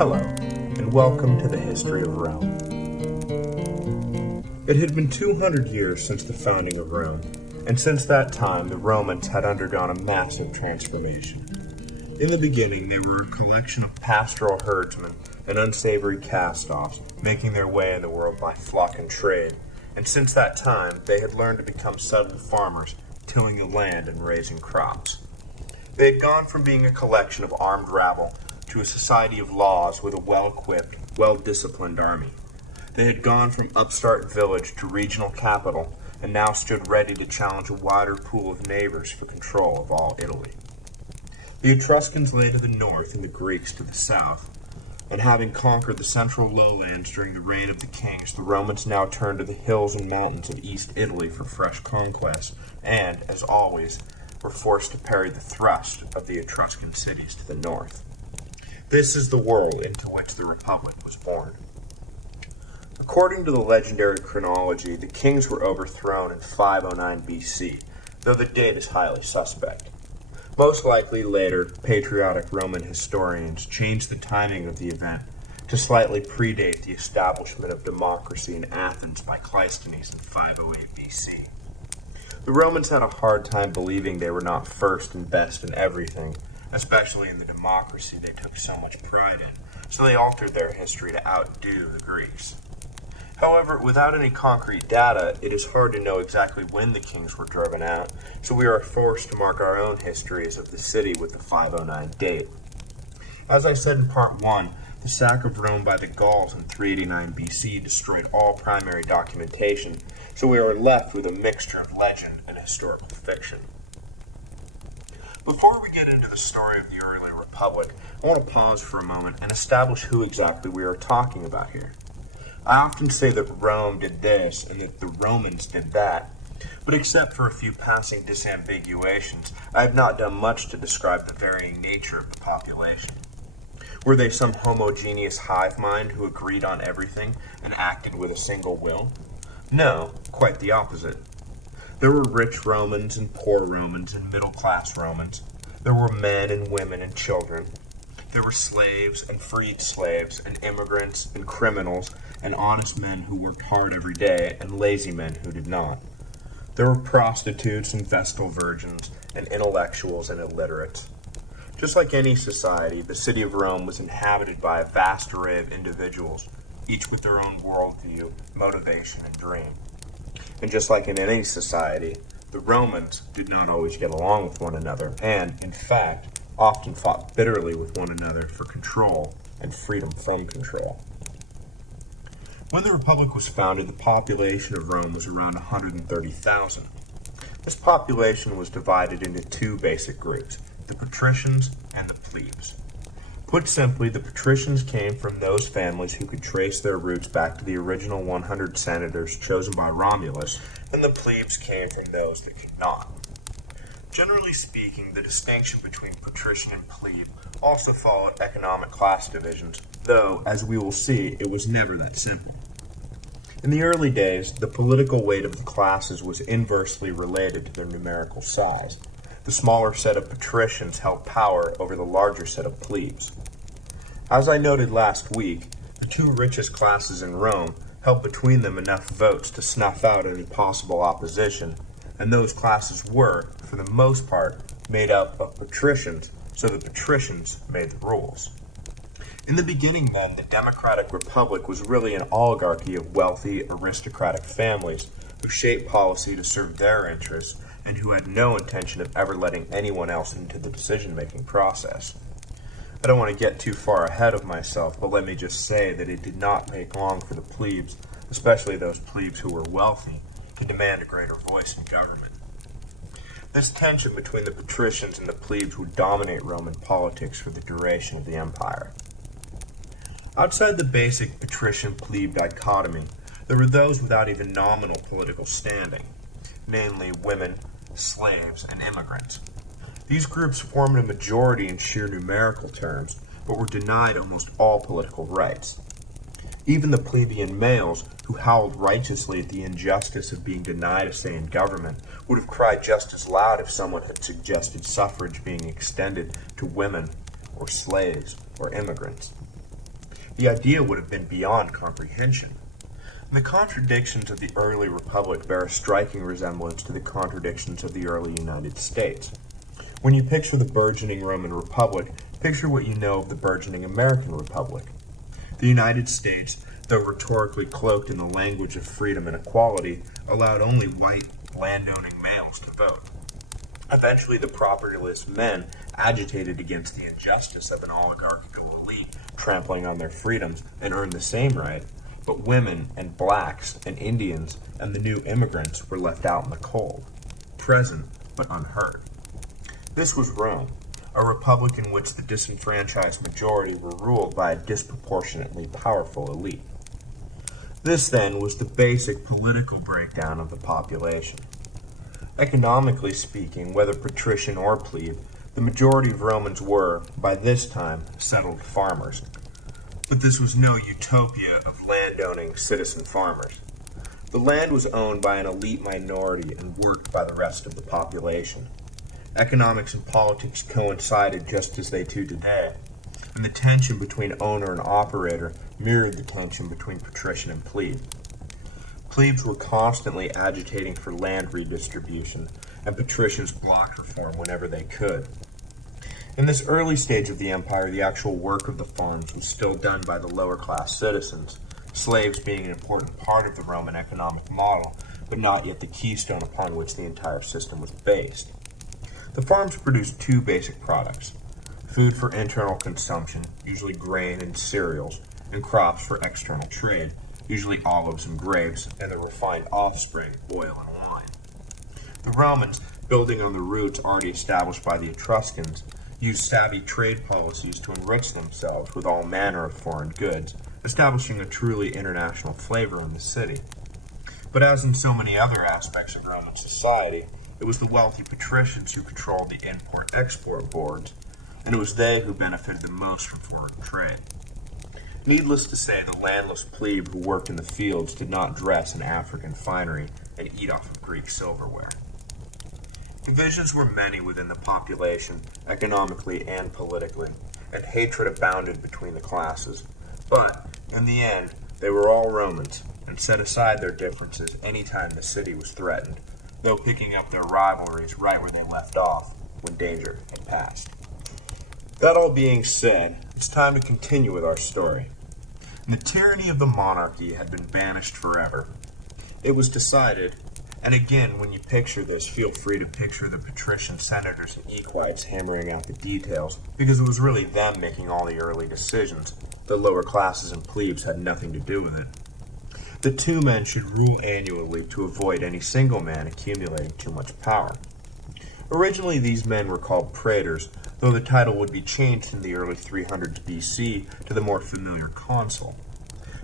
Hello, and welcome to the history of Rome. It had been 200 years since the founding of Rome, and since that time the Romans had undergone a massive transformation. In the beginning, they were a collection of pastoral herdsmen and unsavory cast-offs, making their way in the world by flock and trade, and since that time they had learned to become settled farmers, tilling the land and raising crops. They had gone from being a collection of armed rabble to a society of laws with a well-equipped, well-disciplined army. They had gone from upstart village to regional capital and now stood ready to challenge a wider pool of neighbors for control of all Italy. The Etruscans lay to the north and the Greeks to the south, and having conquered the central lowlands during the reign of the kings, the Romans now turned to the hills and mountains of East Italy for fresh conquests, and, as always, were forced to parry the thrust of the Etruscan cities to the north. This is the world into which the Republic was born. According to the legendary chronology, the kings were overthrown in 509 BC, though the date is highly suspect. Most likely later, patriotic Roman historians changed the timing of the event to slightly predate the establishment of democracy in Athens by Cleisthenes in 508 BC. The Romans had a hard time believing they were not first and best in everything, especially in the democracy they took so much pride in, so they altered their history to outdo the Greeks. However, without any concrete data, it is hard to know exactly when the kings were driven out, so we are forced to mark our own histories of the city with the 509 date. As I said in part 1, the sack of Rome by the Gauls in 389 BC destroyed all primary documentation, so we are left with a mixture of legend and historical fiction. Before we get into the story of the early republic, I want to pause for a moment and establish who exactly we are talking about here. I often say that Rome did this and that the Romans did that, but except for a few passing disambiguations, I have not done much to describe the varying nature of the population. Were they some homogeneous hive mind who agreed on everything and acted with a single will? No, quite the opposite. There were rich Romans and poor Romans and middle-class Romans. There were men and women and children. There were slaves and freed slaves and immigrants and criminals and honest men who worked hard every day and lazy men who did not. There were prostitutes and vestal virgins and intellectuals and illiterates. Just like any society, the city of Rome was inhabited by a vast array of individuals, each with their own worldview, motivation, and dream. And just like in any society, the Romans did not always get along with one another and, in fact, often fought bitterly with one another for control and freedom from control. When the Republic was founded, the population of Rome was around 130,000. This population was divided into two basic groups, the patricians and the plebes. Put simply, the patricians came from those families who could trace their roots back to the original 100 senators chosen by Romulus, and the plebes came from those that could not. Generally speaking, the distinction between patrician and plebe also followed economic class divisions, though, as we will see, it was never that simple. In the early days, the political weight of the classes was inversely related to their numerical size. The smaller set of patricians held power over the larger set of plebes. As I noted last week, the two richest classes in Rome held between them enough votes to snuff out any possible opposition, and those classes were, for the most part, made up of patricians, so the patricians made the rules. In the beginning, then, the democratic republic was really an oligarchy of wealthy, aristocratic families who shaped policy to serve their interests and who had no intention of ever letting anyone else into the decision-making process. I don't want to get too far ahead of myself, but let me just say that it did not take long for the plebes, especially those plebes who were wealthy, to demand a greater voice in government. This tension between the patricians and the plebes would dominate Roman politics for the duration of the empire. Outside the basic patrician-plebe dichotomy, there were those without even nominal political standing, namely women, slaves, and immigrants. These groups formed a majority in sheer numerical terms, but were denied almost all political rights. Even the plebeian males, who howled righteously at the injustice of being denied a say in government, would have cried just as loud if someone had suggested suffrage being extended to women, or slaves, or immigrants. the idea would have been beyond comprehension. The contradictions of the early republic bear a striking resemblance to the contradictions of the early United States. When you picture the burgeoning Roman Republic, picture what you know of the burgeoning American Republic. The United States, though rhetorically cloaked in the language of freedom and equality, allowed only white, landowning males to vote. Eventually, the propertyless men agitated against the injustice of an oligarchical elite trampling on their freedoms and earned the same right, but women and blacks and Indians and the new immigrants were left out in the cold, present but unheard. This was Rome, a republic in which the disenfranchised majority were ruled by a disproportionately powerful elite. This, then, was the basic political breakdown of the population. Economically speaking, whether patrician or plebe, the majority of Romans were, by this time, settled farmers. But this was no utopia of landowning citizen farmers. The land was owned by an elite minority and worked by the rest of the population. Economics and politics coincided just as they do today, and the tension between owner and operator mirrored the tension between patrician and plebe. Plebes were constantly agitating for land redistribution, and patricians blocked reform whenever they could. In this early stage of the empire, the actual work of the farms was still done by the lower class citizens, slaves being an important part of the Roman economic model, but not yet the keystone upon which the entire system was based. The farms produced two basic products: food for internal consumption, usually grain and cereals, and crops for external trade, usually olives and grapes, and the refined offspring, oil and wine. The Romans, building on the roots already established by the Etruscans, used savvy trade policies to enrich themselves with all manner of foreign goods, establishing a truly international flavor in the city. But as in so many other aspects of Roman society, it was the wealthy patricians who controlled the import-export boards, and it was they who benefited the most from foreign trade. Needless to say, the landless plebe who worked in the fields did not dress in African finery and eat off of Greek silverware. Divisions were many within the population, economically and politically, and hatred abounded between the classes. But, in the end, they were all Romans, and set aside their differences any time the city was threatened, though picking up their rivalries right where they left off when danger had passed. That all being said, it's time to continue with our story. The tyranny of the monarchy had been banished forever. It was decided, and again, when you picture this, feel free to picture the patrician senators and equites hammering out the details, because it was really them making all the early decisions. The lower classes and plebes had nothing to do with it. The two men should rule annually to avoid any single man accumulating too much power. Originally, these men were called praetors, though the title would be changed in the early 300s BC to the more familiar consul.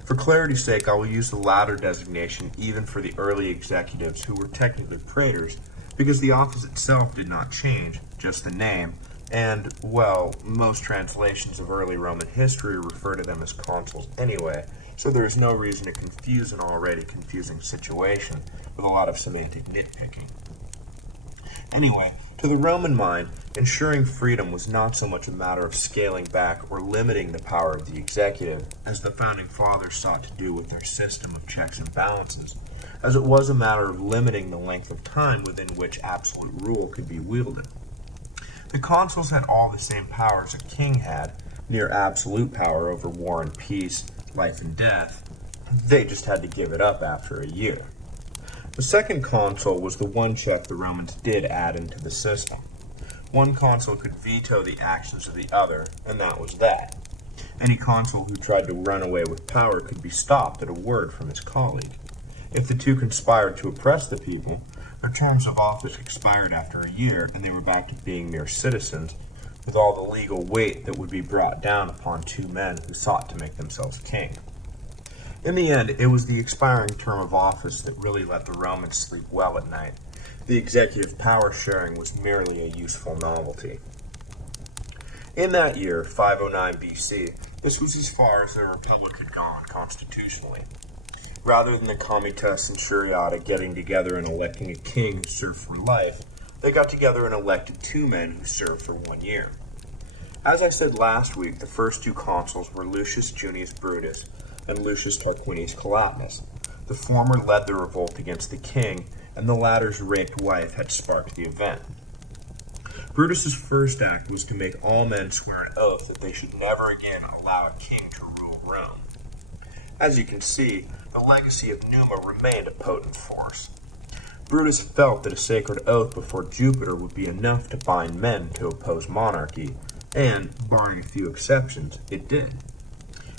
For clarity's sake, I will use the latter designation even for the early executives who were technically praetors, because the office itself did not change, just the name, and, well, most translations of early Roman history refer to them as consuls anyway, so there is no reason to confuse an already confusing situation with a lot of semantic nitpicking. Anyway, to the Roman mind, ensuring freedom was not so much a matter of scaling back or limiting the power of the executive, as the Founding Fathers sought to do with their system of checks and balances, as it was a matter of limiting the length of time within which absolute rule could be wielded. The consuls had all the same powers a king had, near absolute power over war and peace, life and death. They just had to give it up after a year. The second consul was the one check the Romans did add into the system. One consul could veto the actions of the other, and that was that. Any consul who tried to run away with power could be stopped at a word from his colleague. If the two conspired to oppress the people, their terms of office expired after a year, and they were back to being mere citizens, with all the legal weight that would be brought down upon two men who sought to make themselves king. In the end, it was the expiring term of office that really let the Romans sleep well at night. The executive power sharing was merely a useful novelty. In that year, 509 BC, this was as far as the Republic had gone constitutionally. Rather than the comites and curiata getting together and electing a king who served for life, they got together and elected two men who served for 1 year. As I said last week, the first two consuls were Lucius Junius Brutus and Lucius Tarquinius Collatinus. The former led the revolt against the king, and the latter's raped wife had sparked the event. Brutus's first act was to make all men swear an oath that they should never again allow a king to rule Rome. As you can see, the legacy of Numa remained a potent force. Brutus felt that a sacred oath before Jupiter would be enough to bind men to oppose monarchy, and, barring a few exceptions, it did.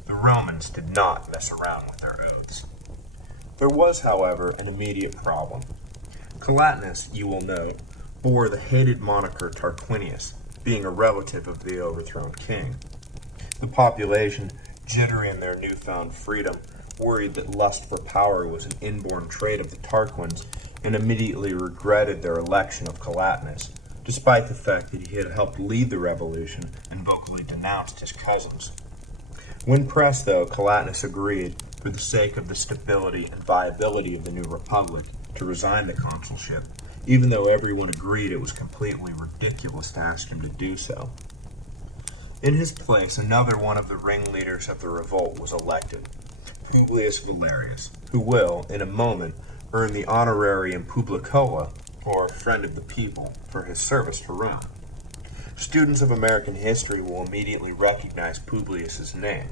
The Romans did not mess around with their oaths. There was, however, an immediate problem. Collatinus, you will note, bore the hated moniker Tarquinius, being a relative of the overthrown king. The population, jittery in their newfound freedom, worried that lust for power was an inborn trait of the Tarquins, and immediately regretted their election of Collatinus, despite the fact that he had helped lead the revolution and vocally denounced his cousins. When pressed, though, Collatinus agreed, for the sake of the stability and viability of the new republic, to resign the consulship, even though everyone agreed it was completely ridiculous to ask him to do so. In his place, another one of the ringleaders of the revolt was elected, Publius Valerius, who will, in a moment, earn the honorarium Publicola, or Friend of the People, for his service to Rome. Students of American history will immediately recognize Publius's name.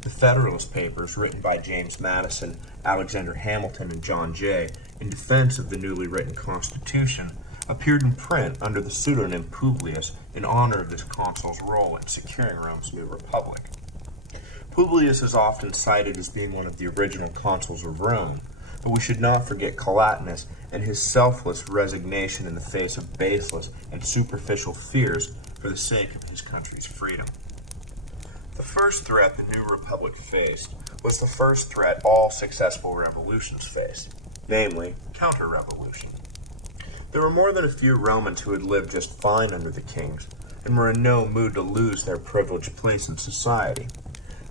The Federalist Papers, written by James Madison, Alexander Hamilton, and John Jay, in defense of the newly written Constitution, appeared in print under the pseudonym Publius in honor of this consul's role in securing Rome's new republic. Publius is often cited as being one of the original consuls of Rome, but we should not forget Collatinus and his selfless resignation in the face of baseless and superficial fears for the sake of his country's freedom. The first threat the new republic faced was the first threat all successful revolutions face, namely counter-revolution. There were more than a few Romans who had lived just fine under the kings, and were in no mood to lose their privileged place in society.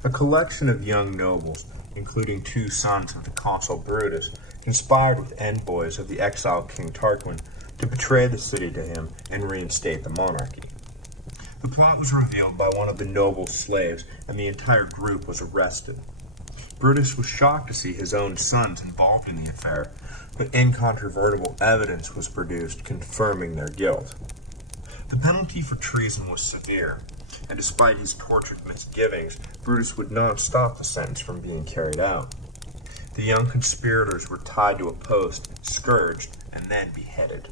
A collection of young nobles, including two sons of the consul Brutus, conspired with envoys of the exiled King Tarquin to betray the city to him and reinstate the monarchy. The plot was revealed by one of the noble's slaves, and the entire group was arrested. Brutus was shocked to see his own sons involved in the affair, but incontrovertible evidence was produced confirming their guilt. The penalty for treason was severe, and despite his tortured misgivings, Brutus would not stop the sentence from being carried out. The young conspirators were tied to a post, scourged, and then beheaded.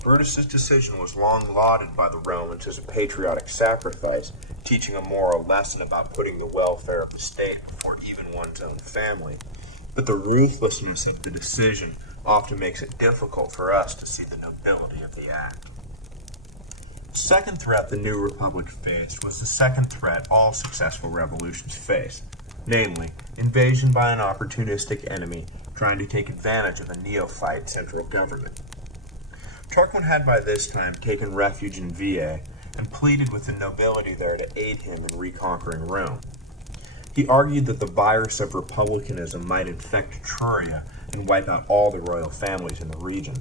Brutus's decision was long lauded by the Romans as a patriotic sacrifice, teaching a moral lesson about putting the welfare of the state before even one's own family. But the ruthlessness of the decision often makes it difficult for us to see the nobility of the act. The second threat the new republic faced was the second threat all successful revolutions face, namely, invasion by an opportunistic enemy trying to take advantage of a neophyte central government. Tarquin had by this time taken refuge in Veii and pleaded with the nobility there to aid him in reconquering Rome. He argued that the virus of republicanism might infect Etruria and wipe out all the royal families in the region.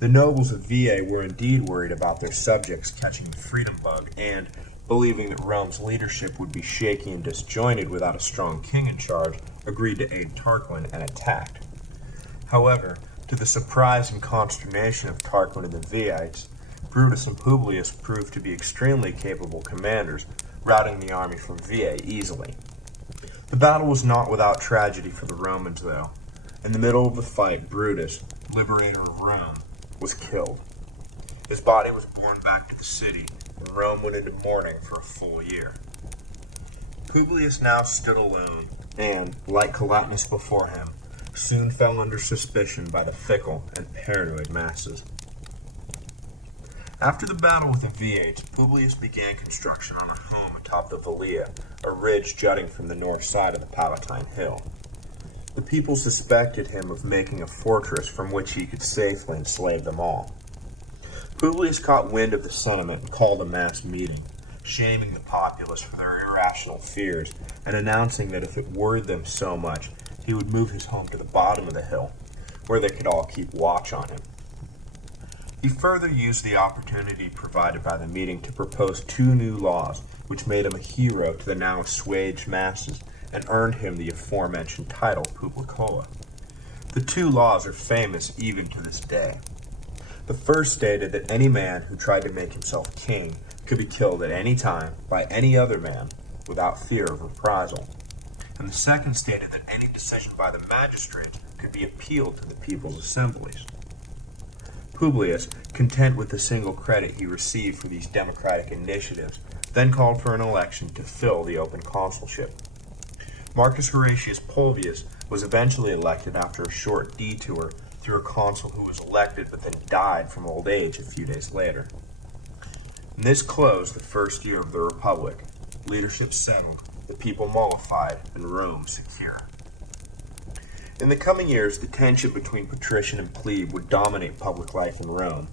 The nobles of Veii were indeed worried about their subjects catching the freedom bug and, believing that Rome's leadership would be shaky and disjointed without a strong king in charge, agreed to aid Tarquin and attacked. However, to the surprise and consternation of Tarquin and the Vieites, Brutus and Publius proved to be extremely capable commanders, routing the army from Veii easily. The battle was not without tragedy for the Romans, though. In the middle of the fight, Brutus, liberator of Rome, was killed. His body was borne back to the city, and Rome went into mourning for a full year. Publius now stood alone, and, like Collatinus before him, soon fell under suspicion by the fickle and paranoid masses. After the battle with the Vieites, Publius began construction on a home atop the Velia, a ridge jutting from the north side of the Palatine Hill. The people suspected him of making a fortress from which he could safely enslave them all. Publius caught wind of the sentiment and called a mass meeting, shaming the populace for their irrational fears and announcing that if it worried them so much, he would move his home to the bottom of the hill, where they could all keep watch on him. He further used the opportunity provided by the meeting to propose two new laws, which made him a hero to the now assuaged masses and earned him the aforementioned title Publicola. The two laws are famous even to this day. The first stated that any man who tried to make himself king could be killed at any time by any other man without fear of reprisal. And the second stated that any decision by the magistrates could be appealed to the people's assemblies. Publius, content with the single credit he received for these democratic initiatives, then called for an election to fill the open consulship. Marcus Horatius Pulvius was eventually elected after a short detour through a consul who was elected but then died from old age a few days later. And this closed the first year of the Republic. Leadership settled, the people mollified, and Rome secure. In the coming years, the tension between patrician and plebe would dominate public life in Rome,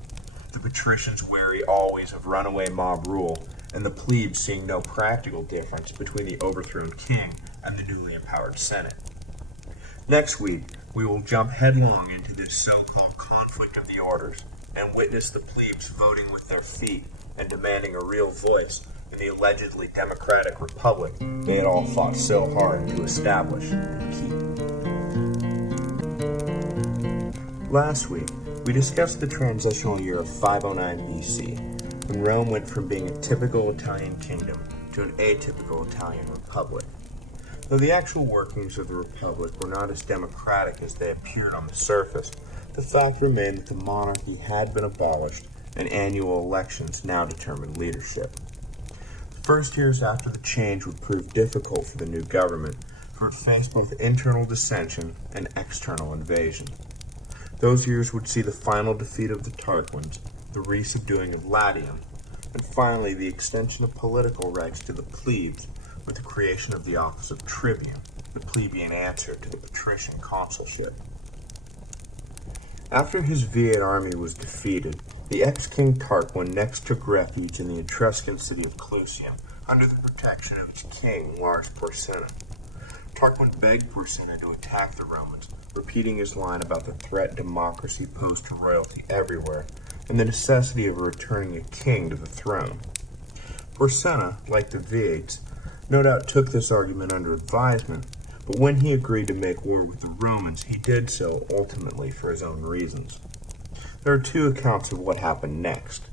the patricians wary always of runaway mob rule, and the plebes seeing no practical difference between the overthrown king and the newly empowered Senate. Next week, we will jump headlong into this so-called conflict of the orders and witness the plebes voting with their feet and demanding a real voice in the allegedly democratic republic they had all fought so hard to establish and keep. Last week, we discussed the transitional year of 509 BC, when Rome went from being a typical Italian kingdom to an atypical Italian republic. Though the actual workings of the republic were not as democratic as they appeared on the surface, the fact remained that the monarchy had been abolished and annual elections now determined leadership. The first years after the change would prove difficult for the new government, for it faced both internal dissension and external invasion. Those years would see the final defeat of the Tarquins, the resubduing of Latium, and finally the extension of political rights to the plebes with the creation of the office of tribune, the plebeian answer to the patrician consulship. After his Viate army was defeated, the ex-king Tarquin next took refuge in the Etruscan city of Clusium under the protection of its king, Lars Porsena. Tarquin begged Porsena to attack the Romans, repeating his line about the threat democracy posed to royalty everywhere and the necessity of returning a king to the throne. Porsena, like the Viates, no doubt took this argument under advisement, but when he agreed to make war with the Romans, he did so ultimately for his own reasons. There are two accounts of what happened next.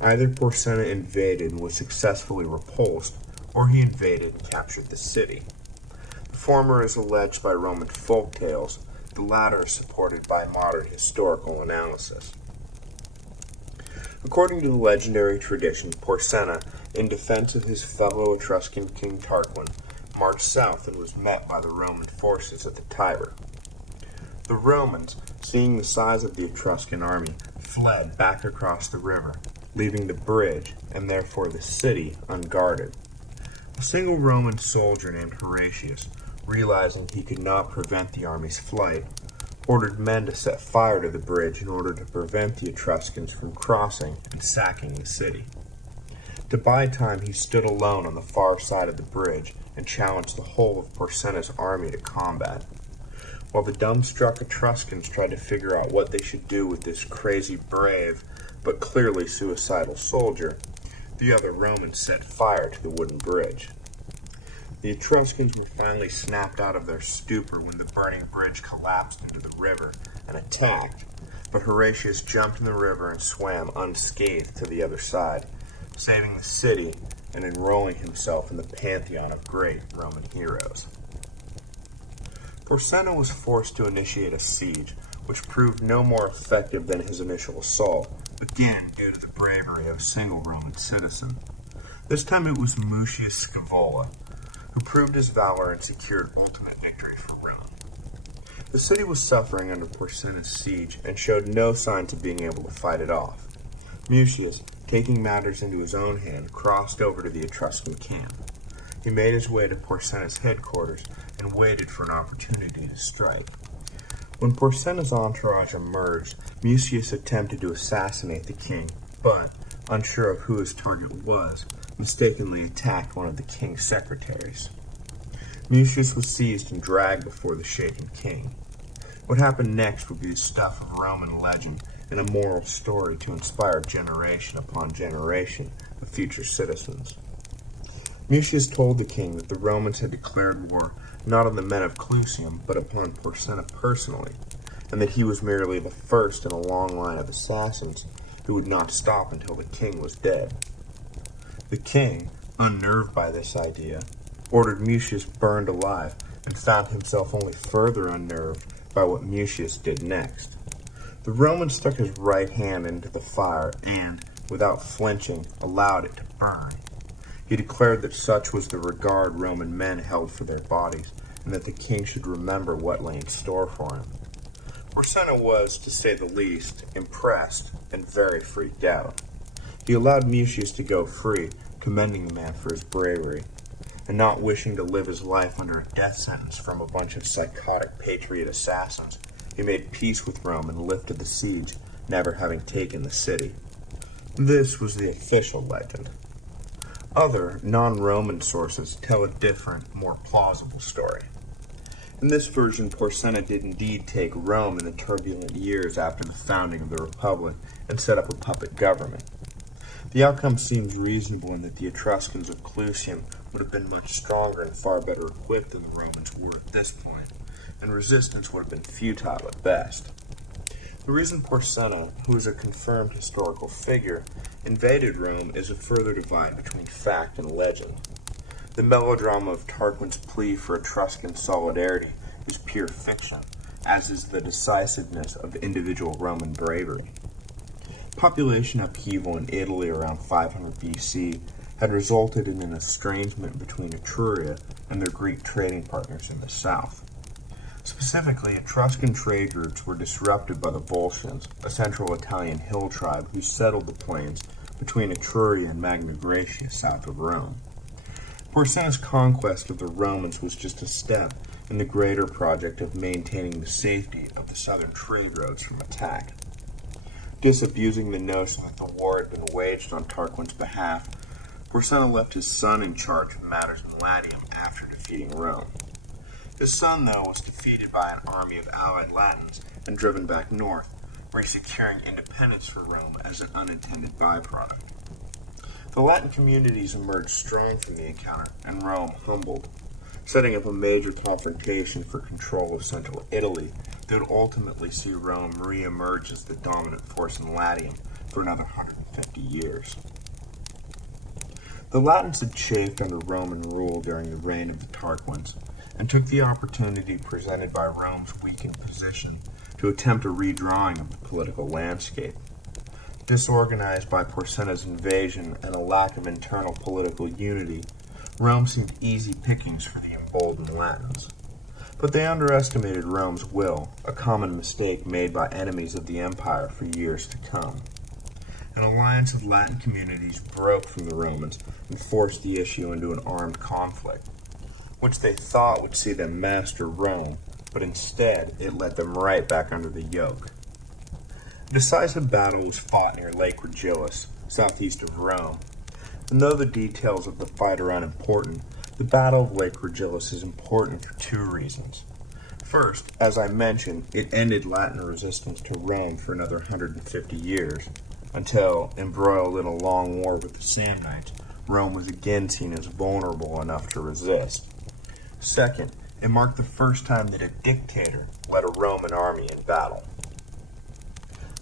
Either Porsena invaded and was successfully repulsed, or he invaded and captured the city. The former is alleged by Roman folk tales, the latter is supported by modern historical analysis. According to the legendary tradition, Porsena, in defense of his fellow Etruscan king Tarquin, marched south and was met by the Roman forces at the Tiber. The Romans, seeing the size of the Etruscan army, fled back across the river, leaving the bridge, and therefore the city, unguarded. A single Roman soldier named Horatius, realizing he could not prevent the army's flight, ordered men to set fire to the bridge in order to prevent the Etruscans from crossing and sacking the city. To buy time, he stood alone on the far side of the bridge and challenged the whole of Porsena's army to combat. While the dumbstruck Etruscans tried to figure out what they should do with this crazy, brave, but clearly suicidal soldier, the other Romans set fire to the wooden bridge. The Etruscans were finally snapped out of their stupor when the burning bridge collapsed into the river and attacked, but Horatius jumped in the river and swam unscathed to the other side, saving the city and enrolling himself in the pantheon of great Roman heroes. Porsena was forced to initiate a siege, which proved no more effective than his initial assault, again due to the bravery of a single Roman citizen. This time it was Mucius Scaevola, who proved his valor and secured ultimate victory for Rome. The city was suffering under Porsena's siege and showed no signs of being able to fight it off. Mucius, taking matters into his own hand, crossed over to the Etruscan camp. He made his way to Porsena's headquarters and waited for an opportunity to strike. When Porsena's entourage emerged, Mucius attempted to assassinate the king, but, unsure of who his target was, mistakenly attacked one of the king's secretaries. Mucius was seized and dragged before the shaken king. What happened next would be the stuff of Roman legend, and a moral story to inspire generation upon generation of future citizens. Mucius told the king that the Romans had declared war not on the men of Clusium, but upon Porsenna personally, and that he was merely the first in a long line of assassins who would not stop until the king was dead. The king, unnerved by this idea, ordered Mucius burned alive, and found himself only further unnerved by what Mucius did next. The Roman stuck his right hand into the fire and, without flinching, allowed it to burn. He declared that such was the regard Roman men held for their bodies, and that the king should remember what lay in store for him. Porsenna was, to say the least, impressed and very freaked out. He allowed Mucius to go free, commending the man for his bravery, and not wishing to live his life under a death sentence from a bunch of psychotic patriot assassins. He made peace with Rome and lifted the siege, never having taken the city. This was the official legend. Other, non-Roman sources tell a different, more plausible story. In this version, Porsenna did indeed take Rome in the turbulent years after the founding of the Republic and set up a puppet government. The outcome seems reasonable in that the Etruscans of Clusium would have been much stronger and far better equipped than the Romans were at this point, and resistance would have been futile at best. The reason Porsenna, who is a confirmed historical figure, invaded Rome is a further divide between fact and legend. The melodrama of Tarquin's plea for Etruscan solidarity is pure fiction, as is the decisiveness of individual Roman bravery. Population upheaval in Italy around 500 BC had resulted in an estrangement between Etruria and their Greek trading partners in the south. Specifically, Etruscan trade routes were disrupted by the Volscians, a central Italian hill tribe who settled the plains between Etruria and Magna Graecia south of Rome. Porsenna's conquest of the Romans was just a step in the greater project of maintaining the safety of the southern trade roads from attack. Disabusing the notion that the war had been waged on Tarquin's behalf, Porsenna left his son in charge of matters in Latium after defeating Rome. His son, though, was defeated by an army of allied Latins and driven back north, where he securing independence for Rome as an unintended byproduct. The Latin communities emerged strong from the encounter, and Rome humbled, setting up a major confrontation for control of central Italy that would ultimately see Rome re-emerge as the dominant force in Latium for another 150 years. The Latins had chafed under Roman rule during the reign of the Tarquins, and took the opportunity presented by Rome's weakened position to attempt a redrawing of the political landscape. Disorganized by Porsenna's invasion and a lack of internal political unity, Rome seemed easy pickings for the emboldened Latins. But they underestimated Rome's will, a common mistake made by enemies of the empire for years to come. An alliance of Latin communities broke from the Romans and forced the issue into an armed conflict, which they thought would see them master Rome, but instead it led them right back under the yoke. A decisive battle was fought near Lake Regillus, southeast of Rome, and though the details of the fight are unimportant, the Battle of Lake Regillus is important for two reasons. First, as I mentioned, it ended Latin resistance to Rome for another 150 years, until, embroiled in a long war with the Samnites, Rome was again seen as vulnerable enough to resist. Second, it marked the first time that a dictator led a Roman army in battle.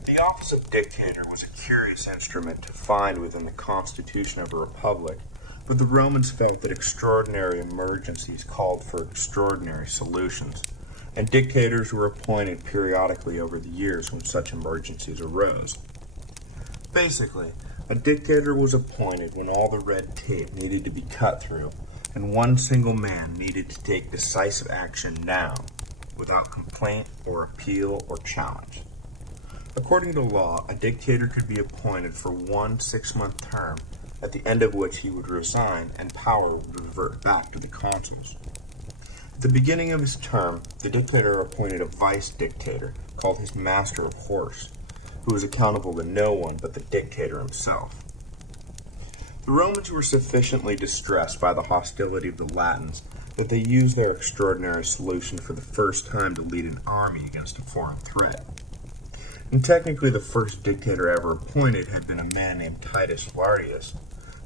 The office of dictator was a curious instrument to find within the constitution of a republic, but the Romans felt that extraordinary emergencies called for extraordinary solutions, and dictators were appointed periodically over the years when such emergencies arose. Basically, a dictator was appointed when all the red tape needed to be cut through, and one single man needed to take decisive action now, without complaint or appeal or challenge. According to law, a dictator could be appointed for one 6-month term, at the end of which he would resign and power would revert back to the consuls. At the beginning of his term, the dictator appointed a vice-dictator, called his master of horse, who was accountable to no one but the dictator himself. The Romans were sufficiently distressed by the hostility of the Latins that they used their extraordinary solution for the first time to lead an army against a foreign threat. And technically the first dictator ever appointed had been a man named Titus Lartius,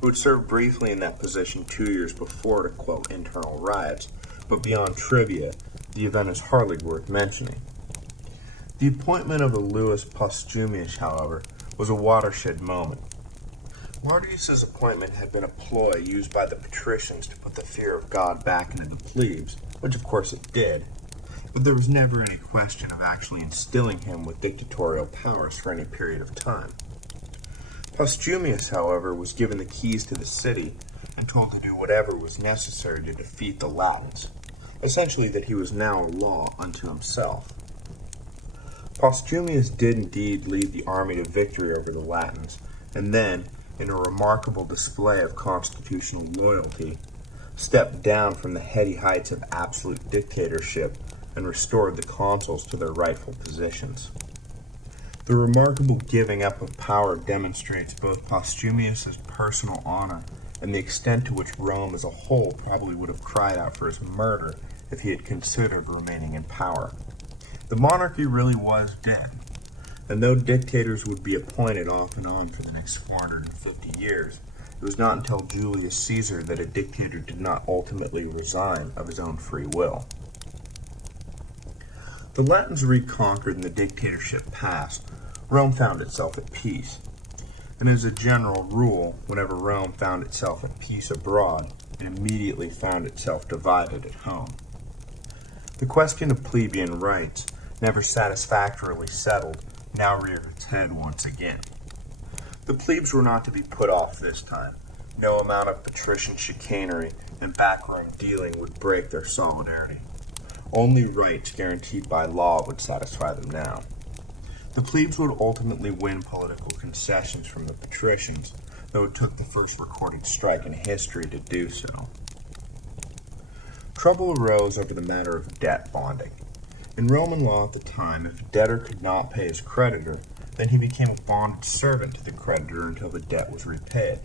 who had served briefly in that position 2 years before to quell internal riots, but beyond trivia, the event is hardly worth mentioning. The appointment of Aulus Postumius, however, was a watershed moment. Lartius's appointment had been a ploy used by the patricians to put the fear of God back into the plebes, which of course it did, but there was never any question of actually instilling him with dictatorial powers for any period of time. Postumius, however, was given the keys to the city and told to do whatever was necessary to defeat the Latins, essentially that he was now a law unto himself. Postumius did indeed lead the army to victory over the Latins, and then, in a remarkable display of constitutional loyalty, stepped down from the heady heights of absolute dictatorship and restored the consuls to their rightful positions. The remarkable giving up of power demonstrates both Postumius's personal honor and the extent to which Rome as a whole probably would have cried out for his murder if he had considered remaining in power. The monarchy really was dead, and though dictators would be appointed off and on for the next 450 years, it was not until Julius Caesar that a dictator did not ultimately resign of his own free will. The Latins reconquered and the dictatorship passed, Rome found itself at peace. And as a general rule, whenever Rome found itself at peace abroad, it immediately found itself divided at home. The question of plebeian rights, never satisfactorily settled, now reared its head once again. The plebes were not to be put off this time. No amount of patrician chicanery and backroom dealing would break their solidarity. Only rights guaranteed by law would satisfy them now. The plebes would ultimately win political concessions from the patricians, though it took the first recorded strike in history to do so. Trouble arose over the matter of debt bonding. In Roman law at the time, if a debtor could not pay his creditor, then he became a bonded servant to the creditor until the debt was repaid.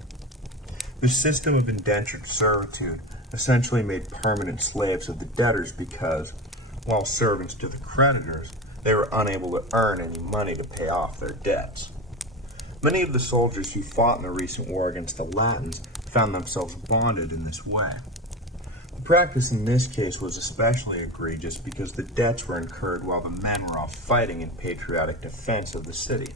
The system of indentured servitude essentially made permanent slaves of the debtors because, while servants to the creditors, they were unable to earn any money to pay off their debts. Many of the soldiers who fought in the recent war against the Latins found themselves bonded in this way. The practice in this case was especially egregious because the debts were incurred while the men were off fighting in patriotic defense of the city.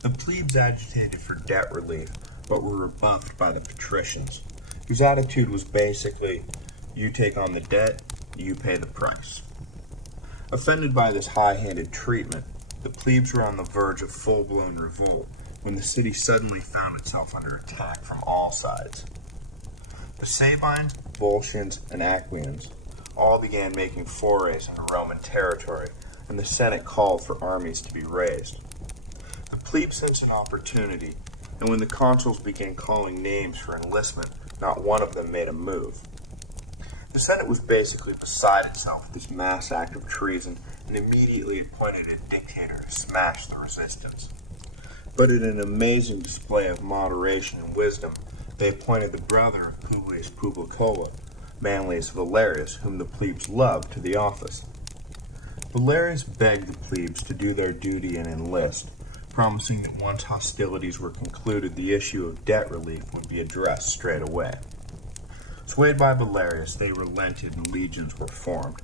The plebes agitated for debt relief, but were rebuffed by the patricians, whose attitude was basically, you take on the debt, you pay the price. Offended by this high-handed treatment, the plebes were on the verge of full-blown revolt when the city suddenly found itself under attack from all sides. The Sabines, Volscians, and Aequians all began making forays into Roman territory, and the Senate called for armies to be raised. The plebes sensed an opportunity, and when the consuls began calling names for enlistment, not one of them made a move. The Senate was basically beside itself with this mass act of treason and immediately appointed a dictator to smash the resistance. But in an amazing display of moderation and wisdom, they appointed the brother of Publius Publicola, Manlius Valerius, whom the plebes loved, to the office. Valerius begged the plebes to do their duty and enlist, promising that once hostilities were concluded, the issue of debt relief would be addressed straight away. Swayed by Valerius, they relented and legions were formed.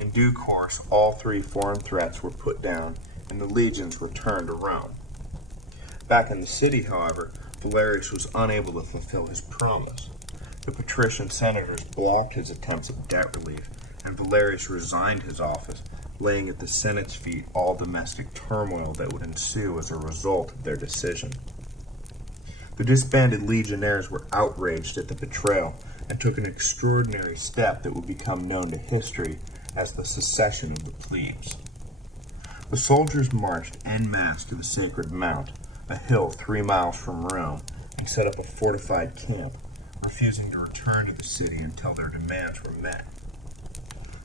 In due course, all three foreign threats were put down, and the legions returned to Rome. Back in the city, however, Valerius was unable to fulfill his promise. The patrician senators blocked his attempts at debt relief, and Valerius resigned his office, laying at the Senate's feet all domestic turmoil that would ensue as a result of their decision. The disbanded legionnaires were outraged at the betrayal and took an extraordinary step that would become known to history as the secession of the plebes. The soldiers marched en masse to the Sacred Mount, a hill 3 miles from Rome, and set up a fortified camp, refusing to return to the city until their demands were met.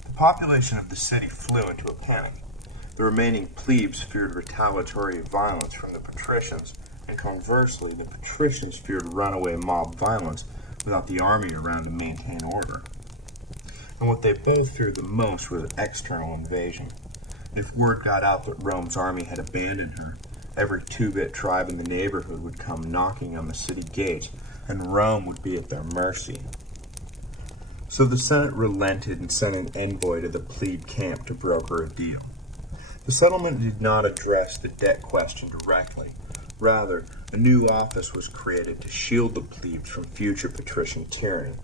The population of the city flew into a panic. The remaining plebes feared retaliatory violence from the patricians, and conversely, the patricians feared runaway mob violence without the army around to maintain order. And what they both feared the most was external invasion. If word got out that Rome's army had abandoned her, every two-bit tribe in the neighborhood would come knocking on the city gates, and Rome would be at their mercy. So the Senate relented and sent an envoy to the plebe camp to broker a deal. The settlement did not address the debt question directly. Rather, a new office was created to shield the plebes from future patrician tyranny,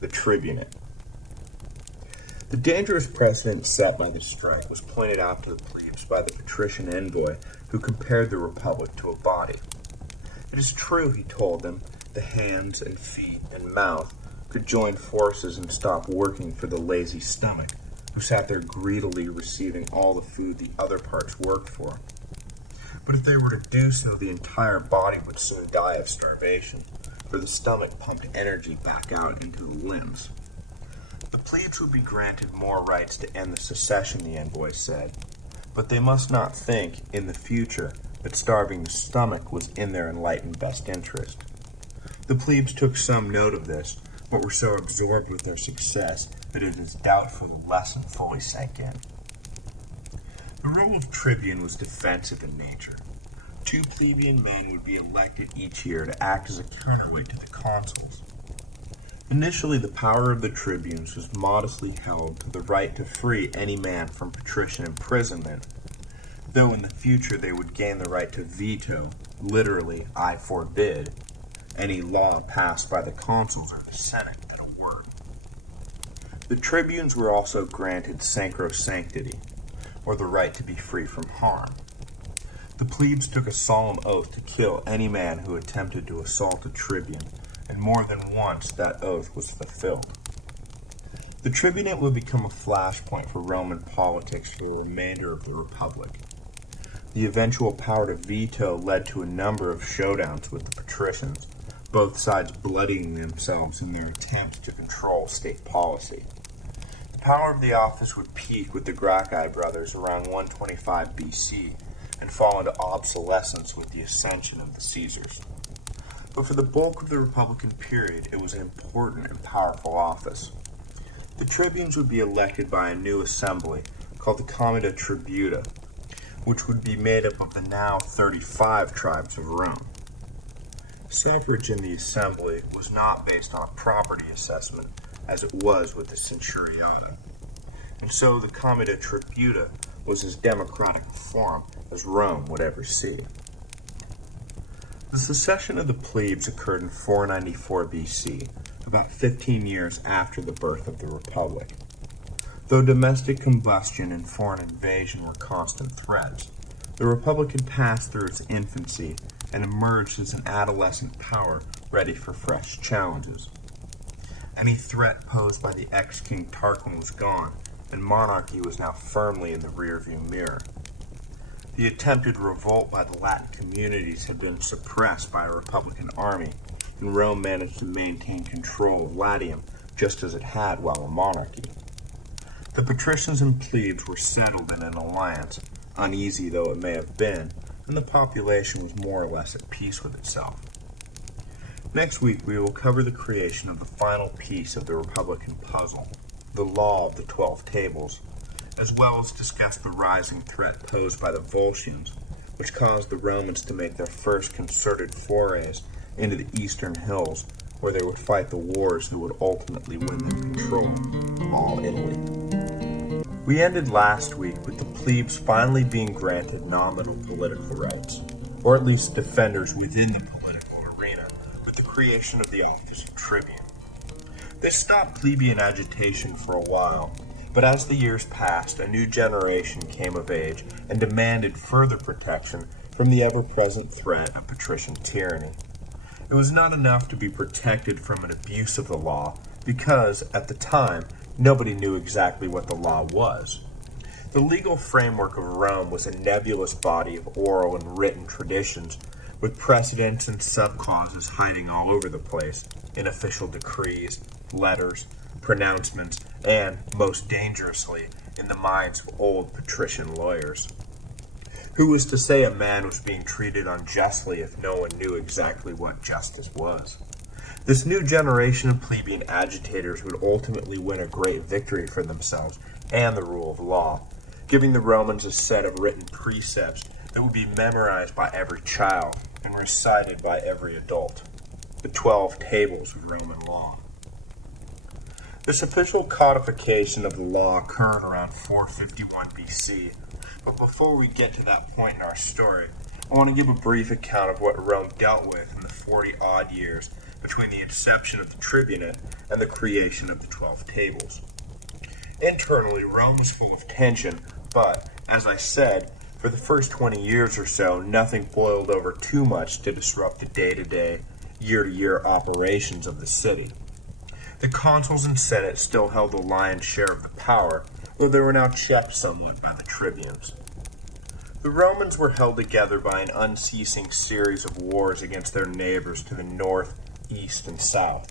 the tribunate. The dangerous precedent set by the strike was pointed out to the plebes by the patrician envoy who compared the republic to a body. It is true, he told them, the hands and feet and mouth could join forces and stop working for the lazy stomach, who sat there greedily receiving all the food the other parts worked for. But if they were to do so, the entire body would soon die of starvation, for the stomach pumped energy back out into the limbs. The plebes would be granted more rights to end the secession, the envoy said, but they must not think, in the future, that starving the stomach was in their enlightened best interest. The plebes took some note of this, but were so absorbed with their success that it is doubtful the lesson fully sank in. The role of tribune was defensive in nature. 2 plebeian men would be elected each year to act as a counterweight to the consuls. Initially, the power of the tribunes was modestly held to the right to free any man from patrician imprisonment, though in the future they would gain the right to veto, literally, I forbid, any law passed by the consuls or the Senate at a word. The tribunes were also granted sacrosanctity, or the right to be free from harm. The plebes took a solemn oath to kill any man who attempted to assault a tribune, and more than once that oath was fulfilled. The tribunate would become a flashpoint for Roman politics for the remainder of the Republic. The eventual power to veto led to a number of showdowns with the patricians, both sides bloodying themselves in their attempts to control state policy. The power of the office would peak with the Gracchi brothers around 125 BC and fall into obsolescence with the ascension of the Caesars. But for the bulk of the Republican period, it was an important and powerful office. The tribunes would be elected by a new assembly called the Comitia Tributa, which would be made up of the now 35 tribes of Rome. Suffrage in the assembly was not based on a property assessment as it was with the Centuriata, and so the Comitia Tributa was as democratic a forum as Rome would ever see. The secession of the plebes occurred in 494 BC, about 15 years after the birth of the Republic. Though domestic combustion and foreign invasion were constant threats, the Republic had passed through its infancy and emerged as an adolescent power ready for fresh challenges. Any threat posed by the ex-King Tarquin was gone, and monarchy was now firmly in the rearview mirror. The attempted revolt by the Latin communities had been suppressed by a Republican army, and Rome managed to maintain control of Latium just as it had while a monarchy. The patricians and plebes were settled in an alliance, uneasy though it may have been, and the population was more or less at peace with itself. Next week we will cover the creation of the final piece of the Republican puzzle, the Law of the 12 Tables, as well as discuss the rising threat posed by the Volscians, which caused the Romans to make their first concerted forays into the eastern hills, where they would fight the wars that would ultimately win them control of all Italy. We ended last week with the plebes finally being granted nominal political rights, or at least defenders within the political arena, with the creation of the office of tribune. This stopped plebeian agitation for a while, but as the years passed, a new generation came of age and demanded further protection from the ever-present threat of patrician tyranny. It was not enough to be protected from an abuse of the law, because, at the time, nobody knew exactly what the law was. The legal framework of Rome was a nebulous body of oral and written traditions, with precedents and subclauses hiding all over the place, in official decrees, letters, pronouncements, and, most dangerously, in the minds of old patrician lawyers. Who was to say a man was being treated unjustly if no one knew exactly what justice was? This new generation of plebeian agitators would ultimately win a great victory for themselves and the rule of law, giving the Romans a set of written precepts that would be memorized by every child and recited by every adult. The 12 tables of Roman law. This official codification of the law occurred around 451 BC, but before we get to that point in our story, I want to give a brief account of what Rome dealt with in the 40-odd years between the inception of the tribunate and the creation of the 12 tables. Internally, Rome was full of tension, but, as I said, for the first 20 years or so, nothing boiled over too much to disrupt the day-to-day, year-to-year operations of the city. The consuls and senate still held the lion's share of the power, though they were now checked somewhat by the tribunes. The Romans were held together by an unceasing series of wars against their neighbors to the north, east, and south.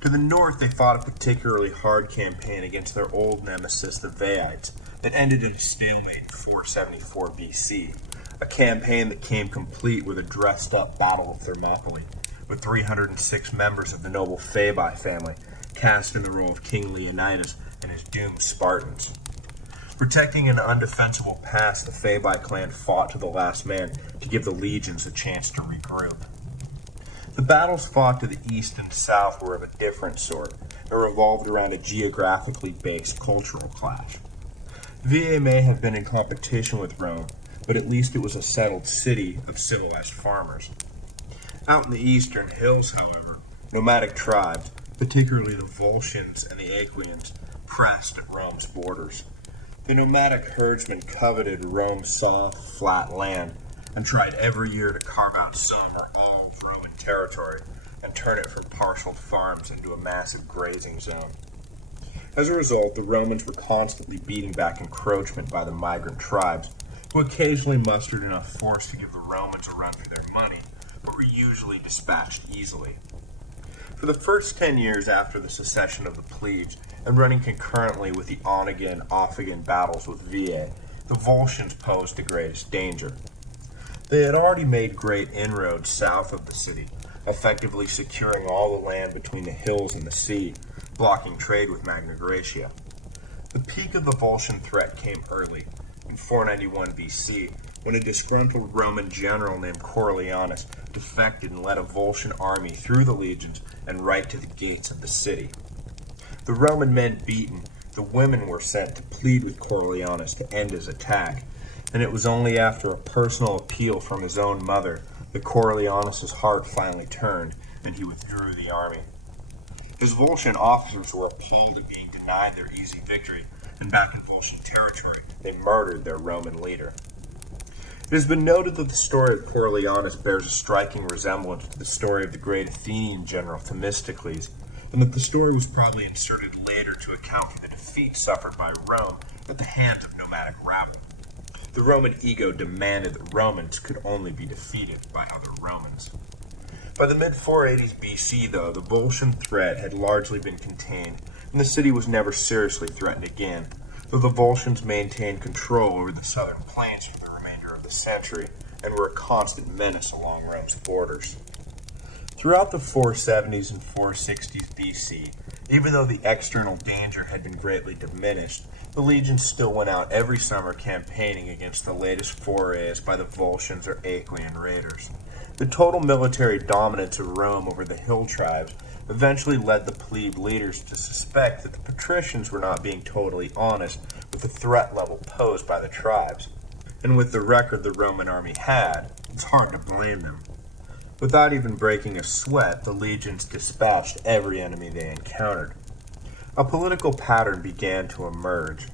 To the north, they fought a particularly hard campaign against their old nemesis, the Veiites, that ended in a stalemate in 474 BC, a campaign that came complete with a dressed-up Battle of Thermopylae, with 306 members of the noble Fabii family cast in the role of King Leonidas and his doomed Spartans. Protecting an undefensible pass, the Fabii clan fought to the last man to give the legions a chance to regroup. The battles fought to the east and south were of a different sort, and revolved around a geographically based cultural clash. Veii may have been in competition with Rome, but at least it was a settled city of civilized farmers. Out in the eastern hills, however, nomadic tribes, particularly the Volscians and the Aequians, pressed at Rome's borders. The nomadic herdsmen coveted Rome's soft, flat land and tried every year to carve out some or all of Roman territory and turn it from partial farms into a massive grazing zone. As a result, the Romans were constantly beating back encroachment by the migrant tribes, who occasionally mustered enough force to give the Romans a run for their money, but were usually dispatched easily. For the first 10 years after the secession of the plebes, and running concurrently with the on-again, off-again battles with Veii, the Volscians posed the greatest danger. They had already made great inroads south of the city, effectively securing all the land between the hills and the sea, blocking trade with Magna Graecia. The peak of the Volscian threat came early, in 491 BC, when a disgruntled Roman general named Coriolanus defected and led a Volscian army through the legions and right to the gates of the city. The Roman men beaten, the women were sent to plead with Coriolanus to end his attack, and it was only after a personal appeal from his own mother that Coriolanus' heart finally turned, and he withdrew the army. His Volscian officers were appalled at being denied their easy victory, and back in Volscian territory, they murdered their Roman leader. It has been noted that the story of Coriolanus bears a striking resemblance to the story of the great Athenian general Themistocles, and that the story was probably inserted later to account for the defeat suffered by Rome at the hands of nomadic rabble. The Roman ego demanded that Romans could only be defeated by other Romans. By the mid-480s BC, though, the Volscian threat had largely been contained, and the city was never seriously threatened again, though the Volscians maintained control over the southern plains for the remainder of the century, and were a constant menace along Rome's borders. Throughout the 470s and 460s BC, even though the external danger had been greatly diminished, the legions still went out every summer campaigning against the latest forays by the Volscians or Aequian raiders. The total military dominance of Rome over the hill tribes eventually led the plebe leaders to suspect that the patricians were not being totally honest with the threat level posed by the tribes. And with the record the Roman army had, it's hard to blame them. Without even breaking a sweat, the legions dispatched every enemy they encountered. A political pattern began to emerge.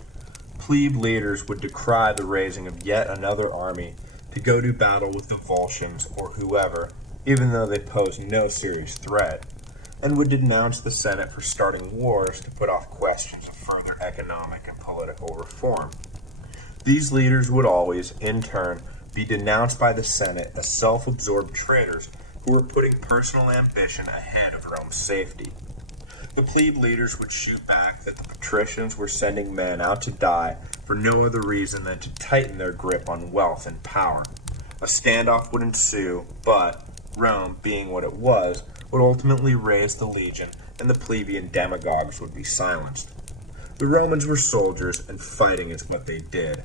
Plebe leaders would decry the raising of yet another army to go to battle with the Volscians or whoever, even though they posed no serious threat, and would denounce the Senate for starting wars to put off questions of further economic and political reform. These leaders would always, in turn, be denounced by the Senate as self-absorbed traitors who were putting personal ambition ahead of Rome's safety. The plebe leaders would shoot back that the patricians were sending men out to die for no other reason than to tighten their grip on wealth and power. A standoff would ensue, but Rome, being what it was, would ultimately raise the legion and the plebeian demagogues would be silenced. The Romans were soldiers, and fighting is what they did.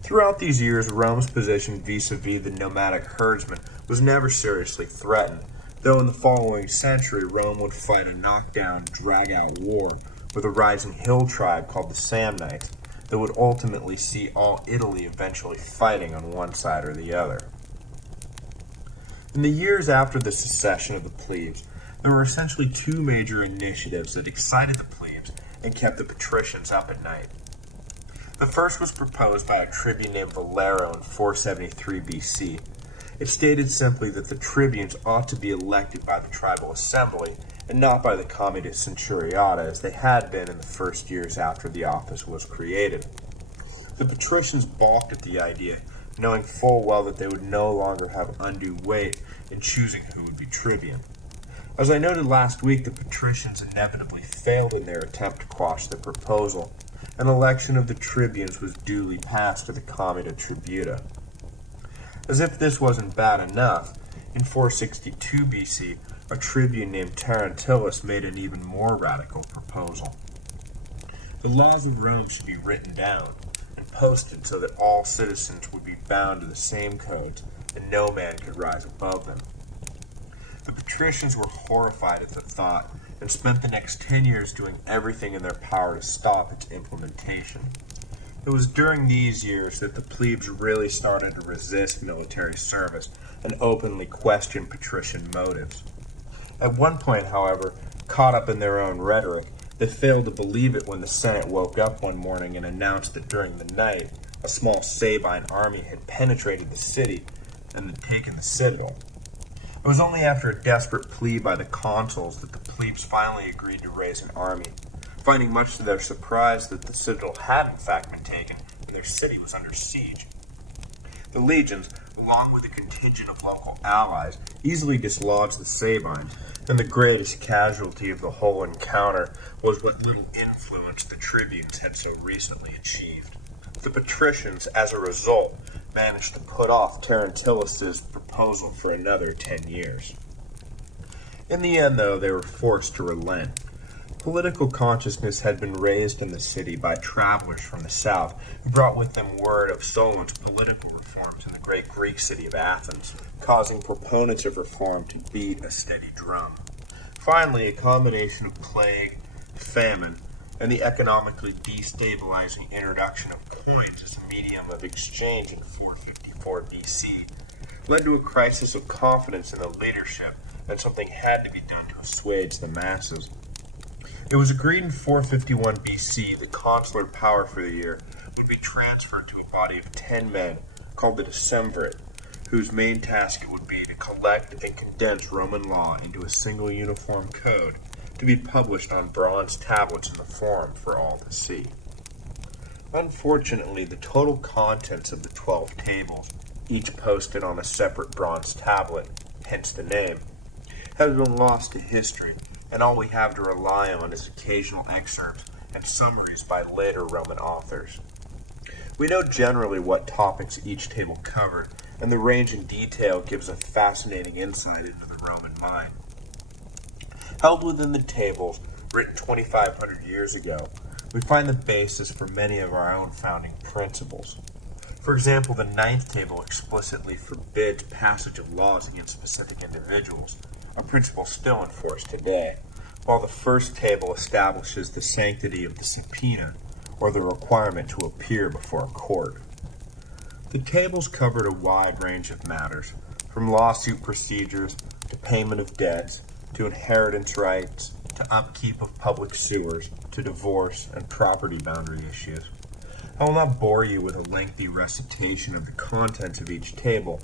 Throughout these years, Rome's position vis-a-vis the nomadic herdsmen was never seriously threatened, though in the following century, Rome would fight a knockdown, drag-out war with a rising hill tribe called the Samnites that would ultimately see all Italy eventually fighting on one side or the other. In the years after the secession of the plebes, there were essentially two major initiatives that excited the plebes and kept the patricians up at night. The first was proposed by a tribune named Valero in 473 BC. It stated simply that the tribunes ought to be elected by the tribal assembly and not by the comitia centuriata as they had been in the first years after the office was created. The patricians balked at the idea, knowing full well that they would no longer have undue weight in choosing who would be tribune. As I noted last week, the patricians inevitably failed in their attempt to quash the proposal. An election of the tribunes was duly passed to the comitia tributa. As if this wasn't bad enough, in 462 BC, a tribune named Terentillus made an even more radical proposal. The laws of Rome should be written down and posted so that all citizens would be bound to the same codes and no man could rise above them. The patricians were horrified at the thought and spent the next 10 years doing everything in their power to stop its implementation. It was during these years that the plebes really started to resist military service and openly question patrician motives. At one point, however, caught up in their own rhetoric, they failed to believe it when the Senate woke up one morning and announced that during the night, a small Sabine army had penetrated the city and had taken the citadel. It was only after a desperate plea by the consuls that the plebes finally agreed to raise an army, finding much to their surprise that the citadel had in fact been taken and their city was under siege. The legions, along with a contingent of local allies, easily dislodged the Sabines, and the greatest casualty of the whole encounter was what little influence the tribunes had so recently achieved. The patricians, as a result, managed to put off Terentillus' proposal for another 10 years. In the end, though, they were forced to relent. Political consciousness had been raised in the city by travelers from the south who brought with them word of Solon's political reforms in the great Greek city of Athens, causing proponents of reform to beat a steady drum. Finally, a combination of plague, famine, and the economically destabilizing introduction of coins as a medium of exchange in 454 BC led to a crisis of confidence in the leadership, and something had to be done to assuage the masses. It was agreed in 451 BC that consular power for the year would be transferred to a body of 10 men called the Decemvirate, whose main task it would be to collect and condense Roman law into a single uniform code to be published on bronze tablets in the Forum for all to see. Unfortunately, the total contents of the 12 tables, each posted on a separate bronze tablet, hence the name, has been lost to history, and all we have to rely on is occasional excerpts and summaries by later Roman authors. We know generally what topics each table covered, and the range in detail gives a fascinating insight into the Roman mind. Held within the tables, written 2,500 years ago, we find the basis for many of our own founding principles. For example, the 9th table explicitly forbids passage of laws against specific individuals, a principle still in force today, while the 1st table establishes the sanctity of the subpoena, or the requirement to appear before a court. The tables covered a wide range of matters, from lawsuit procedures to payment of debts, to inheritance rights, to upkeep of public sewers, to divorce and property boundary issues. I will not bore you with a lengthy recitation of the contents of each table,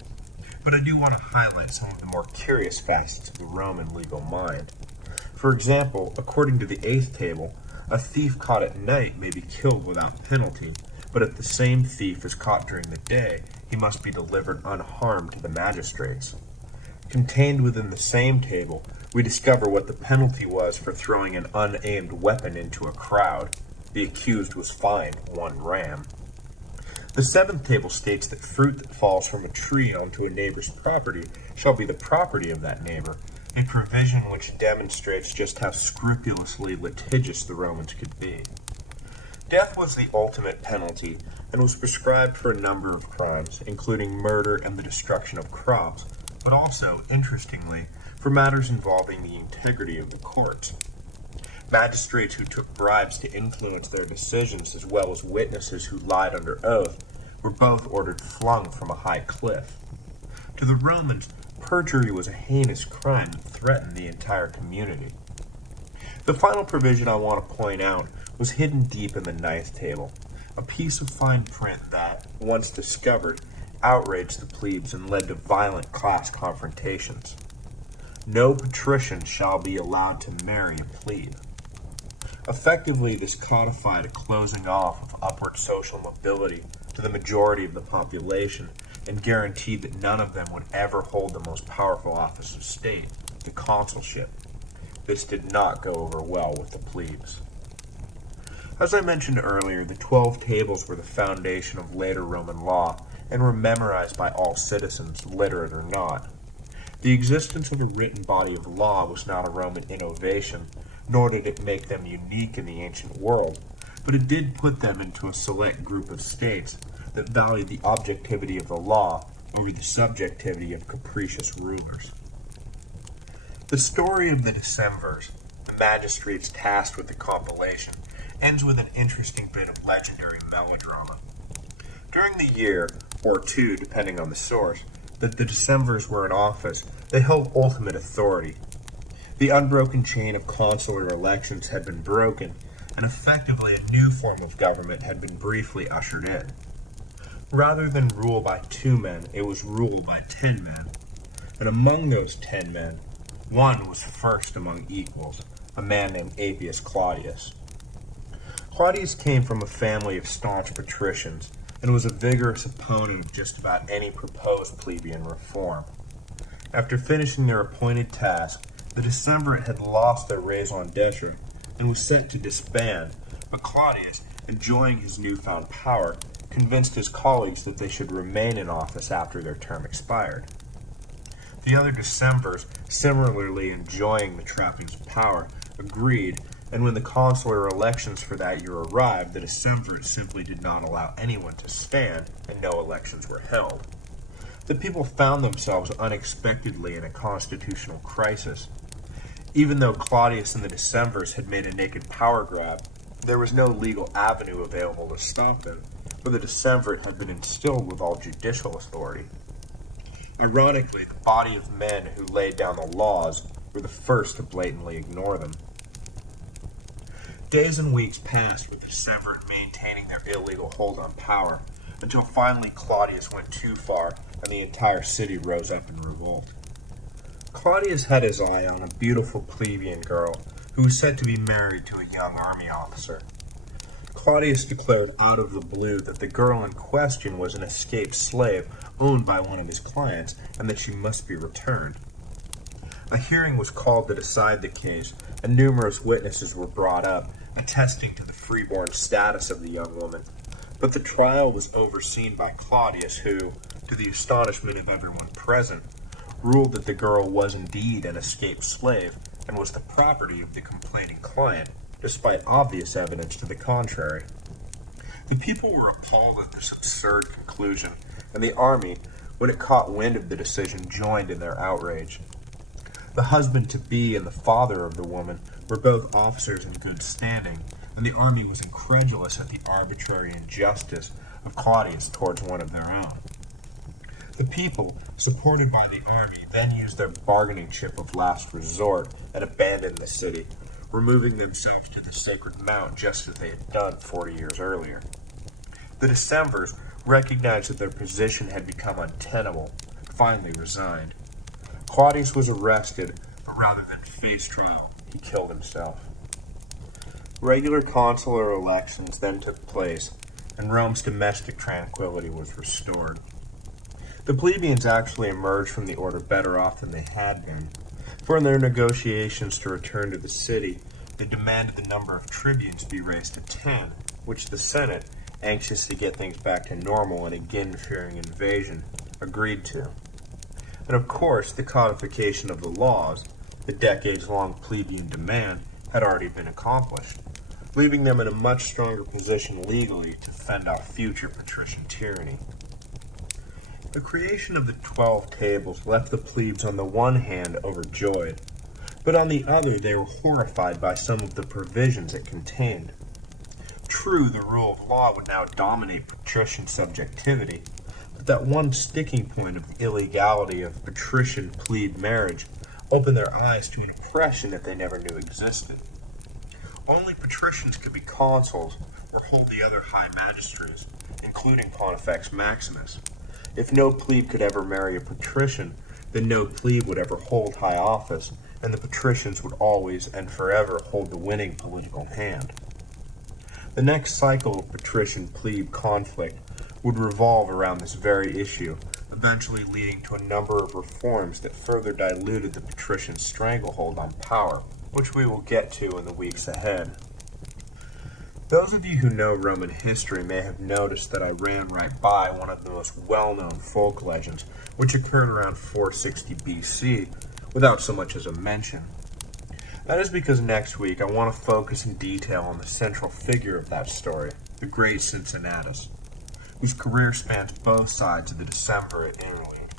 but I do want to highlight some of the more curious facets of the Roman legal mind. For example, according to the 8th table, a thief caught at night may be killed without penalty, but if the same thief is caught during the day, he must be delivered unharmed to the magistrates. Contained within the same table, we discover what the penalty was for throwing an unaimed weapon into a crowd. The accused was fined 1 ram. The 7th table states that fruit that falls from a tree onto a neighbor's property shall be the property of that neighbor, a provision which demonstrates just how scrupulously litigious the Romans could be. Death was the ultimate penalty and was prescribed for a number of crimes, including murder and the destruction of crops, but also, interestingly, for matters involving the integrity of the courts. Magistrates who took bribes to influence their decisions, as well as witnesses who lied under oath, were both ordered flung from a high cliff. To the Romans, perjury was a heinous crime that threatened the entire community. The final provision I want to point out was hidden deep in the ninth table, a piece of fine print that, once discovered, outraged the plebes and led to violent class confrontations. No patrician shall be allowed to marry a plebe. Effectively, this codified a closing off of upward social mobility to the majority of the population and guaranteed that none of them would ever hold the most powerful office of state, the consulship. This did not go over well with the plebes. As I mentioned earlier, the 12 tables were the foundation of later Roman law and were memorized by all citizens, literate or not. The existence of a written body of law was not a Roman innovation, nor did it make them unique in the ancient world, but it did put them into a select group of states that valued the objectivity of the law over the subjectivity of capricious rulers. The story of the Decemvirs, the magistrates tasked with the compilation, ends with an interesting bit of legendary melodrama. During the year, or two depending on the source, that the Decemvirs were in office, they held ultimate authority. The unbroken chain of consular elections had been broken, and effectively a new form of government had been briefly ushered in. Rather than rule by 2 men, it was ruled by 10 men. And among those 10 men, one was first among equals, a man named Appius Claudius. Claudius came from a family of staunch patricians, and was a vigorous opponent of just about any proposed plebeian reform. After finishing their appointed task, the Decemvirate had lost their raison d'etre and was set to disband, but Claudius, enjoying his newfound power, convinced his colleagues that they should remain in office after their term expired. The other Decemvirs, similarly enjoying the trappings of power, agreed, and when the consular elections for that year arrived, the Decemvirate simply did not allow anyone to stand, and no elections were held. The people found themselves unexpectedly in a constitutional crisis. Even though Claudius and the Decemvirs had made a naked power grab, there was no legal avenue available to stop them, for the Decemvirate had been instilled with all judicial authority. Ironically, the body of men who laid down the laws were the first to blatantly ignore them. Days and weeks passed with the Decemvirate maintaining their illegal hold on power, until finally Claudius went too far and the entire city rose up in revolt. Claudius had his eye on a beautiful plebeian girl who was said to be married to a young army officer. Claudius declared out of the blue that the girl in question was an escaped slave owned by one of his clients and that she must be returned. A hearing was called to decide the case, and numerous witnesses were brought up, attesting to the freeborn status of the young woman. But the trial was overseen by Claudius, who, to the astonishment of everyone present, ruled that the girl was indeed an escaped slave and was the property of the complaining client, despite obvious evidence to the contrary. The people were appalled at this absurd conclusion, and the army, when it caught wind of the decision, joined in their outrage. The husband-to-be and the father of the woman were both officers in good standing, and the army was incredulous at the arbitrary injustice of Claudius towards one of their own. The people, supported by the army, then used their bargaining chip of last resort and abandoned the city, removing themselves to the sacred mount just as they had done 40 years earlier. The Decemvirs, recognized that their position had become untenable, finally resigned. Claudius was arrested, but rather than face trial, he killed himself. Regular consular elections then took place, and Rome's domestic tranquility was restored. The plebeians actually emerged from the order better off than they had been, for in their negotiations to return to the city, they demanded the number of tribunes be raised to 10, which the Senate, anxious to get things back to normal and again fearing invasion, agreed to. And of course, the codification of the laws, the decades-long plebeian demand, had already been accomplished. leaving them in a much stronger position legally to fend off future patrician tyranny. The creation of the 12 tables left the plebes on the one hand overjoyed, but on the other they were horrified by some of the provisions it contained. True, the rule of law would now dominate patrician subjectivity, but that one sticking point of the illegality of patrician-plebe marriage opened their eyes to an oppression that they never knew existed. Only patricians could be consuls or hold the other high magistracies, including Pontifex Maximus. If no plebe could ever marry a patrician, then no plebe would ever hold high office, and the patricians would always and forever hold the winning political hand. The next cycle of patrician-plebe conflict would revolve around this very issue, eventually leading to a number of reforms that further diluted the patrician stranglehold on power, which we will get to in the weeks ahead. Those of you who know Roman history may have noticed that I ran right by one of the most well-known folk legends, which occurred around 460 BC, without so much as a mention. That is because next week I want to focus in detail on the central figure of that story, the great Cincinnatus, whose career spans both sides of the Decemvirate interlude.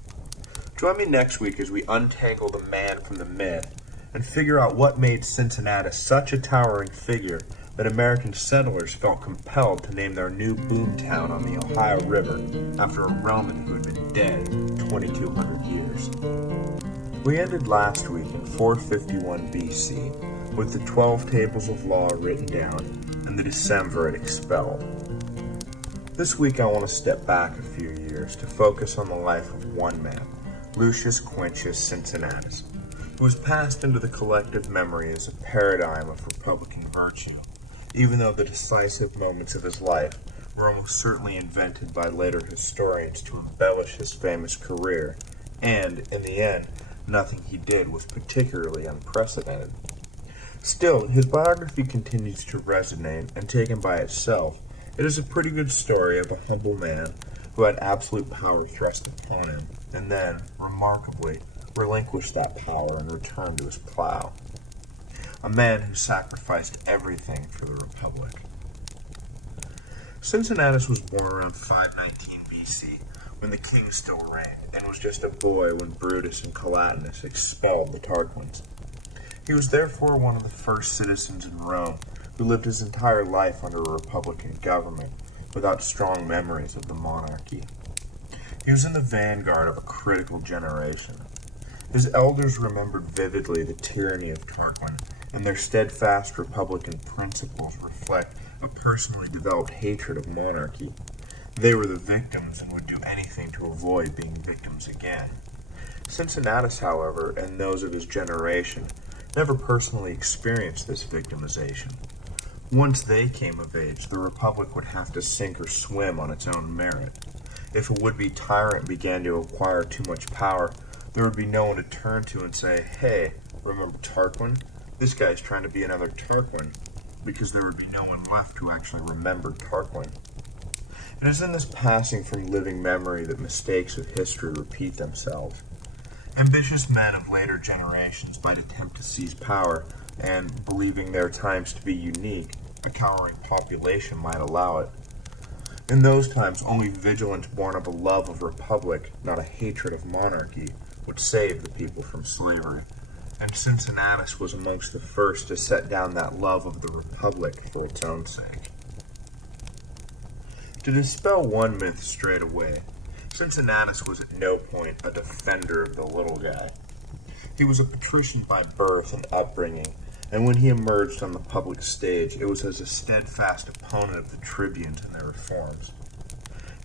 Join me next week as we untangle the man from the myth and figure out what made Cincinnatus such a towering figure that American settlers felt compelled to name their new boomtown on the Ohio River after a Roman who had been dead 2,200 years. We ended last week in 451 BC with the 12 tables of law written down and the Decemvirate expelled. This week I want to step back a few years to focus on the life of one man, Lucius Quintus Cincinnatus, who was passed into the collective memory as a paradigm of Republican virtue, even though the decisive moments of his life were almost certainly invented by later historians to embellish his famous career, and, in the end, nothing he did was particularly unprecedented. Still, his biography continues to resonate, and taken by itself, it is a pretty good story of a humble man who had absolute power thrust upon him, and then, remarkably, relinquished that power and returned to his plow. A man who sacrificed everything for the Republic. Cincinnatus was born around 519 BC, when the king still reigned, and was just a boy when Brutus and Collatinus expelled the Tarquins. He was therefore one of the first citizens in Rome who lived his entire life under a republican government, without strong memories of the monarchy. He was in the vanguard of a critical generation. His elders remembered vividly the tyranny of Tarquin, and their steadfast republican principles reflect a personally developed hatred of monarchy. They were the victims and would do anything to avoid being victims again. Cincinnatus, however, and those of his generation, never personally experienced this victimization. Once they came of age, the Republic would have to sink or swim on its own merit. If a would-be tyrant began to acquire too much power, there would be no one to turn to and say, "Hey, remember Tarquin? This guy's trying to be another Tarquin," because there would be no one left who actually remembered Tarquin. It is in this passing from living memory that mistakes of history repeat themselves. Ambitious men of later generations might attempt to seize power, and, believing their times to be unique, a cowering population might allow it. In those times, only vigilance born of a love of republic, not a hatred of monarchy, would save the people from slavery, and Cincinnatus was amongst the first to set down that love of the republic for its own sake. To dispel one myth straight away, Cincinnatus was at no point a defender of the little guy. He was a patrician by birth and upbringing, and when he emerged on the public stage, it was as a steadfast opponent of the tribunes and their reforms.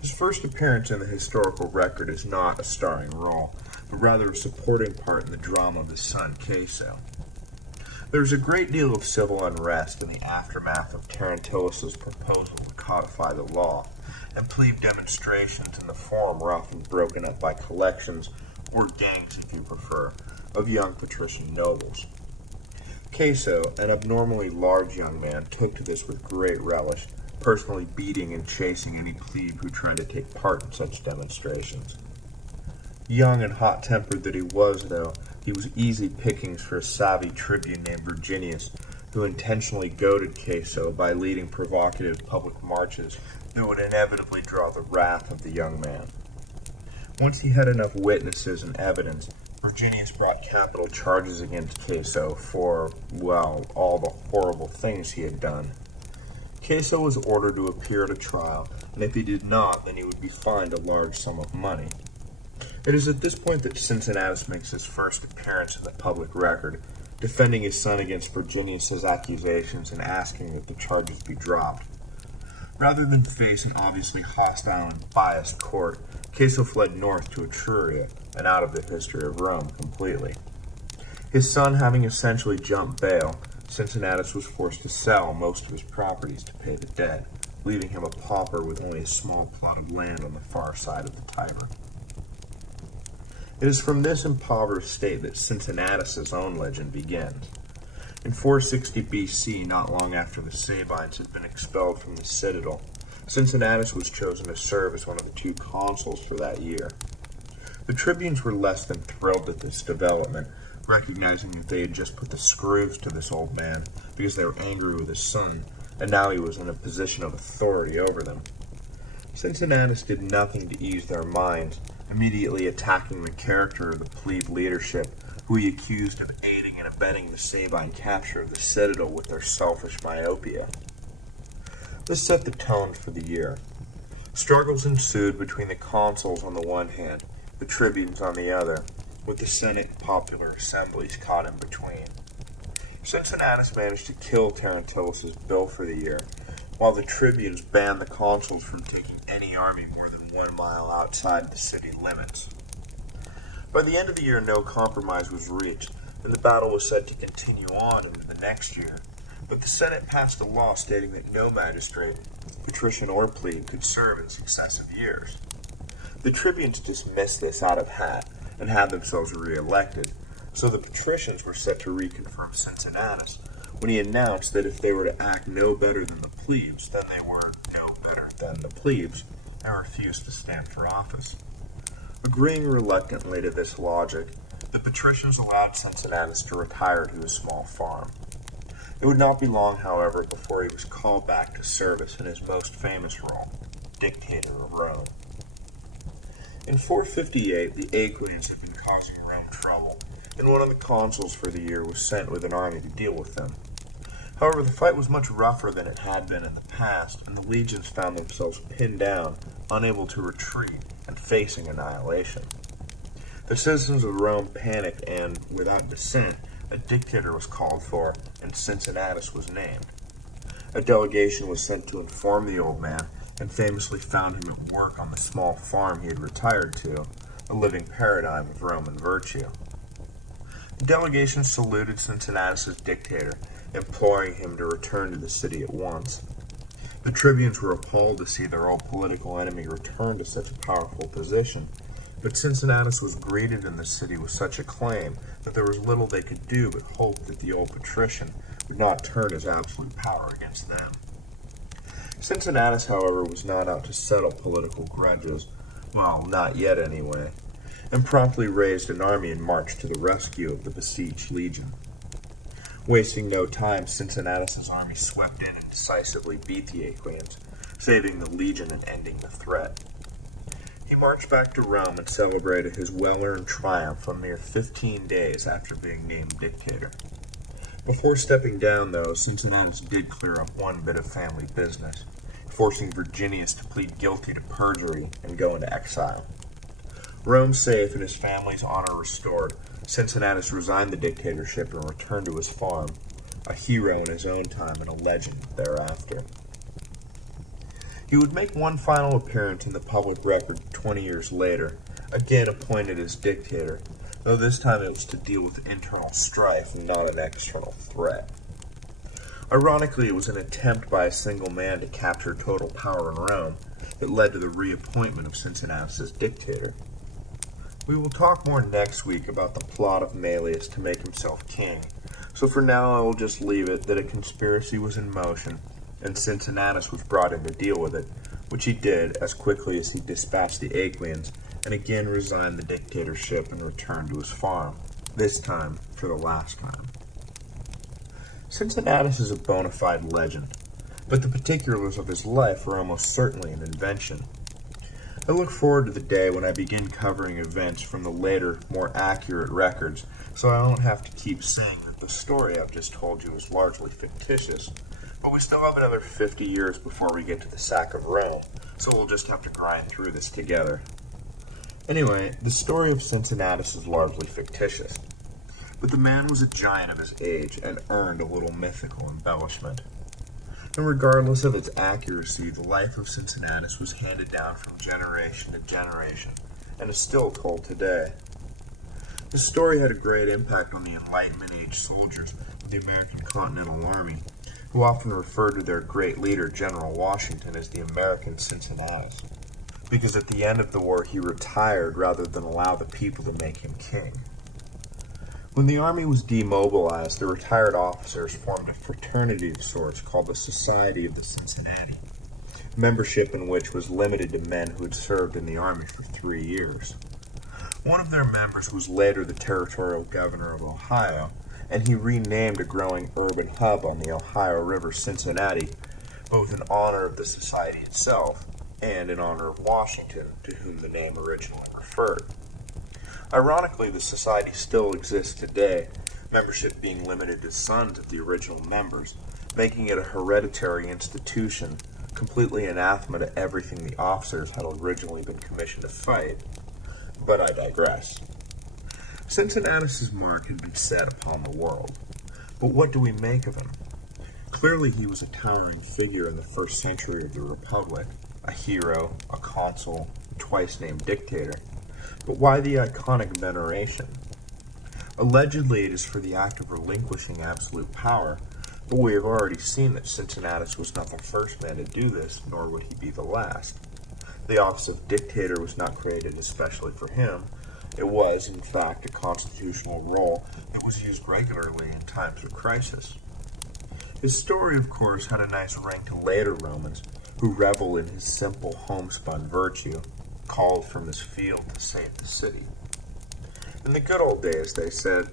His first appearance in the historical record is not a starring role, but rather a supporting part in the drama of his son Caeso. There is a great deal of civil unrest in the aftermath of Terentillus' proposal to codify the law, and plebe demonstrations in the Forum were often broken up by collections, or gangs if you prefer, of young patrician nobles. Caeso, an abnormally large young man, took to this with great relish, personally beating and chasing any plebe who tried to take part in such demonstrations. Young and hot-tempered that he was, though, he was easy pickings for a savvy tribune named Virginius, who intentionally goaded Queso by leading provocative public marches that would inevitably draw the wrath of the young man. Once he had enough witnesses and evidence, Virginius brought capital charges against Queso for, well, all the horrible things he had done. Queso was ordered to appear at a trial, and if he did not, then he would be fined a large sum of money. It is at this point that Cincinnatus makes his first appearance in the public record, defending his son against Virginius's accusations and asking that the charges be dropped. Rather than face an obviously hostile and biased court, Queso fled north to Etruria and out of the history of Rome completely. His son having essentially jumped bail, Cincinnatus was forced to sell most of his properties to pay the debt, leaving him a pauper with only a small plot of land on the far side of the Tiber. It is from this impoverished state that Cincinnatus' own legend begins. In 460 BC, not long after the Sabines had been expelled from the citadel, Cincinnatus was chosen to serve as one of the 2 consuls for that year. The tribunes were less than thrilled at this development, recognizing that they had just put the screws to this old man because they were angry with his son, and now he was in a position of authority over them. Cincinnatus did nothing to ease their minds, immediately attacking the character of the plebe leadership, who he accused of aiding and abetting the Sabine capture of the citadel with their selfish myopia. This set the tone for the year. Struggles ensued between the consuls on the one hand, the tribunes on the other, with the Senate and popular assemblies caught in between. Cincinnatus managed to kill Terentillus' bill for the year, while the tribunes banned the consuls from taking any army more than 1 mile outside the city limits. By the end of the year, no compromise was reached, and the battle was said to continue on into the next year. But the Senate passed a law stating that no magistrate, patrician or plebe, could serve in successive years. The tribunes dismissed this out of hand and had themselves re-elected, so the patricians were set to reconfirm Cincinnatus when he announced that if they were to act no better than the plebes, then they were no better than the plebes, and refused to stand for office. Agreeing reluctantly to this logic, the patricians allowed Cincinnatus to retire to his small farm. It would not be long, however, before he was called back to service in his most famous role, dictator of Rome. In 458, the Aequians had been causing Rome trouble, and one of the consuls for the year was sent with an army to deal with them. However, the fight was much rougher than it had been in the past, and the legions found themselves pinned down, unable to retreat, and facing annihilation. The citizens of Rome panicked, and, without dissent, a dictator was called for, and Cincinnatus was named. A delegation was sent to inform the old man, and famously found him at work on the small farm he had retired to, a living paradigm of Roman virtue. The delegation saluted Cincinnatus as dictator, imploring him to return to the city at once. The tribunes were appalled to see their old political enemy return to such a powerful position, but Cincinnatus was greeted in the city with such acclaim that there was little they could do but hope that the old patrician would not turn his absolute power against them. Cincinnatus, however, was not out to settle political grudges, well, not yet anyway, and promptly raised an army and marched to the rescue of the besieged legion. Wasting no time, Cincinnatus' army swept in and decisively beat the Aequians, saving the legion and ending the threat. He marched back to Rome and celebrated his well-earned triumph a mere 15 days after being named dictator. Before stepping down, though, Cincinnatus did clear up one bit of family business, forcing Virginius to plead guilty to perjury and go into exile. Rome safe and his family's honor restored, Cincinnatus resigned the dictatorship and returned to his farm, a hero in his own time and a legend thereafter. He would make one final appearance in the public record 20 years later, again appointed as dictator, though this time it was to deal with internal strife and not an external threat. Ironically, it was an attempt by a single man to capture total power in Rome that led to the reappointment of Cincinnatus as dictator. We will talk more next week about the plot of Malleus to make himself king, so for now I will just leave it that a conspiracy was in motion, and Cincinnatus was brought in to deal with it, which he did as quickly as he dispatched the Aequians, and again resigned the dictatorship and returned to his farm, this time for the last time. Cincinnatus is a bona fide legend, but the particulars of his life are almost certainly an invention. I look forward to the day when I begin covering events from the later, more accurate records, so I won't have to keep saying that the story I've just told you is largely fictitious. But we still have another 50 years before we get to the sack of Rome, so we'll just have to grind through this together. Anyway, the story of Cincinnatus is largely fictitious, but the man was a giant of his age and earned a little mythical embellishment. And regardless of its accuracy, the life of Cincinnatus was handed down from generation to generation and is still told today. His story had a great impact on the Enlightenment Age soldiers of the American Continental Army, who often referred to their great leader, General Washington, as the American Cincinnatus, because at the end of the war he retired rather than allow the people to make him king. When the army was demobilized, the retired officers formed a fraternity of sorts called the Society of the Cincinnati, membership in which was limited to men who had served in the army for 3 years. One of their members was later the territorial governor of Ohio, and he renamed a growing urban hub on the Ohio River Cincinnati, both in honor of the society itself and in honor of Washington, to whom the name originally referred. Ironically, the society still exists today, membership being limited to sons of the original members, making it a hereditary institution, completely anathema to everything the officers had originally been commissioned to fight. But I digress. Cincinnatus's mark had been set upon the world. But what do we make of him? Clearly he was a towering figure in the first century of the Republic, a hero, a consul, a twice-named dictator. But why the iconic veneration? Allegedly it is for the act of relinquishing absolute power, but we have already seen that Cincinnatus was not the first man to do this, nor would he be the last. The office of dictator was not created especially for him. It was, in fact, a constitutional role that was used regularly in times of crisis. His story, of course, had a nice ring to later Romans, who reveled in his simple homespun virtue, called from his field to save the city. In the good old days, they said,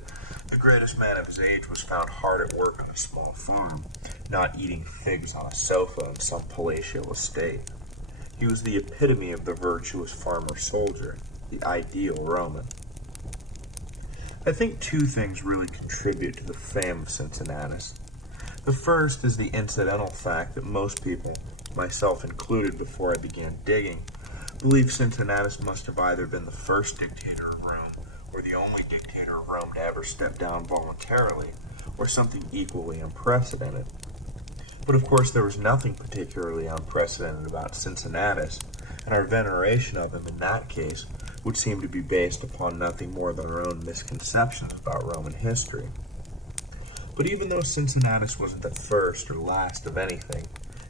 the greatest man of his age was found hard at work on a small farm, not eating figs on a sofa in some palatial estate. He was the epitome of the virtuous farmer-soldier, the ideal Roman. I think 2 things really contribute to the fame of Cincinnatus. The first is the incidental fact that most people, myself included before I began digging, believe Cincinnatus must have either been the first dictator of Rome or the only dictator of Rome to ever step down voluntarily, or something equally unprecedented. But of course there was nothing particularly unprecedented about Cincinnatus, and our veneration of him in that case would seem to be based upon nothing more than our own misconceptions about Roman history. But even though Cincinnatus wasn't the first or last of anything,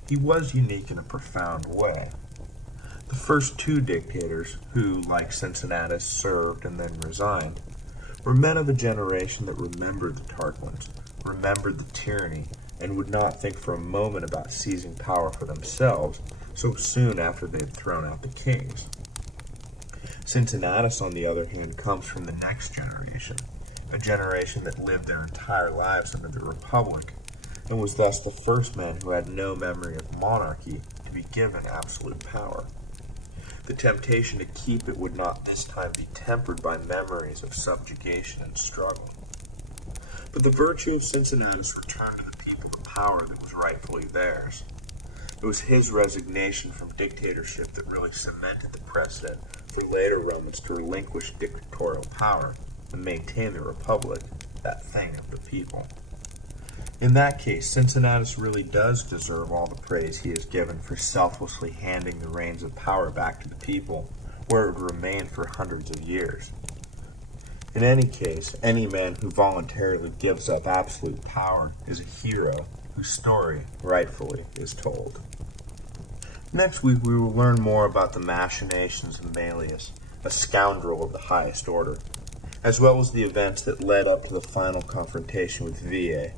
he was unique in a profound way. The first 2 dictators, who, like Cincinnatus, served and then resigned, were men of a generation that remembered the Tarquins, remembered the tyranny, and would not think for a moment about seizing power for themselves so soon after they had thrown out the kings. Cincinnatus, on the other hand, comes from the next generation, a generation that lived their entire lives under the Republic, and was thus the first man who had no memory of monarchy to be given absolute power. The temptation to keep it would not this time be tempered by memories of subjugation and struggle. But the virtue of Cincinnatus returned to the people the power that was rightfully theirs. It was his resignation from dictatorship that really cemented the precedent for later Romans to relinquish dictatorial power and maintain the Republic, that thing of the people. In that case, Cincinnatus really does deserve all the praise he is given for selflessly handing the reins of power back to the people, where it would remain for hundreds of years. In any case, any man who voluntarily gives up absolute power is a hero whose story, rightfully, is told. Next week we will learn more about the machinations of Malleus, a scoundrel of the highest order, as well as the events that led up to the final confrontation with Veii,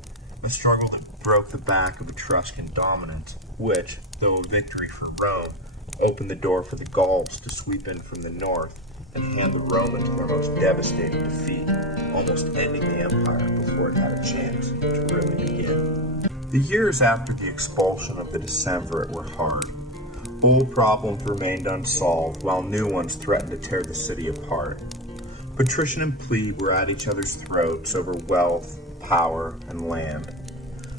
a struggle that broke the back of Etruscan dominance, which, though a victory for Rome, opened the door for the Gauls to sweep in from the north and hand the Romans their most devastating defeat, almost ending the empire before it had a chance to really begin. The years after the expulsion of the decemvirate were hard. Old problems remained unsolved, while new ones threatened to tear the city apart. Patrician and plebe were at each other's throats over wealth, power, and land.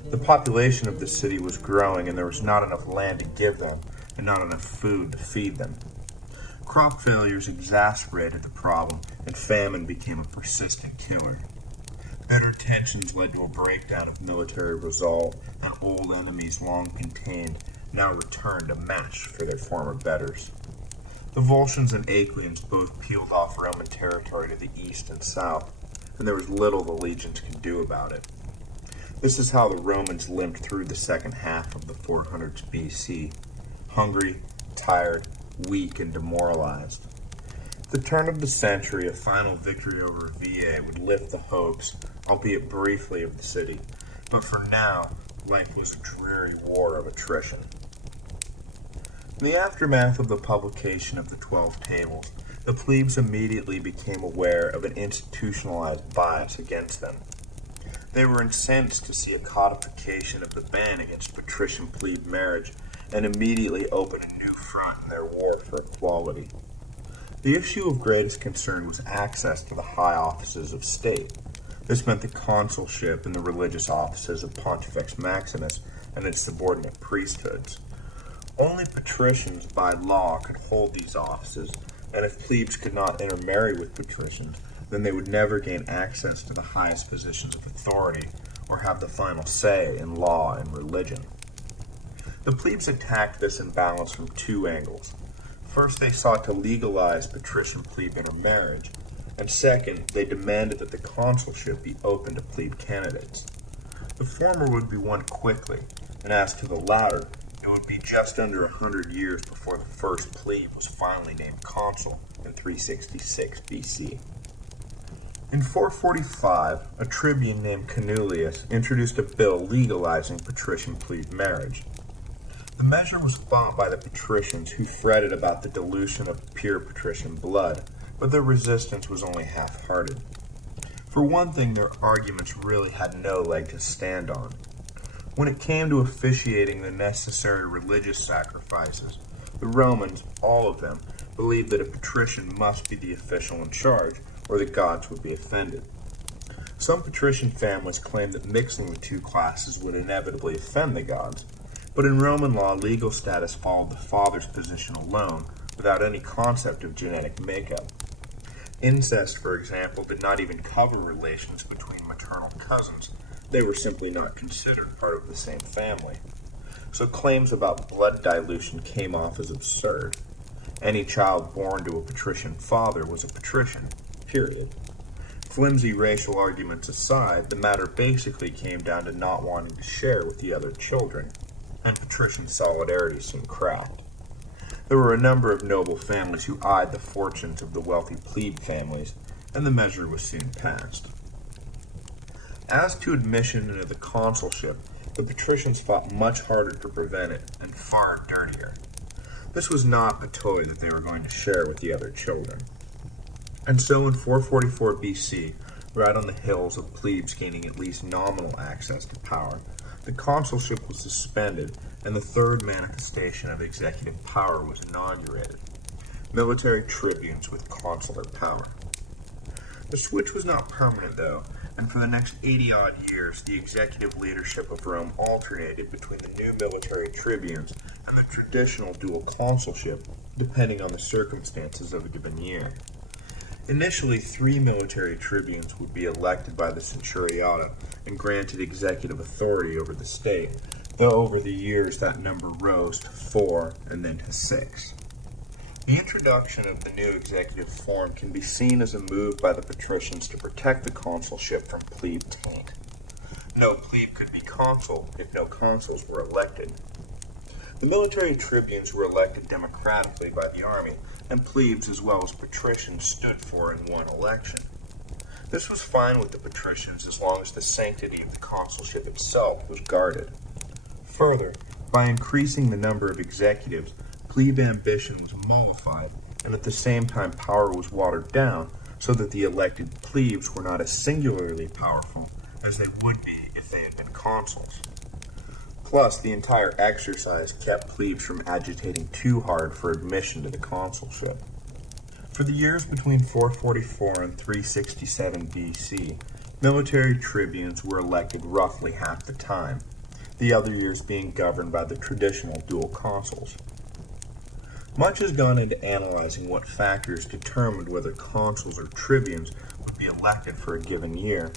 The population of the city was growing, and there was not enough land to give them, and not enough food to feed them. Crop failures exacerbated the problem, and famine became a persistent killer. Bitter tensions led to a breakdown of military resolve, and old enemies long contained now returned to mesh for their former betters. The Volscians and Aequians both peeled off Roman territory to the east and south, and there was little the legions could do about it. This is how the Romans limped through the second half of the 400s BC, hungry, tired, weak, and demoralized. At the turn of the century, a final victory over VA would lift the hopes, albeit briefly, of the city, but for now, life was a dreary war of attrition. In the aftermath of the publication of the 12 Tables, the plebes immediately became aware of an institutionalized bias against them. They were incensed to see a codification of the ban against patrician-plebe marriage and immediately opened a new front in their war for equality. The issue of greatest concern was access to the high offices of state. This meant the consulship and the religious offices of Pontifex Maximus and its subordinate priesthoods. Only patricians by law could hold these offices, and if plebes could not intermarry with patricians, then they would never gain access to the highest positions of authority or have the final say in law and religion. The plebes attacked this imbalance from two angles. First, they sought to legalize patrician-plebe intermarriage, and second, they demanded that the consulship be open to plebe candidates. The former would be won quickly, and as to the latter, it would be just under 100 years before the first plebe was finally named consul in 366 BC. In 445, a tribune named Canulius introduced a bill legalizing patrician-plebe marriage. The measure was fought by the patricians, who fretted about the dilution of pure patrician blood, but their resistance was only half-hearted. For one thing, their arguments really had no leg to stand on. When it came to officiating the necessary religious sacrifices, the Romans, all of them, believed that a patrician must be the official in charge, or the gods would be offended. Some patrician families claimed that mixing the two classes would inevitably offend the gods, but in Roman law, legal status followed the father's position alone, without any concept of genetic makeup. Incest, for example, did not even cover relations between maternal cousins. They were simply not considered part of the same family. So claims about blood dilution came off as absurd. Any child born to a patrician father was a patrician, period. Flimsy racial arguments aside, the matter basically came down to not wanting to share with the other children, and patrician solidarity soon cracked. There were a number of noble families who eyed the fortunes of the wealthy plebe families, and the measure was soon passed. As to admission into the consulship, the patricians fought much harder to prevent it, and far dirtier. This was not a toy that they were going to share with the other children. And so in 444 BC, right on the heels of plebes gaining at least nominal access to power, the consulship was suspended, and the third manifestation of executive power was inaugurated: military tribunes with consular power. The switch was not permanent, though, and for the next 80-odd years, the executive leadership of Rome alternated between the new military tribunes and the traditional dual consulship, depending on the circumstances of a given year. Initially, 3 military tribunes would be elected by the centuriata and granted executive authority over the state, though over the years that number rose to 4 and then to 6. The introduction of the new executive form can be seen as a move by the patricians to protect the consulship from plebe taint. No plebe could be consul if no consuls were elected. The military tribunes were elected democratically by the army, and plebes as well as patricians stood for and won election. This was fine with the patricians as long as the sanctity of the consulship itself was guarded. Further, by increasing the number of executives, plebe ambition was mollified, and at the same time power was watered down so that the elected plebes were not as singularly powerful as they would be if they had been consuls. Plus, the entire exercise kept plebes from agitating too hard for admission to the consulship. For the years between 444 and 367 BC, military tribunes were elected roughly half the time, the other years being governed by the traditional dual consuls. Much has gone into analyzing what factors determined whether consuls or tribunes would be elected for a given year,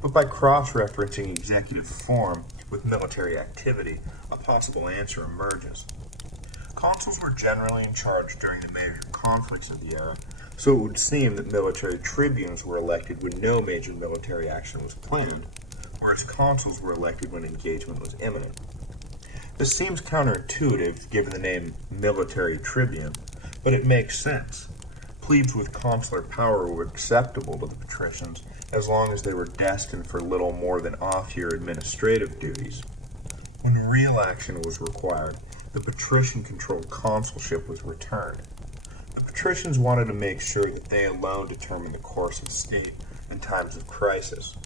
but by cross-referencing executive form with military activity, a possible answer emerges. Consuls were generally in charge during the major conflicts of the era, so it would seem that military tribunes were elected when no major military action was planned, whereas consuls were elected when engagement was imminent. This seems counterintuitive given the name military tribune, but it makes sense. Plebes with consular power were acceptable to the patricians as long as they were destined for little more than off-year administrative duties. When real action was required, the patrician-controlled consulship was returned. The patricians wanted to make sure that they alone determined the course of state in times of crisis.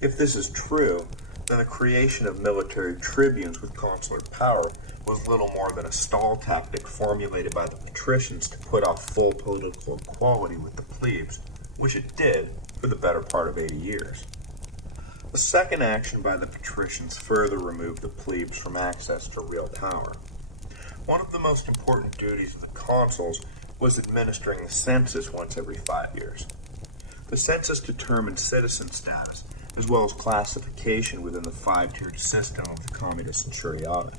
If this is true, then the creation of military tribunes with consular power was little more than a stall tactic formulated by the patricians to put off full political equality with the plebes, which it did for the better part of 80 years. The second action by the patricians further removed the plebes from access to real power. One of the most important duties of the consuls was administering the census once every 5 years. The census determined citizen status, as well as classification within the five-tiered system of the communist centuriata.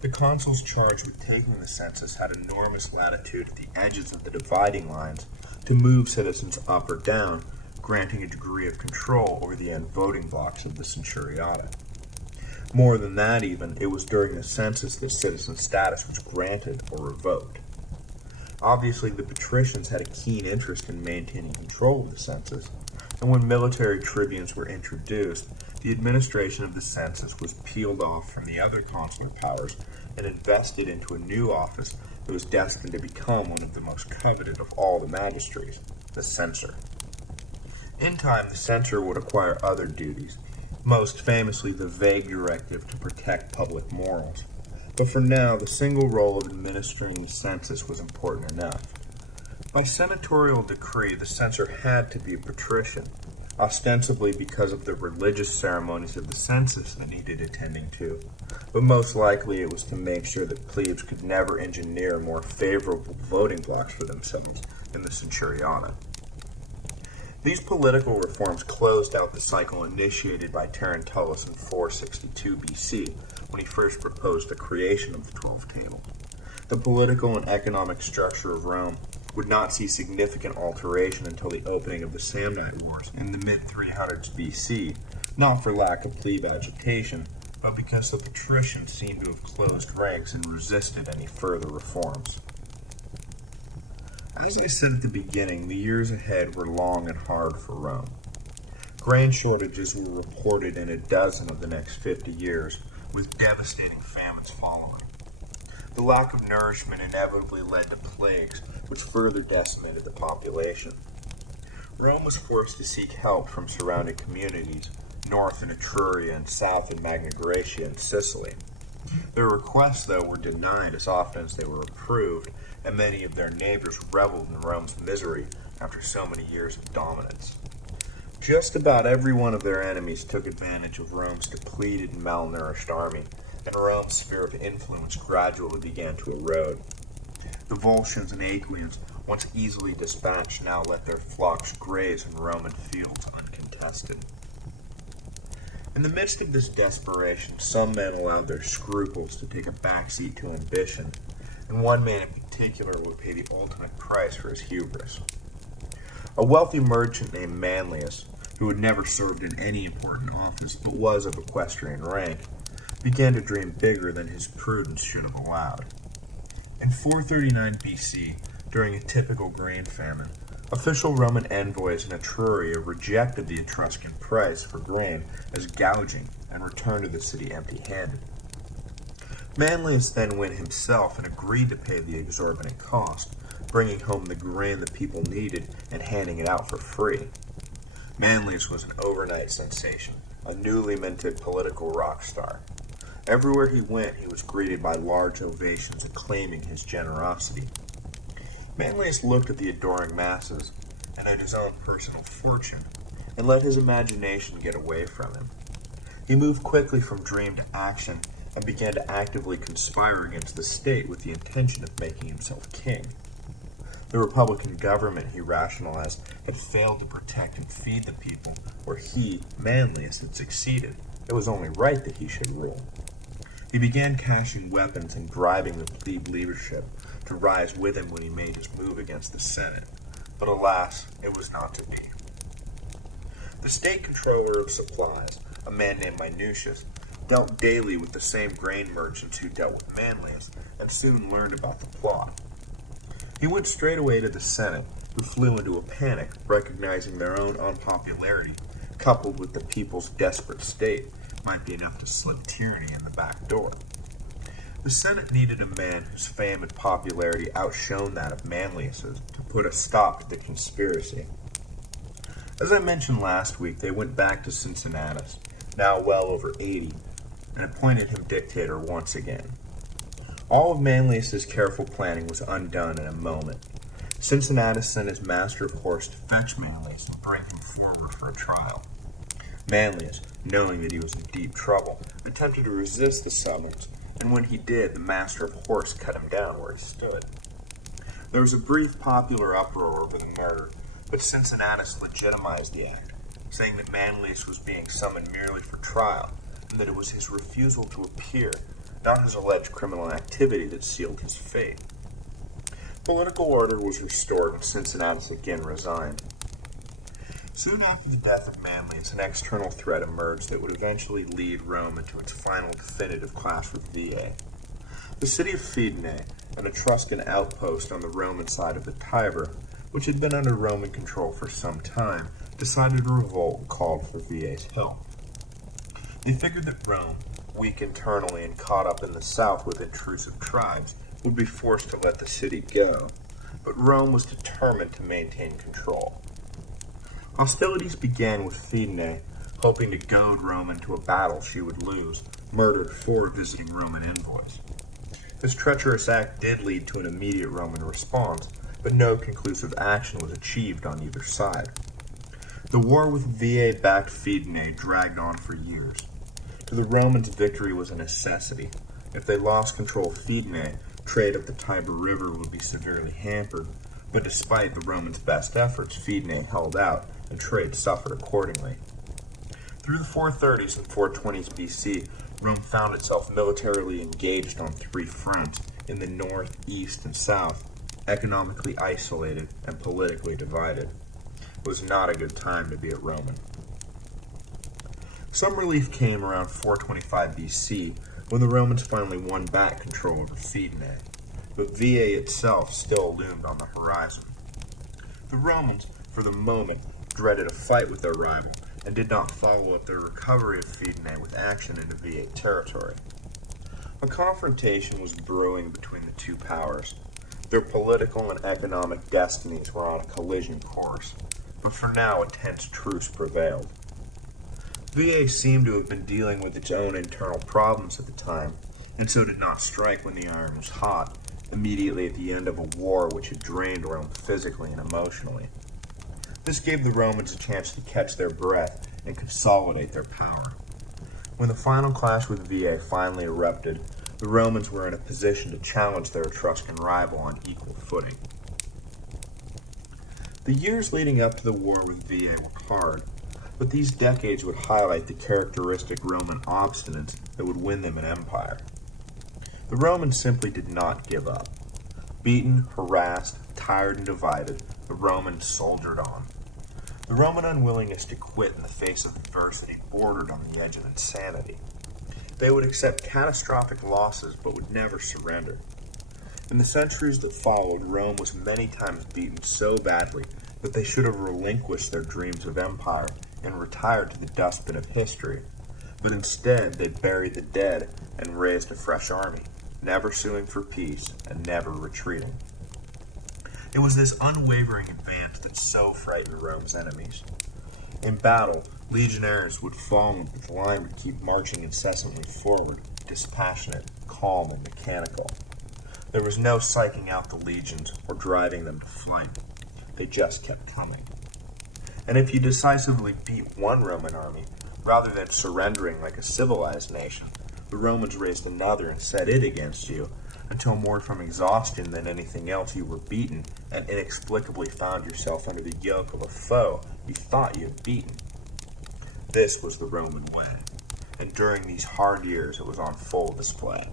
The consuls charged with taking the census had enormous latitude at the edges of the dividing lines to move citizens up or down, granting a degree of control over the end voting blocks of the centuriata. More than that even, it was during the census that citizen status was granted or revoked. Obviously, the patricians had a keen interest in maintaining control of the census, and when military tribunes were introduced, the administration of the census was peeled off from the other consular powers and invested into a new office that was destined to become one of the most coveted of all the magistracies, the censor. In time, the censor would acquire other duties, most famously the vague directive to protect public morals. But for now, the single role of administering the census was important enough. By senatorial decree, the censor had to be a patrician, ostensibly because of the religious ceremonies of the census that needed attending to, but most likely it was to make sure that plebes could never engineer more favorable voting blocks for themselves in the centuriata. These political reforms closed out the cycle initiated by Terentellus in 462 BC, when he first proposed the creation of the 12 tables. The political and economic structure of Rome would not see significant alteration until the opening of the Samnite Wars in the mid-300s BC, not for lack of plebe agitation, but because the patricians seemed to have closed ranks and resisted any further reforms. As I said at the beginning, the years ahead were long and hard for Rome. Grain shortages were reported in a dozen of the next 50 years, with devastating famines following. The lack of nourishment inevitably led to plagues, which further decimated the population. Rome was forced to seek help from surrounding communities, north in Etruria and south in Magna Graecia and Sicily. Their requests, though, were denied as often as they were approved, and many of their neighbors reveled in Rome's misery after so many years of dominance. Just about every one of their enemies took advantage of Rome's depleted and malnourished army, and Rome's sphere of influence gradually began to erode. The Volscians and Aequians, once easily dispatched, now let their flocks graze in Roman fields uncontested. In the midst of this desperation, some men allowed their scruples to take a backseat to ambition, and one man in particular would pay the ultimate price for his hubris. A wealthy merchant named Manlius, who had never served in any important office but was of equestrian rank, began to dream bigger than his prudence should have allowed. In 439 BC, during a typical grain famine, official Roman envoys in Etruria rejected the Etruscan price for grain as gouging and returned to the city empty-handed. Manlius then went himself and agreed to pay the exorbitant cost, bringing home the grain the people needed and handing it out for free. Manlius was an overnight sensation, a newly minted political rock star. Everywhere he went, he was greeted by large ovations acclaiming his generosity. Manlius looked at the adoring masses and at his own personal fortune, and let his imagination get away from him. He moved quickly from dream to action and began to actively conspire against the state with the intention of making himself king. The Republican government, he rationalized, had failed to protect and feed the people where he, Manlius, had succeeded. It was only right that he should rule. He began cashing weapons and bribing the plebe leadership to rise with him when he made his move against the Senate. But alas, it was not to be. The state controller of supplies, a man named Minucius, dealt daily with the same grain merchants who dealt with Manlius, and soon learned about the plot. He went straight away to the Senate, who flew into a panic, recognizing their own unpopularity, coupled with the people's desperate state, might be enough to slip tyranny in the back door. The Senate needed a man whose fame and popularity outshone that of Manlius's to put a stop to the conspiracy. As I mentioned last week, they went back to Cincinnatus, now well over 80, and appointed him dictator once again. All of Manlius's careful planning was undone in a moment. Cincinnatus sent his master of horse to fetch Manlius and bring him forward for a trial. Manlius, knowing that he was in deep trouble, attempted to resist the summons, and when he did, the master of horse cut him down where he stood. There was a brief popular uproar over the murder, but Cincinnatus legitimized the act, saying that Manlius was being summoned merely for trial, and that it was his refusal to appear, not his alleged criminal activity, that sealed his fate. Political order was restored and Cincinnatus again resigned. Soon after the death of Manlius, an external threat emerged that would eventually lead Rome into its final definitive clash with Veii. The city of Fidenae, an Etruscan outpost on the Roman side of the Tiber, which had been under Roman control for some time, decided to revolt and called for Veii's help. They figured that Rome, weak internally and caught up in the south with intrusive tribes, would be forced to let the city go, but Rome was determined to maintain control. Hostilities began with Fidenae, hoping to goad Rome into a battle she would lose, murdered 4 visiting Roman envoys. This treacherous act did lead to an immediate Roman response, but no conclusive action was achieved on either side. The war with Veii-backed Fidenae dragged on for years. To the Romans, victory was a necessity. If they lost control of Fidenae, trade up the Tiber River would be severely hampered, but despite the Romans' best efforts, Fidenae held out, and trade suffered accordingly. Through the 430s and 420s BC, Rome found itself militarily engaged on 3 fronts, in the north, east, and south, economically isolated and politically divided. It was not a good time to be a Roman. Some relief came around 425 BC, when the Romans finally won back control over Fidenae, but Veii itself still loomed on the horizon. The Romans, for the moment, dreaded a fight with their rival, and did not follow up their recovery of Fidenae with action into Veii territory. A confrontation was brewing between the two powers. Their political and economic destinies were on a collision course, but for now a tense truce prevailed. Veii seemed to have been dealing with its own internal problems at the time, and so did not strike when the iron was hot, immediately at the end of a war which had drained Rome physically and emotionally. This gave the Romans a chance to catch their breath and consolidate their power. When the final clash with Veii finally erupted, the Romans were in a position to challenge their Etruscan rival on equal footing. The years leading up to the war with Veii were hard, but these decades would highlight the characteristic Roman obstinance that would win them an empire. The Romans simply did not give up. Beaten, harassed, tired, and divided, the Romans soldiered on. The Roman unwillingness to quit in the face of adversity bordered on the edge of insanity. They would accept catastrophic losses but would never surrender. In the centuries that followed, Rome was many times beaten so badly that they should have relinquished their dreams of empire and retired to the dustbin of history. But instead, they buried the dead and raised a fresh army, never suing for peace and never retreating. It was this unwavering advance that so frightened Rome's enemies. In battle, Legionnaires would follow, but the line would keep marching incessantly forward, dispassionate, calm, and mechanical. There was no psyching out the legions or driving them to flight. They just kept coming. And if you decisively beat one Roman army, rather than surrendering like a civilized nation, the Romans raised another and set it against you, until more from exhaustion than anything else you were beaten, and inexplicably found yourself under the yoke of a foe you thought you had beaten. This was the Roman way, and during these hard years it was on full display.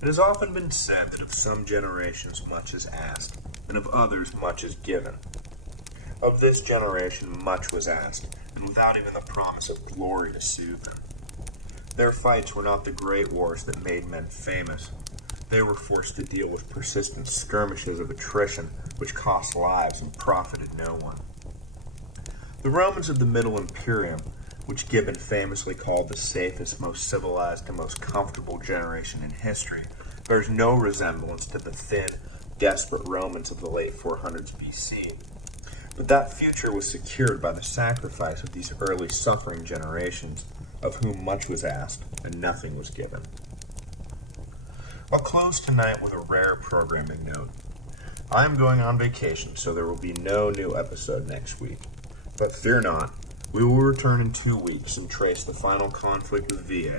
It has often been said that of some generations much is asked, and of others much is given. Of this generation much was asked, and without even the promise of glory to soothe them. Their fights were not the great wars that made men famous. They were forced to deal with persistent skirmishes of attrition, which cost lives and profited no one. The Romans of the Middle Imperium, which Gibbon famously called the safest, most civilized, and most comfortable generation in history, bears no resemblance to the thin, desperate Romans of the late 400s BC. But that future was secured by the sacrifice of these early suffering generations, of whom much was asked and nothing was given. I'll close tonight with a rare programming note. I am going on vacation, so there will be no new episode next week. But fear not, we will return in 2 weeks and trace the final conflict of Veii,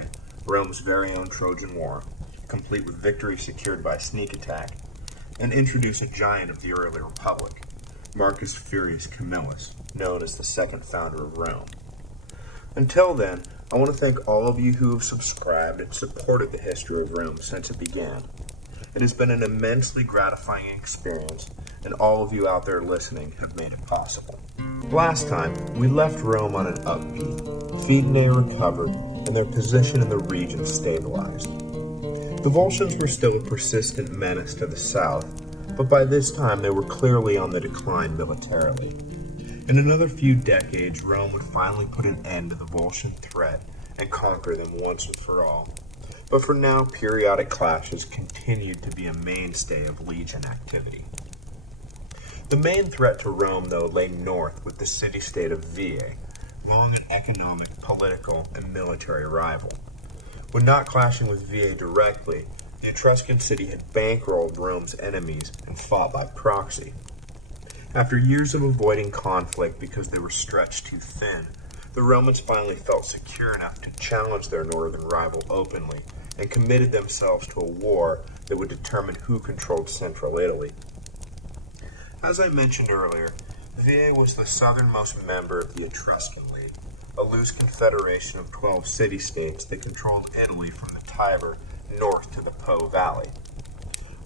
Rome's very own Trojan War, complete with victory secured by sneak attack, and introduce a giant of the early republic, Marcus Furius Camillus, known as the second founder of Rome. Until then, I want to thank all of you who have subscribed and supported the history of Rome since it began. It has been an immensely gratifying experience, and all of you out there listening have made it possible. Last time, we left Rome on an upbeat. Fidenae recovered, and their position in the region stabilized. The Volscians were still a persistent menace to the south, but by this time they were clearly on the decline militarily. In another few decades, Rome would finally put an end to the Volscian threat and conquer them once and for all. But for now, periodic clashes continued to be a mainstay of legion activity. The main threat to Rome, though, lay north with the city-state of Veii, long an economic, political, and military rival. When not clashing with Veii directly, the Etruscan city had bankrolled Rome's enemies and fought by proxy. After years of avoiding conflict because they were stretched too thin, the Romans finally felt secure enough to challenge their northern rival openly and committed themselves to a war that would determine who controlled central Italy. As I mentioned earlier, Veii was the southernmost member of the Etruscan League, a loose confederation of 12 city-states that controlled Italy from the Tiber north to the Po Valley.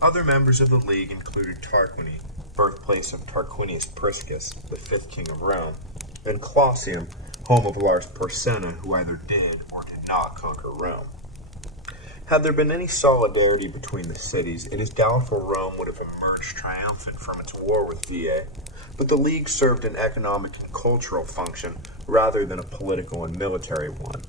Other members of the League included Tarquiny, birthplace of Tarquinius Priscus, the fifth king of Rome, and Clausium, home of Lars Porsena, who either did or did not conquer Rome. Had there been any solidarity between the cities, it is doubtful Rome would have emerged triumphant from its war with Veii, but the League served an economic and cultural function rather than a political and military one.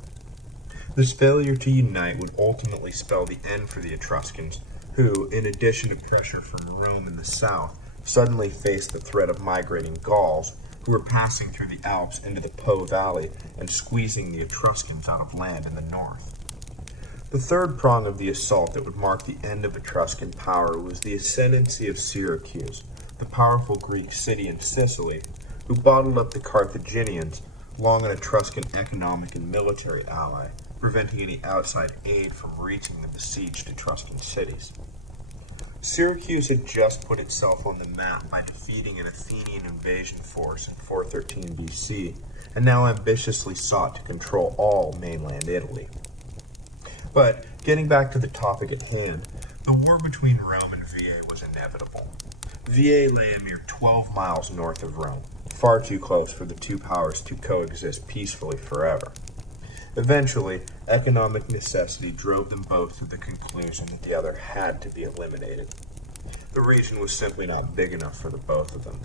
This failure to unite would ultimately spell the end for the Etruscans, who, in addition to pressure from Rome in the south, suddenly faced the threat of migrating Gauls, who were passing through the Alps into the Po Valley and squeezing the Etruscans out of land in the north. The third prong of the assault that would mark the end of Etruscan power was the ascendancy of Syracuse, the powerful Greek city in Sicily, who bottled up the Carthaginians, long an Etruscan economic and military ally, preventing any outside aid from reaching the besieged Etruscan cities. Syracuse had just put itself on the map by defeating an Athenian invasion force in 413 BC, and now ambitiously sought to control all mainland Italy. But, getting back to the topic at hand, the war between Rome and Veii was inevitable. Veii lay a mere 12 miles north of Rome, far too close for the two powers to coexist peacefully forever. Eventually, economic necessity drove them both to the conclusion that the other had to be eliminated. The region was simply not big enough for the both of them.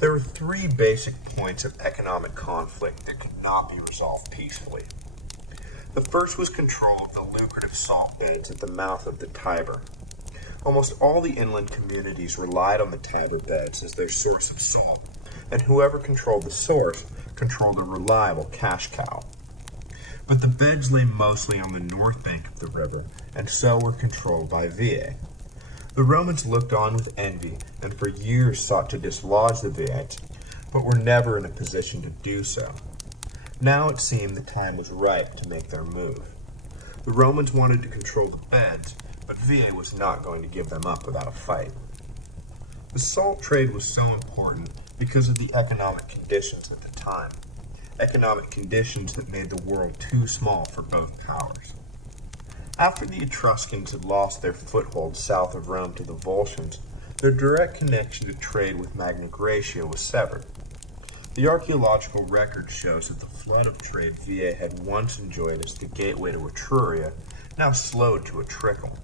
There were three basic points of economic conflict that could not be resolved peacefully. The first was control of the lucrative salt beds at the mouth of the Tiber. Almost all the inland communities relied on the Tiber beds as their source of salt, and whoever controlled the source controlled a reliable cash cow. But the beds lay mostly on the north bank of the river, and so were controlled by Veii. The Romans looked on with envy, and for years sought to dislodge the Vieites, but were never in a position to do so. Now it seemed the time was ripe to make their move. The Romans wanted to control the beds, but Veii was not going to give them up without a fight. The salt trade was so important because of the economic conditions at the time, economic conditions that made the world too small for both powers. After the Etruscans had lost their foothold south of Rome to the Volscians, their direct connection to trade with Magna Graecia was severed. The archaeological record shows that the flood of trade Veii had once enjoyed as the gateway to Etruria now slowed to a trickle.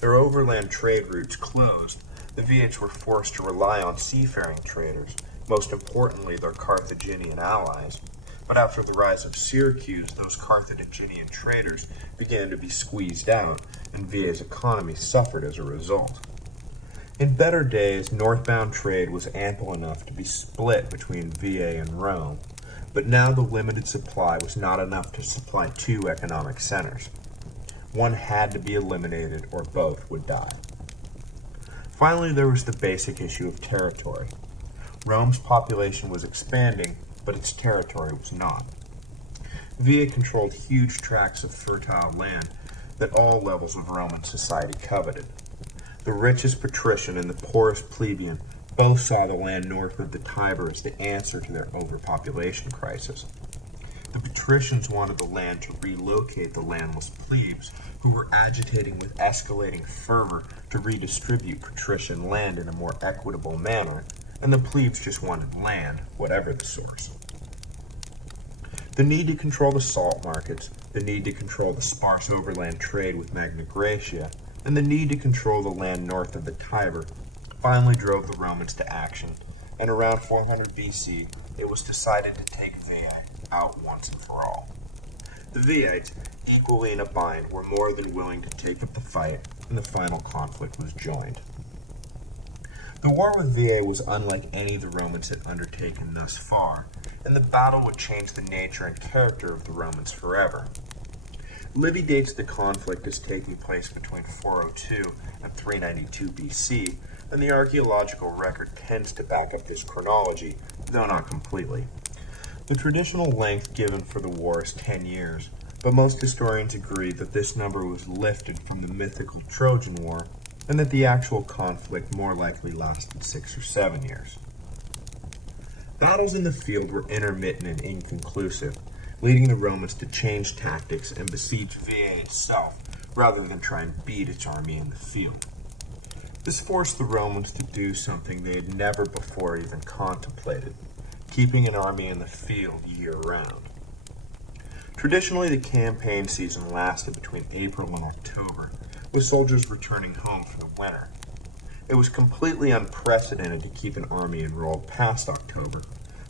Their overland trade routes closed, the Vieites were forced to rely on seafaring traders, most importantly their Carthaginian allies. But after the rise of Syracuse, those Carthaginian traders began to be squeezed out, and Veii's economy suffered as a result. In better days, northbound trade was ample enough to be split between Veii and Rome, but now the limited supply was not enough to supply two economic centers. One had to be eliminated or both would die. Finally, there was the basic issue of territory. Rome's population was expanding, but its territory was not. Veii controlled huge tracts of fertile land that all levels of Roman society coveted. The richest patrician and the poorest plebeian both saw the land north of the Tiber as the answer to their overpopulation crisis. The patricians wanted the land to relocate the landless plebes, who were agitating with escalating fervor to redistribute patrician land in a more equitable manner, and the plebes just wanted land, whatever the source. The need to control the salt markets, the need to control the sparse overland trade with Magna Graecia, and the need to control the land north of the Tiber finally drove the Romans to action, and around 400 BC it was decided to take Veii out once and for all. The Vieites, equally in a bind, were more than willing to take up the fight, and the final conflict was joined. The war with Veii was unlike any the Romans had undertaken thus far, and the battle would change the nature and character of the Romans forever. Livy dates the conflict as taking place between 402 and 392 BC, and the archaeological record tends to back up his chronology, though not completely. The traditional length given for the war is 10 years, but most historians agree that this number was lifted from the mythical Trojan War, and that the actual conflict more likely lasted 6 or 7 years. Battles in the field were intermittent and inconclusive, leading the Romans to change tactics and besiege Veii itself, rather than try and beat its army in the field. This forced the Romans to do something they had never before even contemplated, keeping an army in the field year-round. Traditionally, the campaign season lasted between April and October, with soldiers returning home for the winter. It was completely unprecedented to keep an army enrolled past October,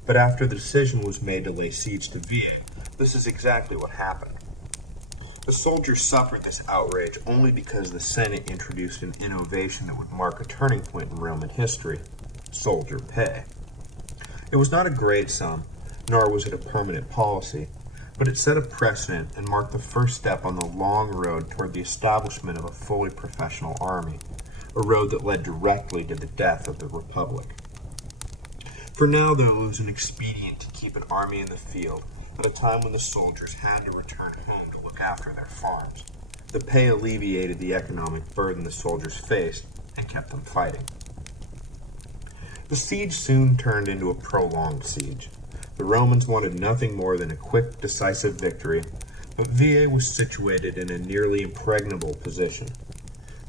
but after the decision was made to lay siege to Veii, this is exactly what happened. The soldiers suffered this outrage only because the Senate introduced an innovation that would mark a turning point in Roman history: soldier pay. It was not a great sum, nor was it a permanent policy, but it set a precedent and marked the first step on the long road toward the establishment of a fully professional army, a road that led directly to the death of the Republic. For now, though, it was an expedient to keep an army in the field at a time when the soldiers had to return home to look after their farms. The pay alleviated the economic burden the soldiers faced and kept them fighting. The siege soon turned into a prolonged siege. The Romans wanted nothing more than a quick, decisive victory, but Veii was situated in a nearly impregnable position.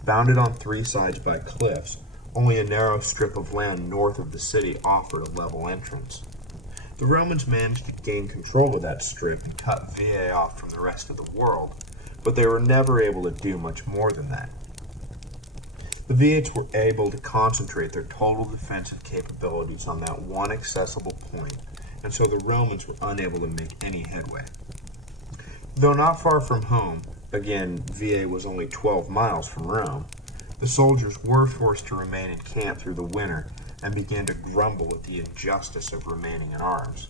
Bounded on three sides by cliffs, only a narrow strip of land north of the city offered a level entrance. The Romans managed to gain control of that strip and cut Veii off from the rest of the world, but they were never able to do much more than that. The Vieites were able to concentrate their total defensive capabilities on that one accessible point, and so the Romans were unable to make any headway. Though not far from home, again, Veii was only 12 miles from Rome, the soldiers were forced to remain in camp through the winter and began to grumble at the injustice of remaining in arms.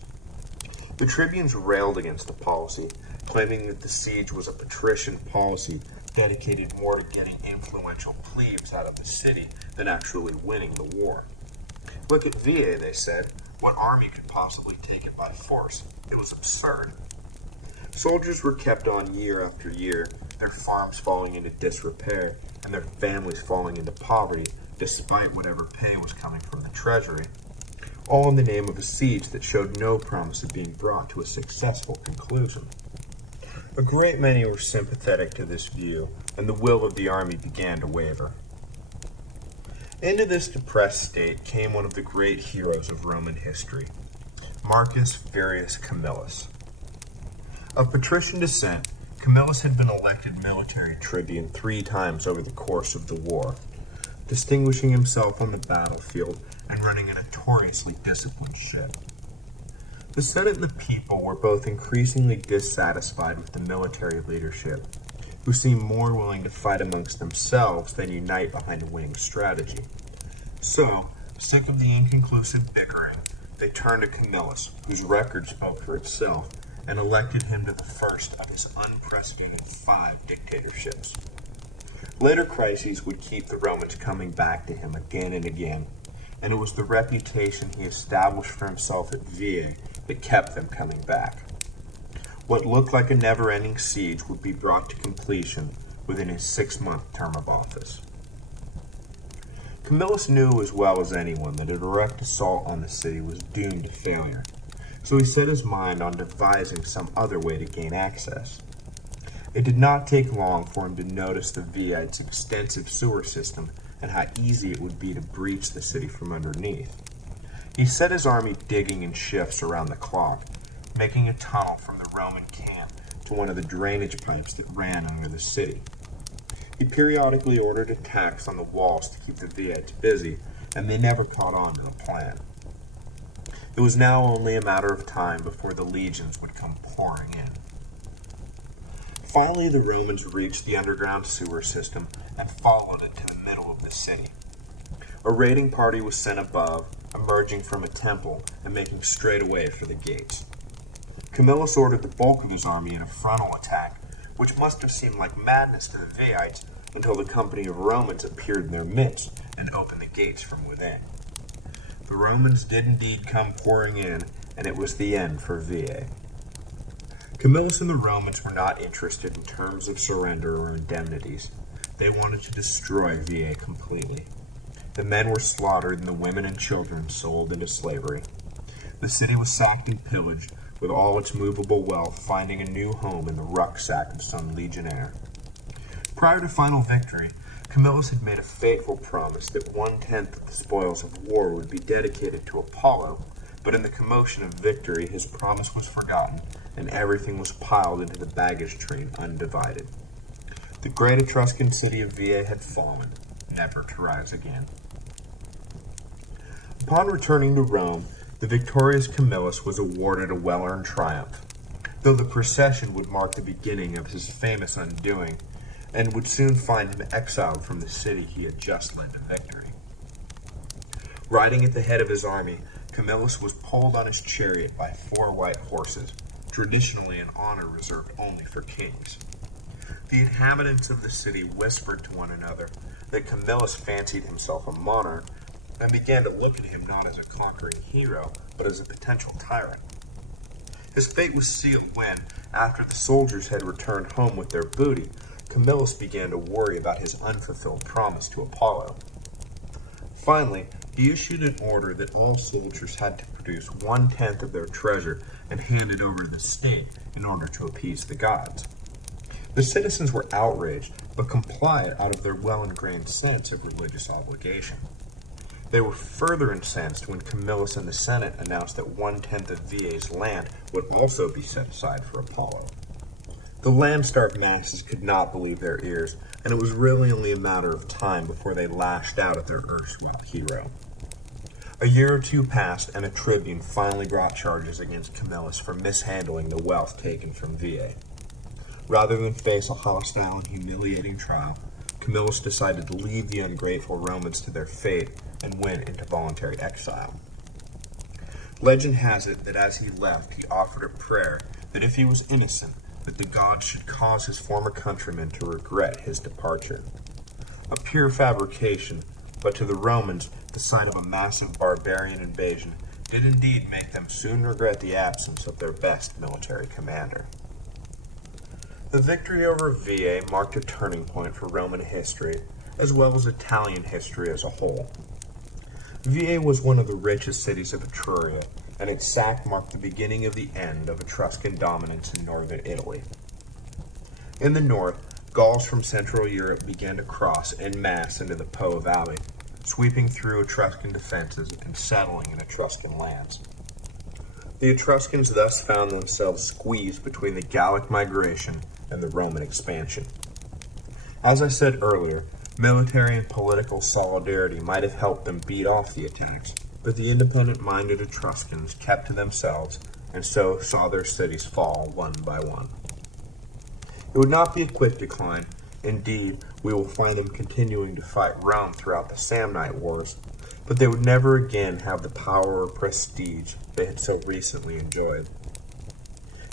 The tribunes railed against the policy, claiming that the siege was a patrician policy dedicated more to getting influential plebes out of the city than actually winning the war. Look at Veii, they said. What army could possibly take it by force? It was absurd. Soldiers were kept on year after year, their farms falling into disrepair, and their families falling into poverty, despite whatever pay was coming from the treasury, all in the name of a siege that showed no promise of being brought to a successful conclusion. A great many were sympathetic to this view, and the will of the army began to waver. Into this depressed state came one of the great heroes of Roman history, Marcus Furius Camillus. Of patrician descent, Camillus had been elected military tribune 3 times over the course of the war, distinguishing himself on the battlefield and running a notoriously disciplined ship. The Senate and the people were both increasingly dissatisfied with the military leadership, who seemed more willing to fight amongst themselves than unite behind a winning strategy. So, sick of the inconclusive bickering, they turned to Camillus, whose record spoke for itself, and elected him to the first of his unprecedented 5 dictatorships. Later crises would keep the Romans coming back to him again and again, and it was the reputation he established for himself at Veii that kept them coming back. What looked like a never-ending siege would be brought to completion within his 6-month term of office. Camillus knew as well as anyone that a direct assault on the city was doomed to failure, so he set his mind on devising some other way to gain access. It did not take long for him to notice the Viites' extensive sewer system and how easy it would be to breach the city from underneath. He set his army digging in shifts around the clock, making a tunnel from the Roman camp to one of the drainage pipes that ran under the city. He periodically ordered attacks on the walls to keep the Viites busy, and they never caught on to the plan. It was now only a matter of time before the legions would come pouring in. Finally, the Romans reached the underground sewer system and followed it to the middle of the city. A raiding party was sent above, emerging from a temple and making straight away for the gates. Camillus ordered the bulk of his army in a frontal attack, which must have seemed like madness to the Viites until the company of Romans appeared in their midst and opened the gates from within. The Romans did indeed come pouring in, and it was the end for Veii. Camillus and the Romans were not interested in terms of surrender or indemnities. They wanted to destroy Veii completely. The men were slaughtered and the women and children sold into slavery. The city was sacked and pillaged, with all its movable wealth finding a new home in the rucksack of some legionnaire. Prior to final victory, Camillus had made a fateful promise that 1/10 of the spoils of war would be dedicated to Apollo, but in the commotion of victory his promise was forgotten, and everything was piled into the baggage train undivided. The great Etruscan city of Veii had fallen, never to rise again. Upon returning to Rome, the victorious Camillus was awarded a well-earned triumph, though the procession would mark the beginning of his famous undoing, and would soon find him exiled from the city he had just led to victory. Riding at the head of his army, Camillus was pulled on his chariot by 4 white horses, traditionally an honor reserved only for kings. The inhabitants of the city whispered to one another that Camillus fancied himself a monarch, and began to look at him not as a conquering hero, but as a potential tyrant. His fate was sealed when, after the soldiers had returned home with their booty, Camillus began to worry about his unfulfilled promise to Apollo. Finally, he issued an order that all soldiers had to produce 1/10 of their treasure and hand it over to the state in order to appease the gods. The citizens were outraged, but complied out of their well-ingrained sense of religious obligation. They were further incensed when Camillus and the Senate announced that 1/10 of Veii's land would also be set aside for Apollo. The land-starved masses could not believe their ears, and it was really only a matter of time before they lashed out at their erstwhile hero. A year or 2 passed, and a tribune finally brought charges against Camillus for mishandling the wealth taken from Veii. Rather than face a hostile and humiliating trial, Camillus decided to leave the ungrateful Romans to their fate and went into voluntary exile. Legend has it that as he left, he offered a prayer that if he was innocent, that the gods should cause his former countrymen to regret his departure. A pure fabrication, but to the Romans, the sight of a massive barbarian invasion did indeed make them soon regret the absence of their best military commander. The victory over Veii marked a turning point for Roman history, as well as Italian history as a whole. Veii was one of the richest cities of Etruria, and its sack marked the beginning of the end of Etruscan dominance in northern Italy. In the north, Gauls from Central Europe began to cross en masse into the Po Valley, sweeping through Etruscan defenses and settling in Etruscan lands. The Etruscans thus found themselves squeezed between the Gallic migration and the Roman expansion. As I said earlier, military and political solidarity might have helped them beat off the attacks, but the independent-minded Etruscans kept to themselves and so saw their cities fall one by one. It would not be a quick decline. Indeed, we will find them continuing to fight Rome throughout the Samnite Wars, but they would never again have the power or prestige they had so recently enjoyed.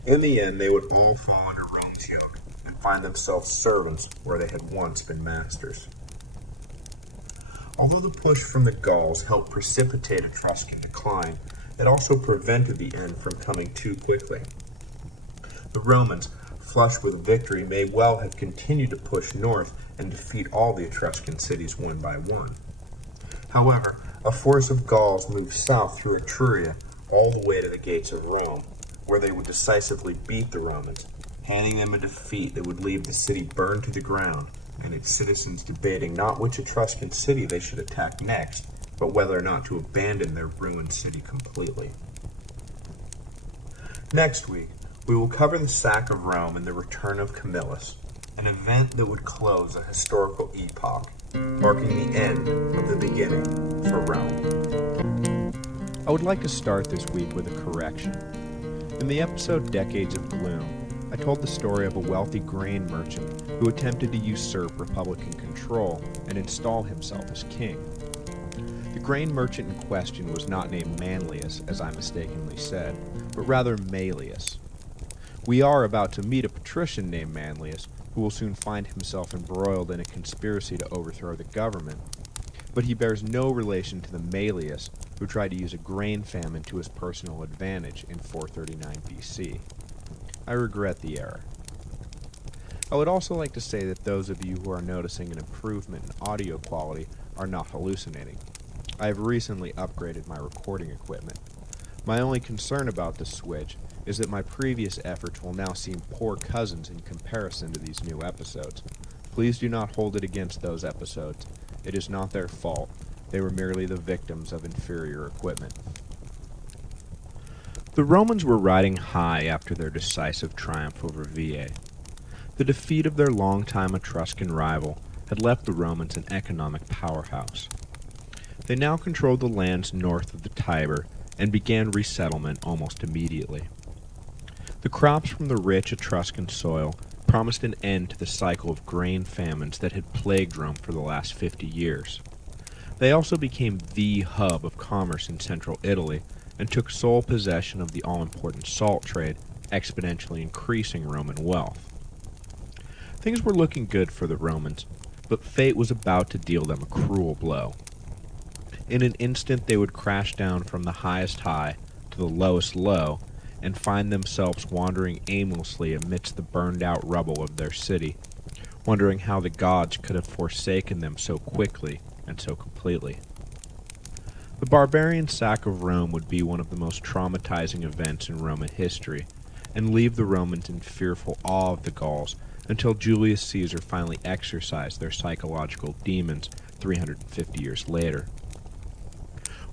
In the end, they would all fall under Rome's yoke and find themselves servants where they had once been masters. Although the push from the Gauls helped precipitate Etruscan decline, it also prevented the end from coming too quickly. The Romans, flushed with victory, may well have continued to push north and defeat all the Etruscan cities one by one. However, a force of Gauls moved south through Etruria all the way to the gates of Rome, where they would decisively beat the Romans, handing them a defeat that would leave the city burned to the ground, and its citizens debating not which Etruscan city they should attack next, but whether or not to abandon their ruined city completely. Next week, we will cover the sack of Rome and the return of Camillus, an event that would close a historical epoch, marking the end of the beginning for Rome. I would like to start this week with a correction. In the episode Decades of Gloom, I told the story of a wealthy grain merchant who attempted to usurp Republican control and install himself as king. The grain merchant in question was not named Manlius, as I mistakenly said, but rather Malleus. We are about to meet a patrician named Manlius, who will soon find himself embroiled in a conspiracy to overthrow the government, but he bears no relation to the Malleus who tried to use a grain famine to his personal advantage in 439 BC. I regret the error. I would also like to say that those of you who are noticing an improvement in audio quality are not hallucinating. I have recently upgraded my recording equipment. My only concern about this switch is that my previous efforts will now seem poor cousins in comparison to these new episodes. Please do not hold it against those episodes. It is not their fault. They were merely the victims of inferior equipment. The Romans were riding high after their decisive triumph over Veii. The defeat of their longtime Etruscan rival had left the Romans an economic powerhouse. They now controlled the lands north of the Tiber and began resettlement almost immediately. The crops from the rich Etruscan soil promised an end to the cycle of grain famines that had plagued Rome for the last 50 years. They also became the hub of commerce in central Italy and took sole possession of the all-important salt trade, exponentially increasing Roman wealth. Things were looking good for the Romans, but fate was about to deal them a cruel blow. In an instant they would crash down from the highest high to the lowest low, and find themselves wandering aimlessly amidst the burned-out rubble of their city, wondering how the gods could have forsaken them so quickly and so completely. The barbarian sack of Rome would be one of the most traumatizing events in Roman history, and leave the Romans in fearful awe of the Gauls until Julius Caesar finally exorcised their psychological demons 350 years later.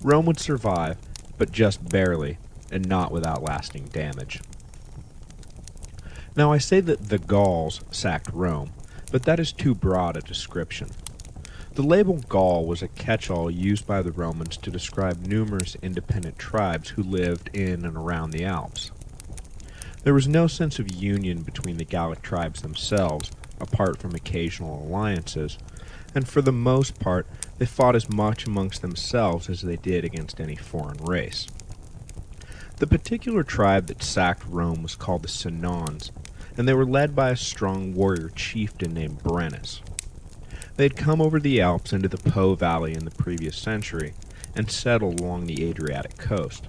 Rome would survive, but just barely, and not without lasting damage. Now I say that the Gauls sacked Rome, but that is too broad a description. The label Gaul was a catch-all used by the Romans to describe numerous independent tribes who lived in and around the Alps. There was no sense of union between the Gallic tribes themselves, apart from occasional alliances, and for the most part they fought as much amongst themselves as they did against any foreign race. The particular tribe that sacked Rome was called the Senons, and they were led by a strong warrior chieftain named Brennus. They had come over the Alps into the Po Valley in the previous century and settled along the Adriatic coast.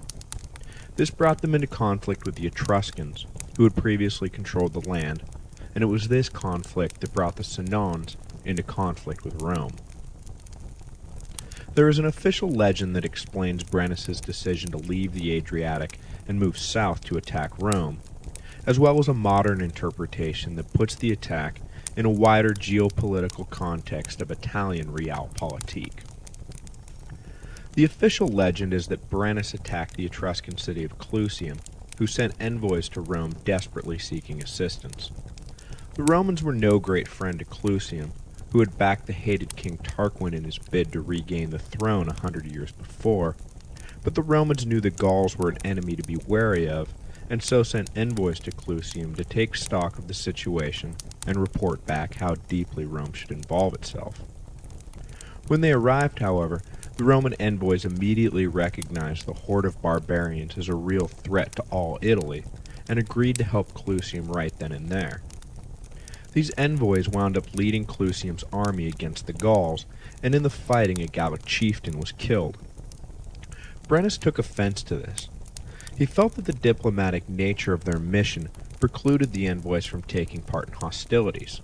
This brought them into conflict with the Etruscans, who had previously controlled the land, and it was this conflict that brought the Senons into conflict with Rome. There is an official legend that explains Brennus's decision to leave the Adriatic and move south to attack Rome, as well as a modern interpretation that puts the attack in a wider geopolitical context of Italian realpolitik. The official legend is that Brennus attacked the Etruscan city of Clusium, who sent envoys to Rome desperately seeking assistance. The Romans were no great friend to Clusium, who had backed the hated King Tarquin in his bid to regain the throne 100 years before, but the Romans knew the Gauls were an enemy to be wary of, and so sent envoys to Clusium to take stock of the situation and report back how deeply Rome should involve itself. When they arrived, however, the Roman envoys immediately recognized the horde of barbarians as a real threat to all Italy, and agreed to help Clusium right then and there. These envoys wound up leading Clusium's army against the Gauls, and in the fighting a Gallic chieftain was killed. Brennus took offense to this. He felt that the diplomatic nature of their mission precluded the envoys from taking part in hostilities.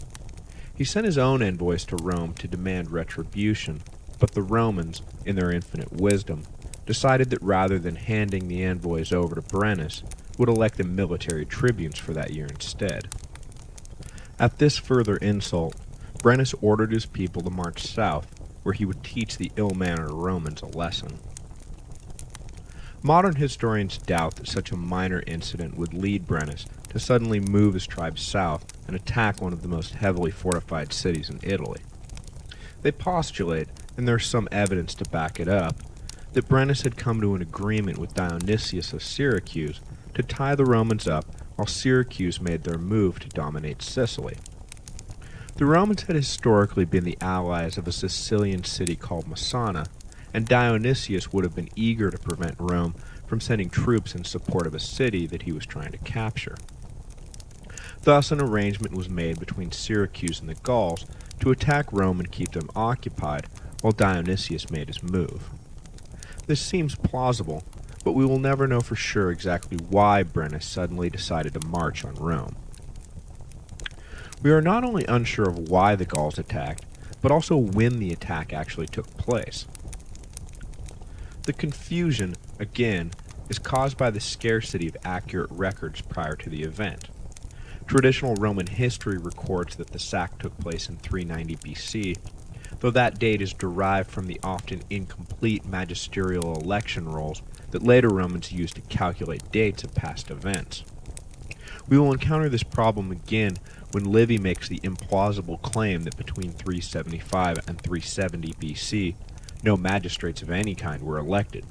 He sent his own envoys to Rome to demand retribution, but the Romans, in their infinite wisdom, decided that rather than handing the envoys over to Brennus, would elect them military tribunes for that year instead. At this further insult, Brennus ordered his people to march south, where he would teach the ill-mannered Romans a lesson. Modern historians doubt that such a minor incident would lead Brennus to suddenly move his tribe south and attack one of the most heavily fortified cities in Italy. They postulate, and there is some evidence to back it up, that Brennus had come to an agreement with Dionysius of Syracuse to tie the Romans up while Syracuse made their move to dominate Sicily. The Romans had historically been the allies of a Sicilian city called Messana, and Dionysius would have been eager to prevent Rome from sending troops in support of a city that he was trying to capture. Thus an arrangement was made between Syracuse and the Gauls to attack Rome and keep them occupied while Dionysius made his move. This seems plausible, but we will never know for sure exactly why Brennus suddenly decided to march on Rome. We are not only unsure of why the Gauls attacked, but also when the attack actually took place. The confusion, again, is caused by the scarcity of accurate records prior to the event. Traditional Roman history records that the sack took place in 390 BC, though that date is derived from the often incomplete magisterial election rolls that later Romans used to calculate dates of past events. We will encounter this problem again when Livy makes the implausible claim that between 375 and 370 BC, no magistrates of any kind were elected.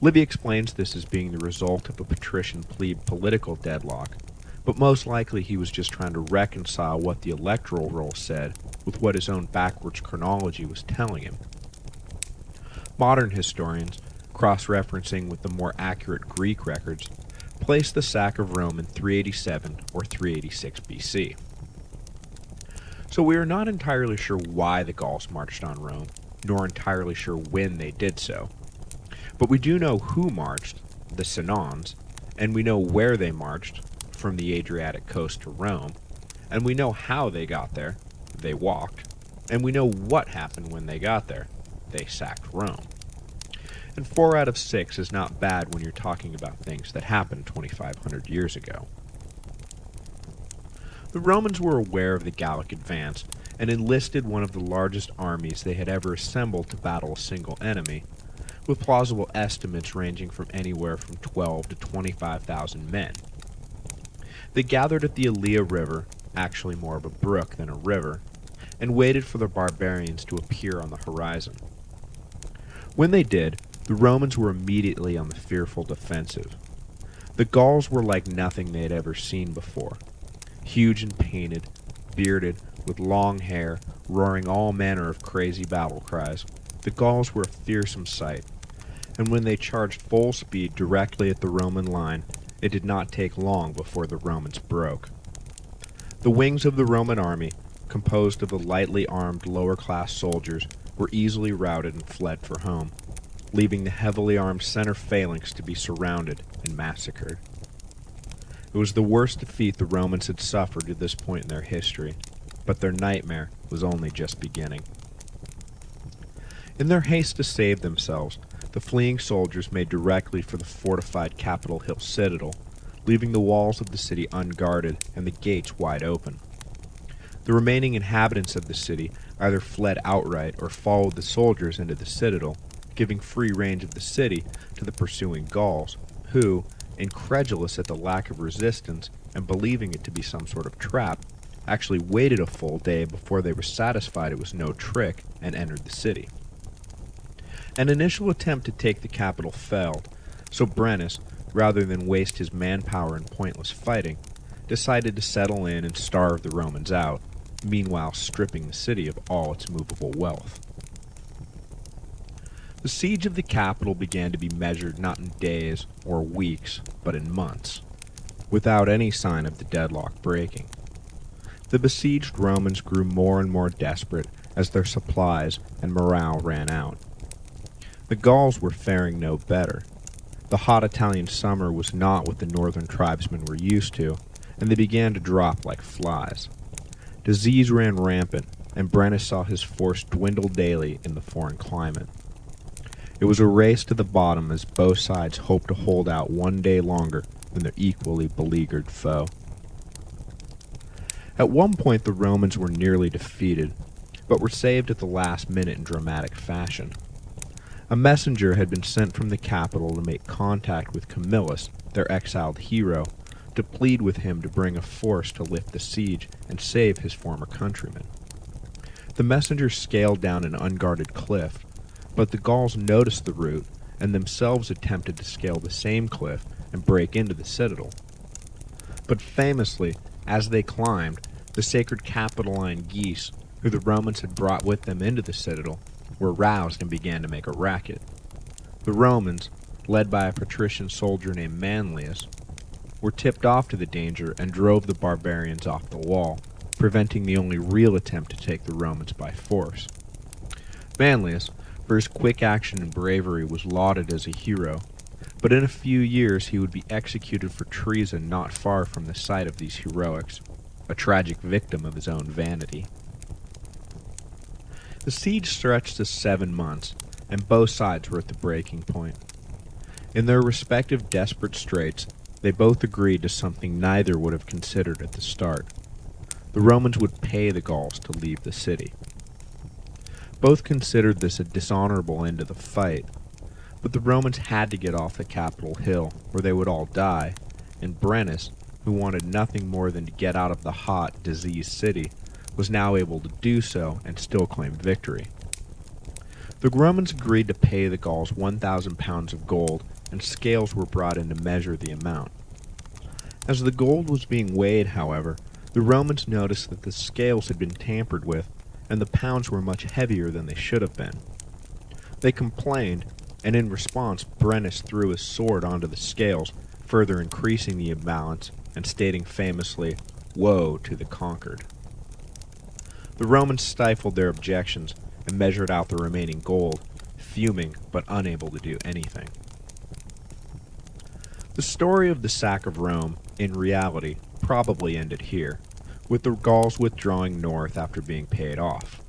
Livy explains this as being the result of a patrician plebe political deadlock, but most likely he was just trying to reconcile what the electoral roll said with what his own backwards chronology was telling him. Modern historians, cross-referencing with the more accurate Greek records, place the sack of Rome in 387 or 386 BC. So we are not entirely sure why the Gauls marched on Rome, nor entirely sure when they did so. But we do know who marched, the Senons, and we know where they marched, from the Adriatic coast to Rome, and we know how they got there, they walked, and we know what happened when they got there, they sacked Rome. And 4 out of 6 is not bad when you're talking about things that happened 2,500 years ago. The Romans were aware of the Gallic advance and enlisted one of the largest armies they had ever assembled to battle a single enemy, with plausible estimates ranging from anywhere from 12 to 25,000 men. They gathered at the Allia River, actually more of a brook than a river, and waited for the barbarians to appear on the horizon. When they did, the Romans were immediately on the fearful defensive. The Gauls were like nothing they had ever seen before. Huge and painted, bearded, with long hair, roaring all manner of crazy battle cries, the Gauls were a fearsome sight, and when they charged full speed directly at the Roman line, it did not take long before the Romans broke. The wings of the Roman army, composed of the lightly armed lower-class soldiers, were easily routed and fled for home, leaving the heavily armed center phalanx to be surrounded and massacred. It was the worst defeat the Romans had suffered to this point in their history, but their nightmare was only just beginning. In their haste to save themselves, the fleeing soldiers made directly for the fortified Capitol Hill citadel, leaving the walls of the city unguarded and the gates wide open. The remaining inhabitants of the city either fled outright or followed the soldiers into the citadel, giving free range of the city to the pursuing Gauls, who, incredulous at the lack of resistance and believing it to be some sort of trap, actually waited a full day before they were satisfied it was no trick and entered the city. An initial attempt to take the capital failed, so Brennus, rather than waste his manpower in pointless fighting, decided to settle in and starve the Romans out, meanwhile stripping the city of all its movable wealth. The siege of the capital began to be measured not in days or weeks, but in months, without any sign of the deadlock breaking. The besieged Romans grew more and more desperate as their supplies and morale ran out. The Gauls were faring no better. The hot Italian summer was not what the northern tribesmen were used to, and they began to drop like flies. Disease ran rampant, and Brennus saw his force dwindle daily in the foreign climate. It was a race to the bottom as both sides hoped to hold out one day longer than their equally beleaguered foe. At one point the Romans were nearly defeated, but were saved at the last minute in dramatic fashion. A messenger had been sent from the capital to make contact with Camillus, their exiled hero, to plead with him to bring a force to lift the siege and save his former countrymen. The messenger scaled down an unguarded cliff, but the Gauls noticed the route and themselves attempted to scale the same cliff and break into the citadel. But famously, as they climbed, the sacred Capitoline geese, who the Romans had brought with them into the citadel, were roused and began to make a racket. The Romans, led by a patrician soldier named Manlius, were tipped off to the danger and drove the barbarians off the wall, preventing the only real attempt to take the Romans by force. Manlius, for his quick action and bravery, was lauded as a hero, but in a few years he would be executed for treason not far from the site of these heroics, a tragic victim of his own vanity. The siege stretched to 7 months, and both sides were at the breaking point. In their respective desperate straits, they both agreed to something neither would have considered at the start. The Romans would pay the Gauls to leave the city. Both considered this a dishonorable end to the fight, but the Romans had to get off the Capitol Hill, where they would all die, and Brennus, who wanted nothing more than to get out of the hot, diseased city, was now able to do so and still claim victory. The Romans agreed to pay the Gauls 1,000 pounds of gold, and scales were brought in to measure the amount. As the gold was being weighed, however, the Romans noticed that the scales had been tampered with, and the pounds were much heavier than they should have been. They complained, and in response Brennus threw his sword onto the scales, further increasing the imbalance and stating famously, "Woe to the conquered." The Romans stifled their objections and measured out the remaining gold, fuming but unable to do anything. The story of the sack of Rome, in reality, probably ended here, with the Gauls withdrawing north after being paid off.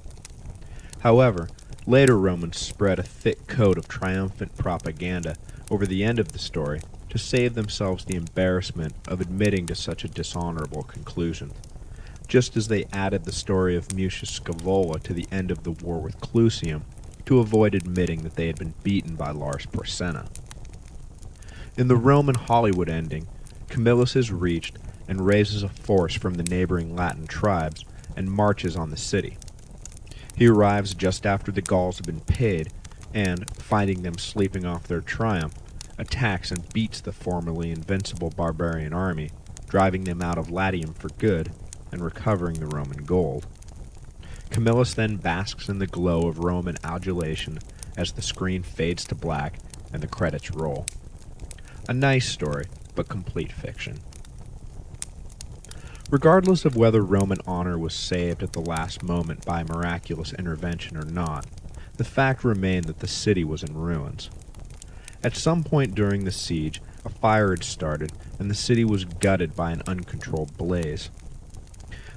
However, later Romans spread a thick coat of triumphant propaganda over the end of the story to save themselves the embarrassment of admitting to such a dishonorable conclusion, just as they added the story of Mucius Scaevola to the end of the war with Clusium to avoid admitting that they had been beaten by Lars Porsena. In the Roman Hollywood ending, Camillus is reached and raises a force from the neighboring Latin tribes and marches on the city. He arrives just after the Gauls have been paid and, finding them sleeping off their triumph, attacks and beats the formerly invincible barbarian army, driving them out of Latium for good and recovering the Roman gold. Camillus then basks in the glow of Roman adulation as the screen fades to black and the credits roll. A nice story, but complete fiction. Regardless of whether Roman honor was saved at the last moment by miraculous intervention or not, the fact remained that the city was in ruins. At some point during the siege, a fire had started, and the city was gutted by an uncontrolled blaze.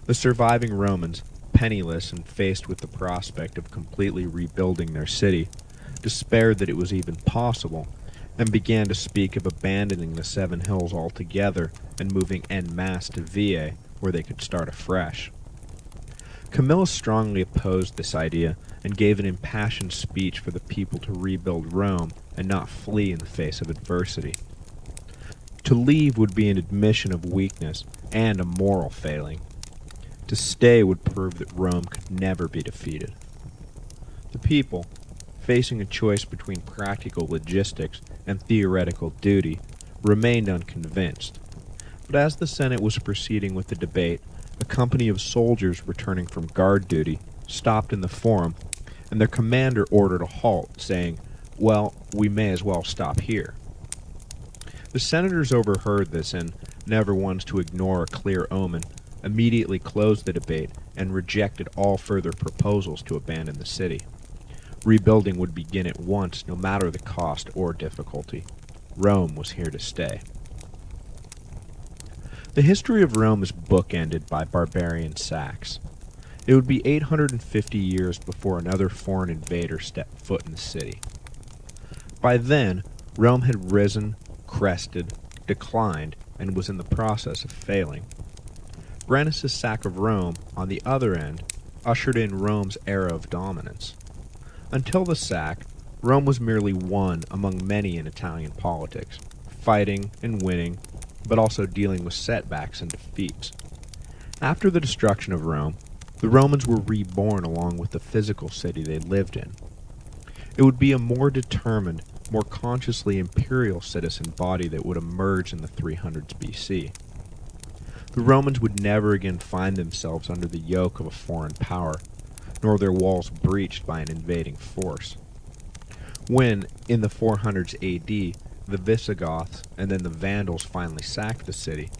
The surviving Romans, penniless and faced with the prospect of completely rebuilding their city, despaired that it was even possible, and began to speak of abandoning the Seven Hills altogether and moving en masse to Veii, where they could start afresh. Camillus strongly opposed this idea and gave an impassioned speech for the people to rebuild Rome and not flee in the face of adversity. To leave would be an admission of weakness and a moral failing. To stay would prove that Rome could never be defeated. The people, facing a choice between practical logistics and theoretical duty, remained unconvinced. But as the Senate was proceeding with the debate, a company of soldiers returning from guard duty stopped in the forum, and their commander ordered a halt, saying, "Well, we may as well stop here." The senators overheard this and, never ones to ignore a clear omen, immediately closed the debate and rejected all further proposals to abandon the city. Rebuilding would begin at once, no matter the cost or difficulty. Rome was here to stay. The history of Rome is bookended by barbarian sacks. It would be 850 years before another foreign invader stepped foot in the city. By then, Rome had risen, crested, declined, and was in the process of failing. Brennus' sack of Rome, on the other end, ushered in Rome's era of dominance. Until the sack, Rome was merely one among many in Italian politics, fighting and winning, but also dealing with setbacks and defeats. After the destruction of Rome, the Romans were reborn along with the physical city they lived in. It would be a more determined, more consciously imperial citizen body that would emerge in the 300s BC. The Romans would never again find themselves under the yoke of a foreign power, nor their walls breached by an invading force. When, in the 400s AD, the Visigoths and then the Vandals finally sacked the city,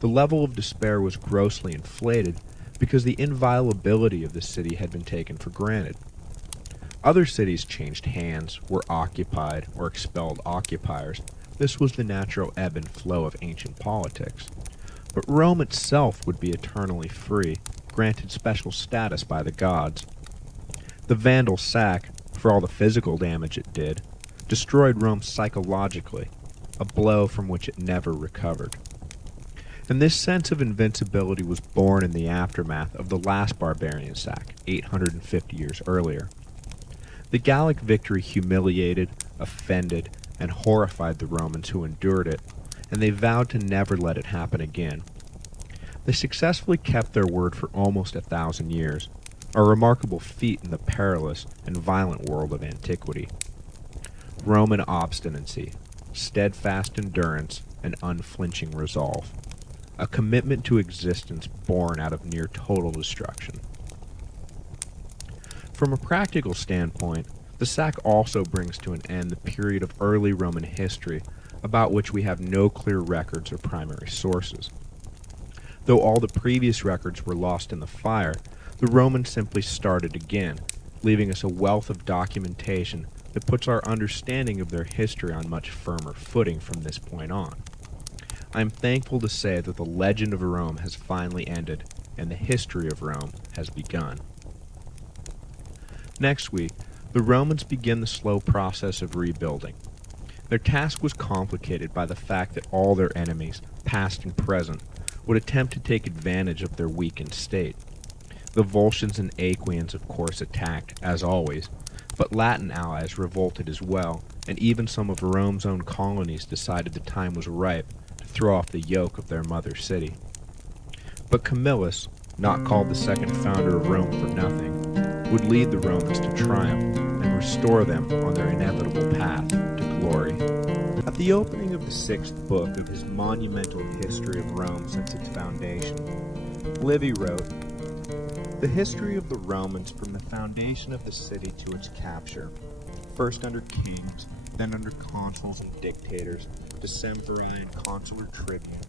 the level of despair was grossly inflated because the inviolability of the city had been taken for granted. Other cities changed hands, were occupied, or expelled occupiers. This was the natural ebb and flow of ancient politics. But Rome itself would be eternally free, granted special status by the gods. The Vandal sack, for all the physical damage it did, destroyed Rome psychologically, a blow from which it never recovered. And this sense of invincibility was born in the aftermath of the last barbarian sack, 850 years earlier. The Gallic victory humiliated, offended, and horrified the Romans who endured it, and they vowed to never let it happen again. They successfully kept their word for almost 1,000 years, a remarkable feat in the perilous and violent world of antiquity. Roman obstinacy, steadfast endurance, and unflinching resolve. A commitment to existence born out of near total destruction. From a practical standpoint, the sack also brings to an end the period of early Roman history about which we have no clear records or primary sources. Though all the previous records were lost in the fire, the Romans simply started again, leaving us a wealth of documentation that puts our understanding of their history on much firmer footing from this point on. I am thankful to say that the legend of Rome has finally ended, and the history of Rome has begun. Next week, the Romans begin the slow process of rebuilding. Their task was complicated by the fact that all their enemies, past and present, would attempt to take advantage of their weakened state. The Volscians and Aequians, of course, attacked, as always, but Latin allies revolted as well, and even some of Rome's own colonies decided the time was ripe to throw off the yoke of their mother city. But Camillus, not called the second founder of Rome for nothing, would lead the Romans to triumph and restore them on their inevitable path to glory. At the opening of the 6th book of his monumental history of Rome since its foundation, Livy wrote, "The history of the Romans from the foundation of the city to its capture first under kings, then under consuls and dictators, decemviri and consular tribune,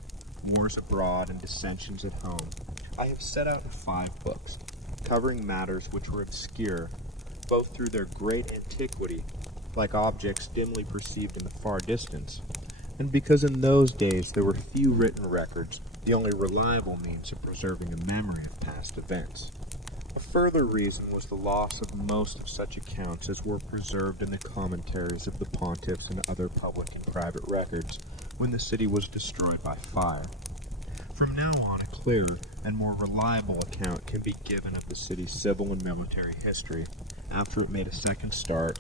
wars abroad and dissensions at home, I have set out in 5 books, covering matters which were obscure, both through their great antiquity, like objects dimly perceived in the far distance, and because in those days there were few written records, the only reliable means of preserving a memory of past events. A further reason was the loss of most of such accounts as were preserved in the commentaries of the pontiffs and other public and private records when the city was destroyed by fire. From now on, a clearer and more reliable account can be given of the city's civil and military history after it made a second start,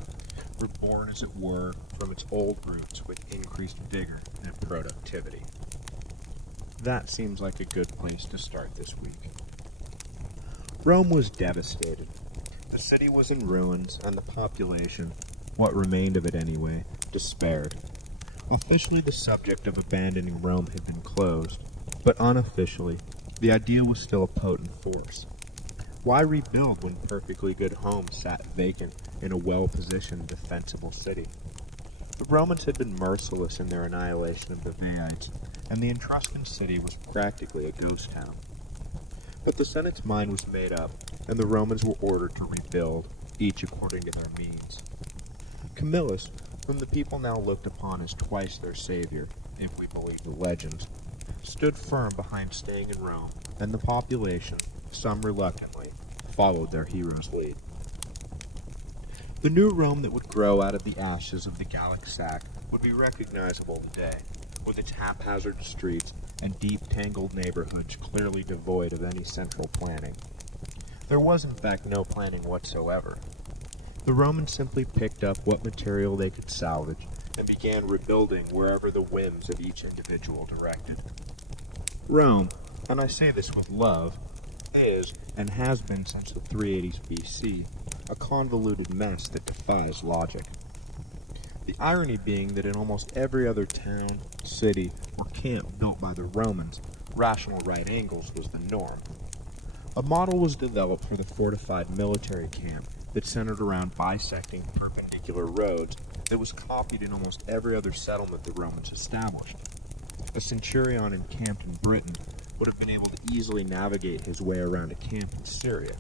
reborn as it were from its old roots with increased vigor and productivity. That seems like a good place to start this week. Rome was devastated. The city was in ruins, and the population, what remained of it anyway, despaired. Officially, the subject of abandoning Rome had been closed, but unofficially, the idea was still a potent force. Why rebuild when perfectly good homes sat vacant in a well-positioned, defensible city? The Romans had been merciless in their annihilation of the Veiites, and the Etruscan city was practically a ghost town. But the Senate's mind was made up, and the Romans were ordered to rebuild, each according to their means. Camillus, whom the people now looked upon as twice their savior, if we believe the legends, stood firm behind staying in Rome, and the population, some reluctantly, followed their hero's lead. The new Rome that would grow out of the ashes of the Gallic sack would be recognizable today, with its haphazard streets and deep tangled neighborhoods clearly devoid of any central planning. There was in fact no planning whatsoever. The Romans simply picked up what material they could salvage and began rebuilding wherever the whims of each individual directed. Rome, and I say this with love, is, and has been since the 380s BC, a convoluted mess that defies logic. The irony being that in almost every other town, city, or camp built by the Romans, rational right angles was the norm. A model was developed for the fortified military camp that centered around bisecting perpendicular roads that was copied in almost every other settlement the Romans established. A centurion encamped in Britain would have been able to easily navigate his way around a camp in Syria.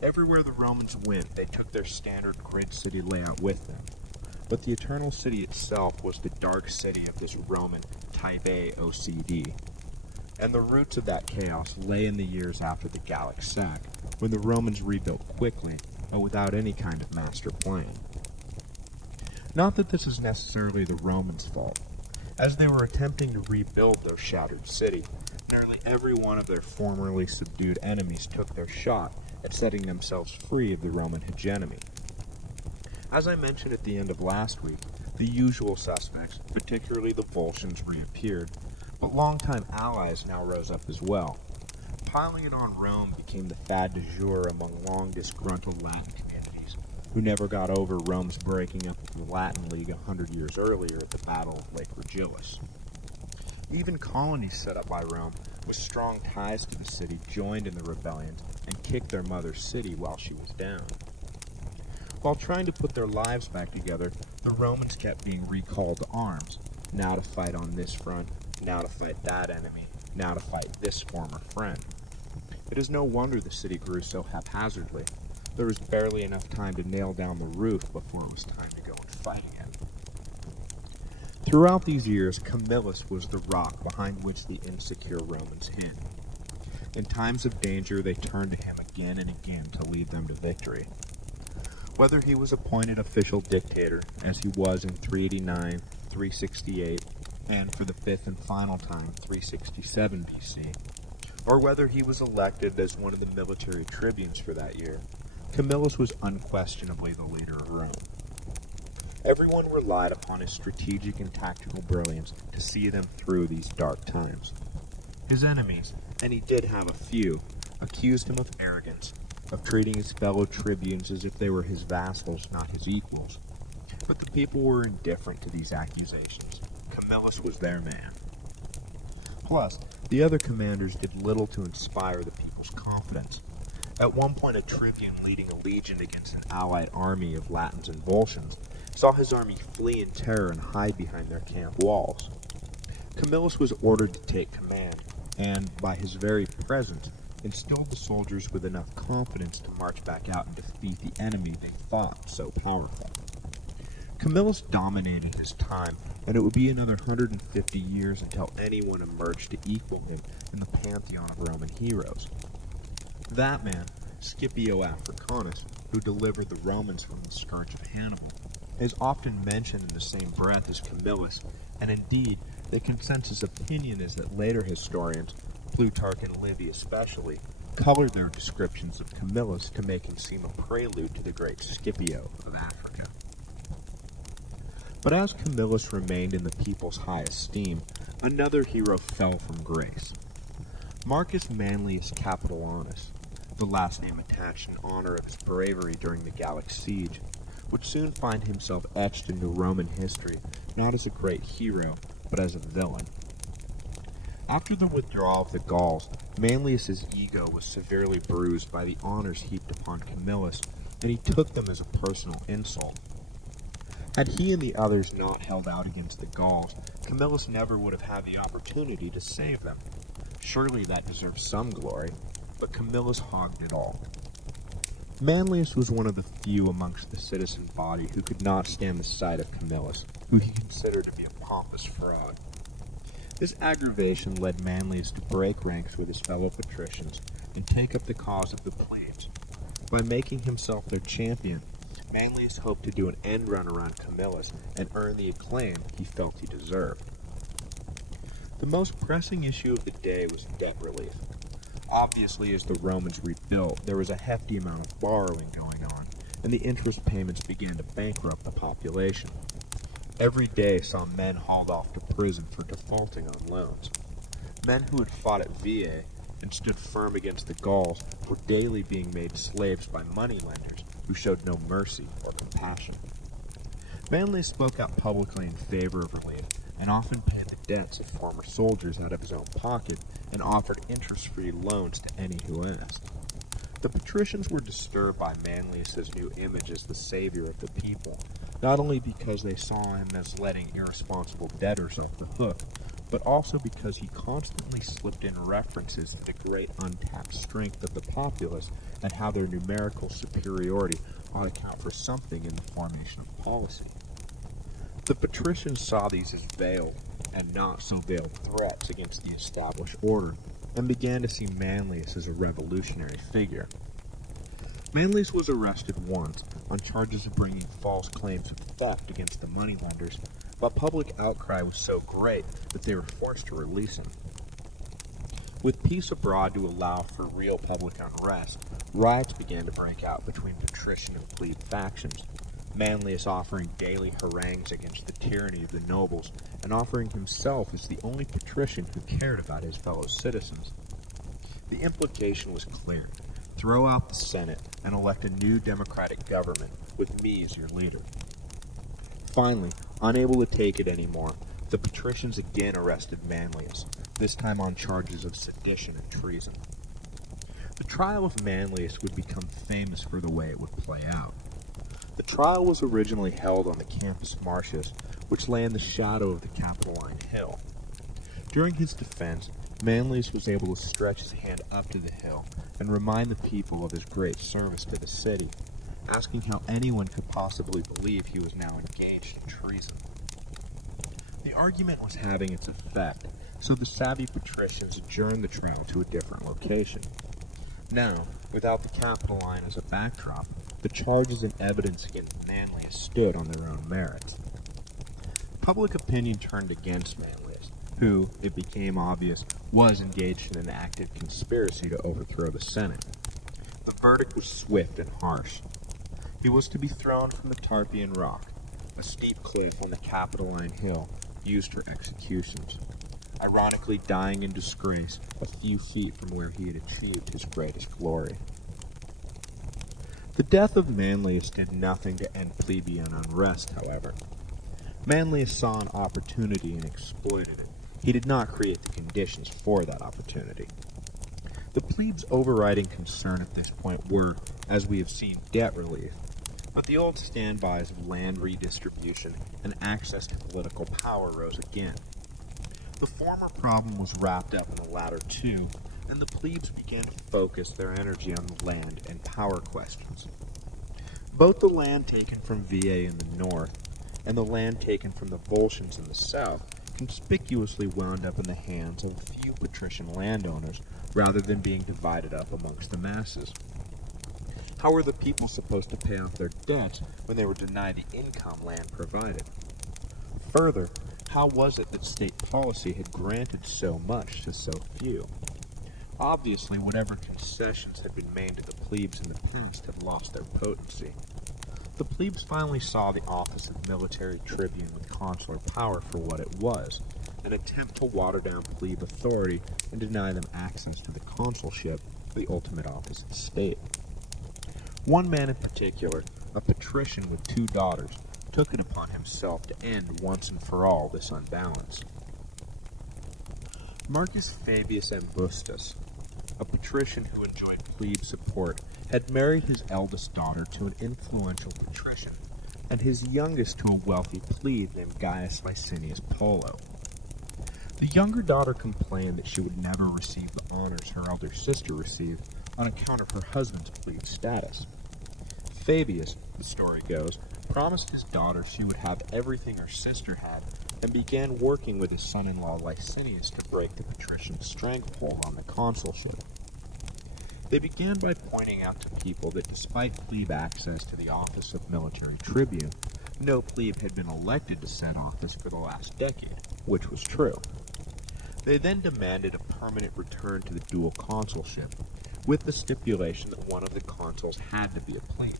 Everywhere the Romans went, they took their standard grid city layout with them. But the Eternal City itself was the dark city of this Roman Type A OCD. And the roots of that chaos lay in the years after the Gallic sack, when the Romans rebuilt quickly, but without any kind of master plan. Not that this is necessarily the Romans' fault. As they were attempting to rebuild their shattered city, nearly every one of their formerly subdued enemies took their shot at setting themselves free of the Roman hegemony. As I mentioned at the end of last week, the usual suspects, particularly the Volscians, reappeared, but longtime allies now rose up as well. Piling it on Rome became the fad du jour among long disgruntled Latin communities, who never got over Rome's breaking up of the Latin League 100 years earlier at the Battle of Lake Regillus. Even colonies set up by Rome, with strong ties to the city, joined in the rebellions and kicked their mother city while she was down. While trying to put their lives back together, the Romans kept being recalled to arms, now to fight on this front, now to fight that enemy, now to fight this former friend. It is no wonder the city grew so haphazardly. There was barely enough time to nail down the roof before it was time to go and fight again. Throughout these years, Camillus was the rock behind which the insecure Romans hid. In times of danger, they turned to him again and again to lead them to victory. Whether he was appointed official dictator, as he was in 389, 368, and for the fifth and final time, 367 BC, or whether he was elected as one of the military tribunes for that year, Camillus was unquestionably the leader of Rome. Everyone relied upon his strategic and tactical brilliance to see them through these dark times. His enemies, and he did have a few, accused him of arrogance, of treating his fellow tribunes as if they were his vassals, not his equals. But the people were indifferent to these accusations. Camillus was their man. Plus, the other commanders did little to inspire the people's confidence. At one point, a tribune leading a legion against an allied army of Latins and Volscians saw his army flee in terror and hide behind their camp walls. Camillus was ordered to take command, and, by his very presence, instilled the soldiers with enough confidence to march back out and defeat the enemy they thought so powerful. Camillus dominated his time, and it would be another 150 years until anyone emerged to equal him in the pantheon of Roman heroes. That man, Scipio Africanus, who delivered the Romans from the scourge of Hannibal, is often mentioned in the same breath as Camillus, and indeed, the consensus opinion is that later historians, Plutarch and Livy especially, colored their descriptions of Camillus to make him seem a prelude to the great Scipio of Africa. But as Camillus remained in the people's high esteem, another hero fell from grace. Marcus Manlius Capitolinus, the last name attached in honor of his bravery during the Gallic siege, would soon find himself etched into Roman history not as a great hero, but as a villain. After the withdrawal of the Gauls, Manlius's ego was severely bruised by the honors heaped upon Camillus, and he took them as a personal insult. Had he and the others not held out against the Gauls, Camillus never would have had the opportunity to save them. Surely that deserves some glory, but Camillus hogged it all. Manlius was one of the few amongst the citizen body who could not stand the sight of Camillus, who he considered to be a pompous fraud. This aggravation led Manlius to break ranks with his fellow patricians and take up the cause of the plebes. By making himself their champion, Manlius hoped to do an end run around Camillus and earn the acclaim he felt he deserved. The most pressing issue of the day was debt relief. Obviously, as the Romans rebuilt, there was a hefty amount of borrowing going on, and the interest payments began to bankrupt the population. Every day saw men hauled off to prison for defaulting on loans. Men who had fought at Veii and stood firm against the Gauls were daily being made slaves by moneylenders who showed no mercy or compassion. Manlius spoke out publicly in favor of relief and often paid the debts of former soldiers out of his own pocket and offered interest-free loans to any who asked. The patricians were disturbed by Manlius's new image as the savior of the people, not only because they saw him as letting irresponsible debtors off the hook, but also because he constantly slipped in references to the great untapped strength of the populace and how their numerical superiority ought to count for something in the formation of policy. The patricians saw these as veiled and not so veiled threats against the established order, and began to see Manlius as a revolutionary figure. Manlius was arrested once on charges of bringing false claims of theft against the moneylenders, but public outcry was so great that they were forced to release him. With peace abroad to allow for real public unrest, riots began to break out between patrician and plebe factions, Manlius offering daily harangues against the tyranny of the nobles, and offering himself as the only patrician who cared about his fellow citizens. The implication was clear. Throw out the Senate and elect a new democratic government with me as your leader. Finally, unable to take it anymore, the patricians again arrested Manlius, this time on charges of sedition and treason. The trial of Manlius would become famous for the way it would play out. The trial was originally held on the Campus Martius, which lay in the shadow of the Capitoline Hill. During his defense, Manlius was able to stretch his hand up to the hill and remind the people of his great service to the city, asking how anyone could possibly believe he was now engaged in treason. The argument was having its effect, so the savvy patricians adjourned the trial to a different location. Now, without the Capitoline as a backdrop, the charges and evidence against Manlius stood on their own merits. Public opinion turned against Manlius, who, it became obvious, was engaged in an active conspiracy to overthrow the Senate. The verdict was swift and harsh. He was to be thrown from the Tarpeian Rock, a steep cliff on the Capitoline Hill used for executions, ironically dying in disgrace a few feet from where he had achieved his greatest glory. The death of Manlius did nothing to end plebeian unrest, however. Manlius saw an opportunity and exploited it. He did not create the conditions for that opportunity. The plebes' overriding concern at this point were, as we have seen, debt relief, but the old standbys of land redistribution and access to political power rose again. The former problem was wrapped up in the latter too, and the plebes began to focus their energy on the land and power questions. Both the land taken from VA in the north and the land taken from the Volscians in the south conspicuously wound up in the hands of a few patrician landowners rather than being divided up amongst the masses. How were the people supposed to pay off their debts when they were denied the income land provided? Further, how was it that state policy had granted so much to so few? Obviously, whatever concessions had been made to the plebes in the past had lost their potency. The plebes finally saw the office of military tribune with consular power for what it was, an attempt to water down plebe authority and deny them access to the consulship, the ultimate office of state. One man in particular, a patrician with 2 daughters, took it upon himself to end once and for all this unbalance. Marcus Fabius Ambustus, a patrician who enjoyed plebe support, had married his eldest daughter to an influential patrician, and his youngest to a wealthy plebe named Gaius Licinius Polo. The younger daughter complained that she would never receive the honors her elder sister received on account of her husband's plebe status. Fabius, the story goes, promised his daughter she would have everything her sister had, and began working with his son-in-law Licinius to break the patrician's stranglehold on the consulship. They began by pointing out to people that despite plebe access to the office of military tribune, no plebe had been elected to said office for the last decade, which was true. They then demanded a permanent return to the dual consulship, with the stipulation that one of the consuls had to be a plebe.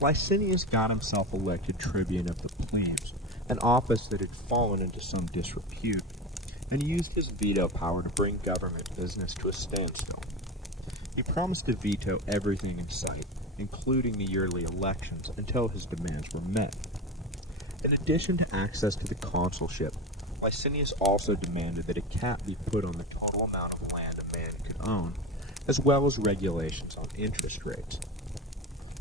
Licinius got himself elected tribune of the plebes, an office that had fallen into some disrepute, and used his veto power to bring government business to a standstill. He promised to veto everything in sight, including the yearly elections, until his demands were met. In addition to access to the consulship, Licinius also demanded that a cap be put on the total amount of land a man could own, as well as regulations on interest rates.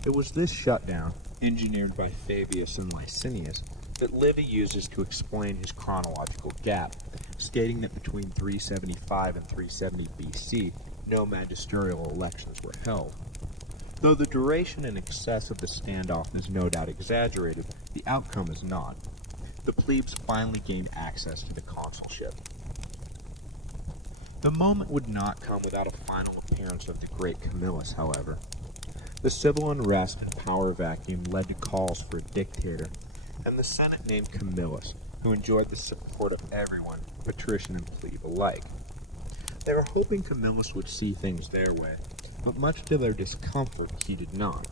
It was this shutdown, engineered by Fabius and Licinius, that Livy uses to explain his chronological gap, stating that between 375 and 370 BC, no magisterial elections were held. Though the duration and excess of the standoff is no doubt exaggerated, the outcome is not. The plebes finally gained access to the consulship. The moment would not come without a final appearance of the great Camillus, however. The civil unrest and power vacuum led to calls for a dictator, and the Senate named Camillus, who enjoyed the support of everyone, patrician and plebe alike. They were hoping Camillus would see things their way, but much to their discomfort, he did not.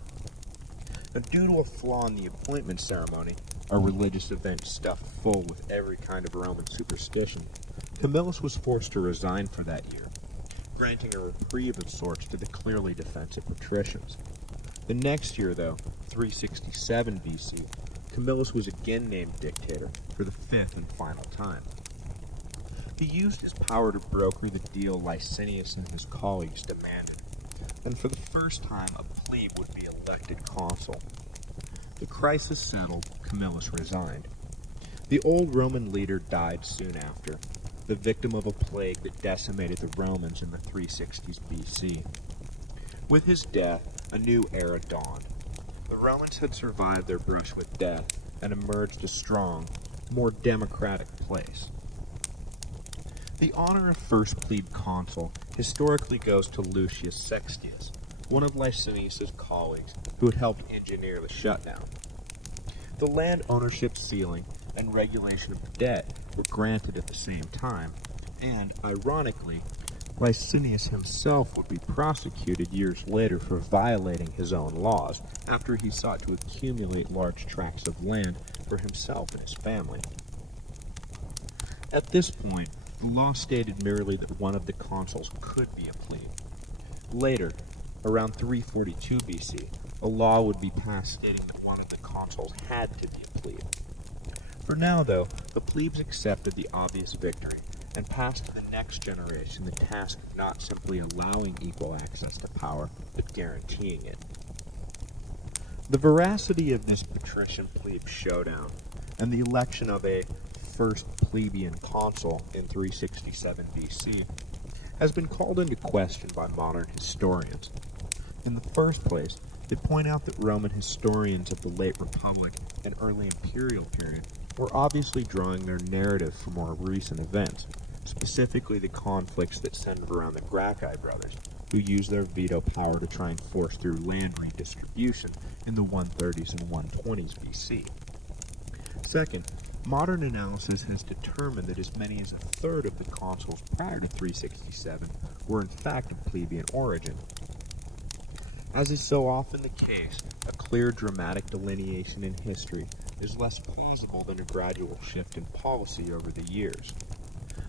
Now, due to a flaw in the appointment ceremony, a religious event stuffed full with every kind of Roman superstition, Camillus was forced to resign for that year, granting a reprieve of sorts to the clearly defensive patricians. The next year, though, 367 BC, Camillus was again named dictator for the 5th and final time. He used his power to broker the deal Licinius and his colleagues demanded, and for the first time a plebe would be elected consul. The crisis settled, Camillus resigned. The old Roman leader died soon after, the victim of a plague that decimated the Romans in the 360s BC. With his death, a new era dawned. The Romans had survived their brush with death and emerged a strong, more democratic place. The honor of first plebe consul historically goes to Lucius Sextius, one of Licinius's colleagues who had helped engineer the shutdown. The land ownership ceiling and regulation of debt were granted at the same time, and, ironically, Licinius himself would be prosecuted years later for violating his own laws after he sought to accumulate large tracts of land for himself and his family. At this point, the law stated merely that one of the consuls could be a plebe. Later, around 342 BC, a law would be passed stating that one of the consuls had to be a plebe. For now, though, the plebes accepted the obvious victory and passed to the next generation the task of not simply allowing equal access to power, but guaranteeing it. The veracity of this patrician plebe showdown and the election of a first plebeian consul in 367 BC has been called into question by modern historians. In the first place, they point out that Roman historians of the late Republic and early Imperial period were obviously drawing their narrative from more recent events, specifically the conflicts that centered around the Gracchi brothers, who used their veto power to try and force through land redistribution in the 130s and 120s BC. Second, modern analysis has determined that as many as a third of the consuls prior to 367 were in fact of plebeian origin. As is so often the case, a clear dramatic delineation in history is less plausible than a gradual shift in policy over the years.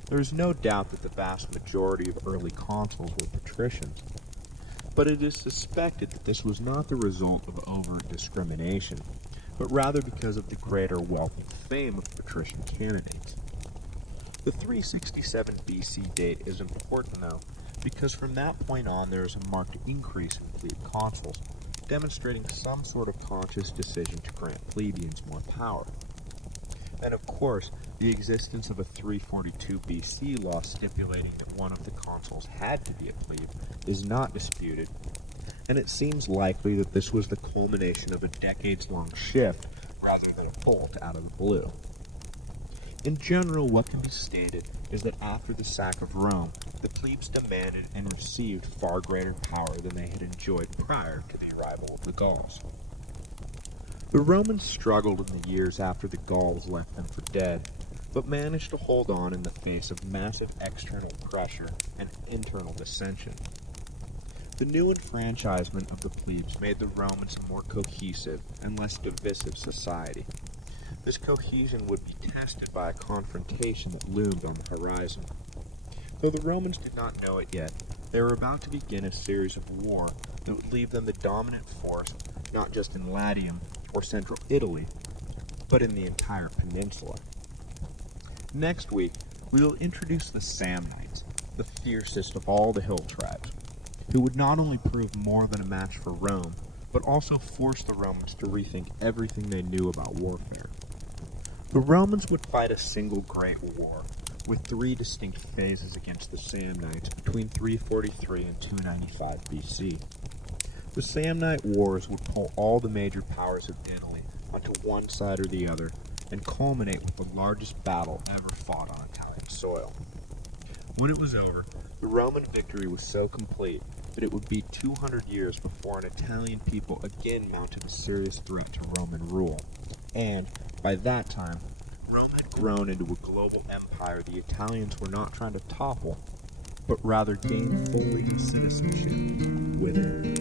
There is no doubt that the vast majority of early consuls were patricians, but it is suspected that this was not the result of overt discrimination, but rather because of the greater wealth and fame of patrician candidates. The 367 BC date is important, though, because from that point on there is a marked increase in plebe consuls, demonstrating some sort of conscious decision to grant plebeians more power. And of course, the existence of a 342 BC law stipulating that one of the consuls had to be a plebe is not disputed, and it seems likely that this was the culmination of a decades-long shift rather than a bolt out of the blue. In general, what can be stated is that after the sack of Rome, the plebes demanded and received far greater power than they had enjoyed prior to the arrival of the Gauls. The Romans struggled in the years after the Gauls left them for dead, but managed to hold on in the face of massive external pressure and internal dissension. The new enfranchisement of the plebes made the Romans a more cohesive and less divisive society. This cohesion would be tested by a confrontation that loomed on the horizon. Though the Romans did not know it yet, they were about to begin a series of war that would leave them the dominant force not just in Latium or central Italy, but in the entire peninsula. Next week, we will introduce the Samnites, the fiercest of all the hill tribes, who would not only prove more than a match for Rome, but also force the Romans to rethink everything they knew about warfare. The Romans would fight a single great war, with three distinct phases against the Samnites between 343 and 295 BC. The Samnite Wars would pull all the major powers of Italy onto one side or the other, and culminate with the largest battle ever fought on Italian soil. When it was over, the Roman victory was so complete that it would be 200 years before an Italian people again mounted a serious threat to Roman rule, and, by that time, Rome had grown into a global empire the Italians were not trying to topple, but rather gain full legal citizenship with it.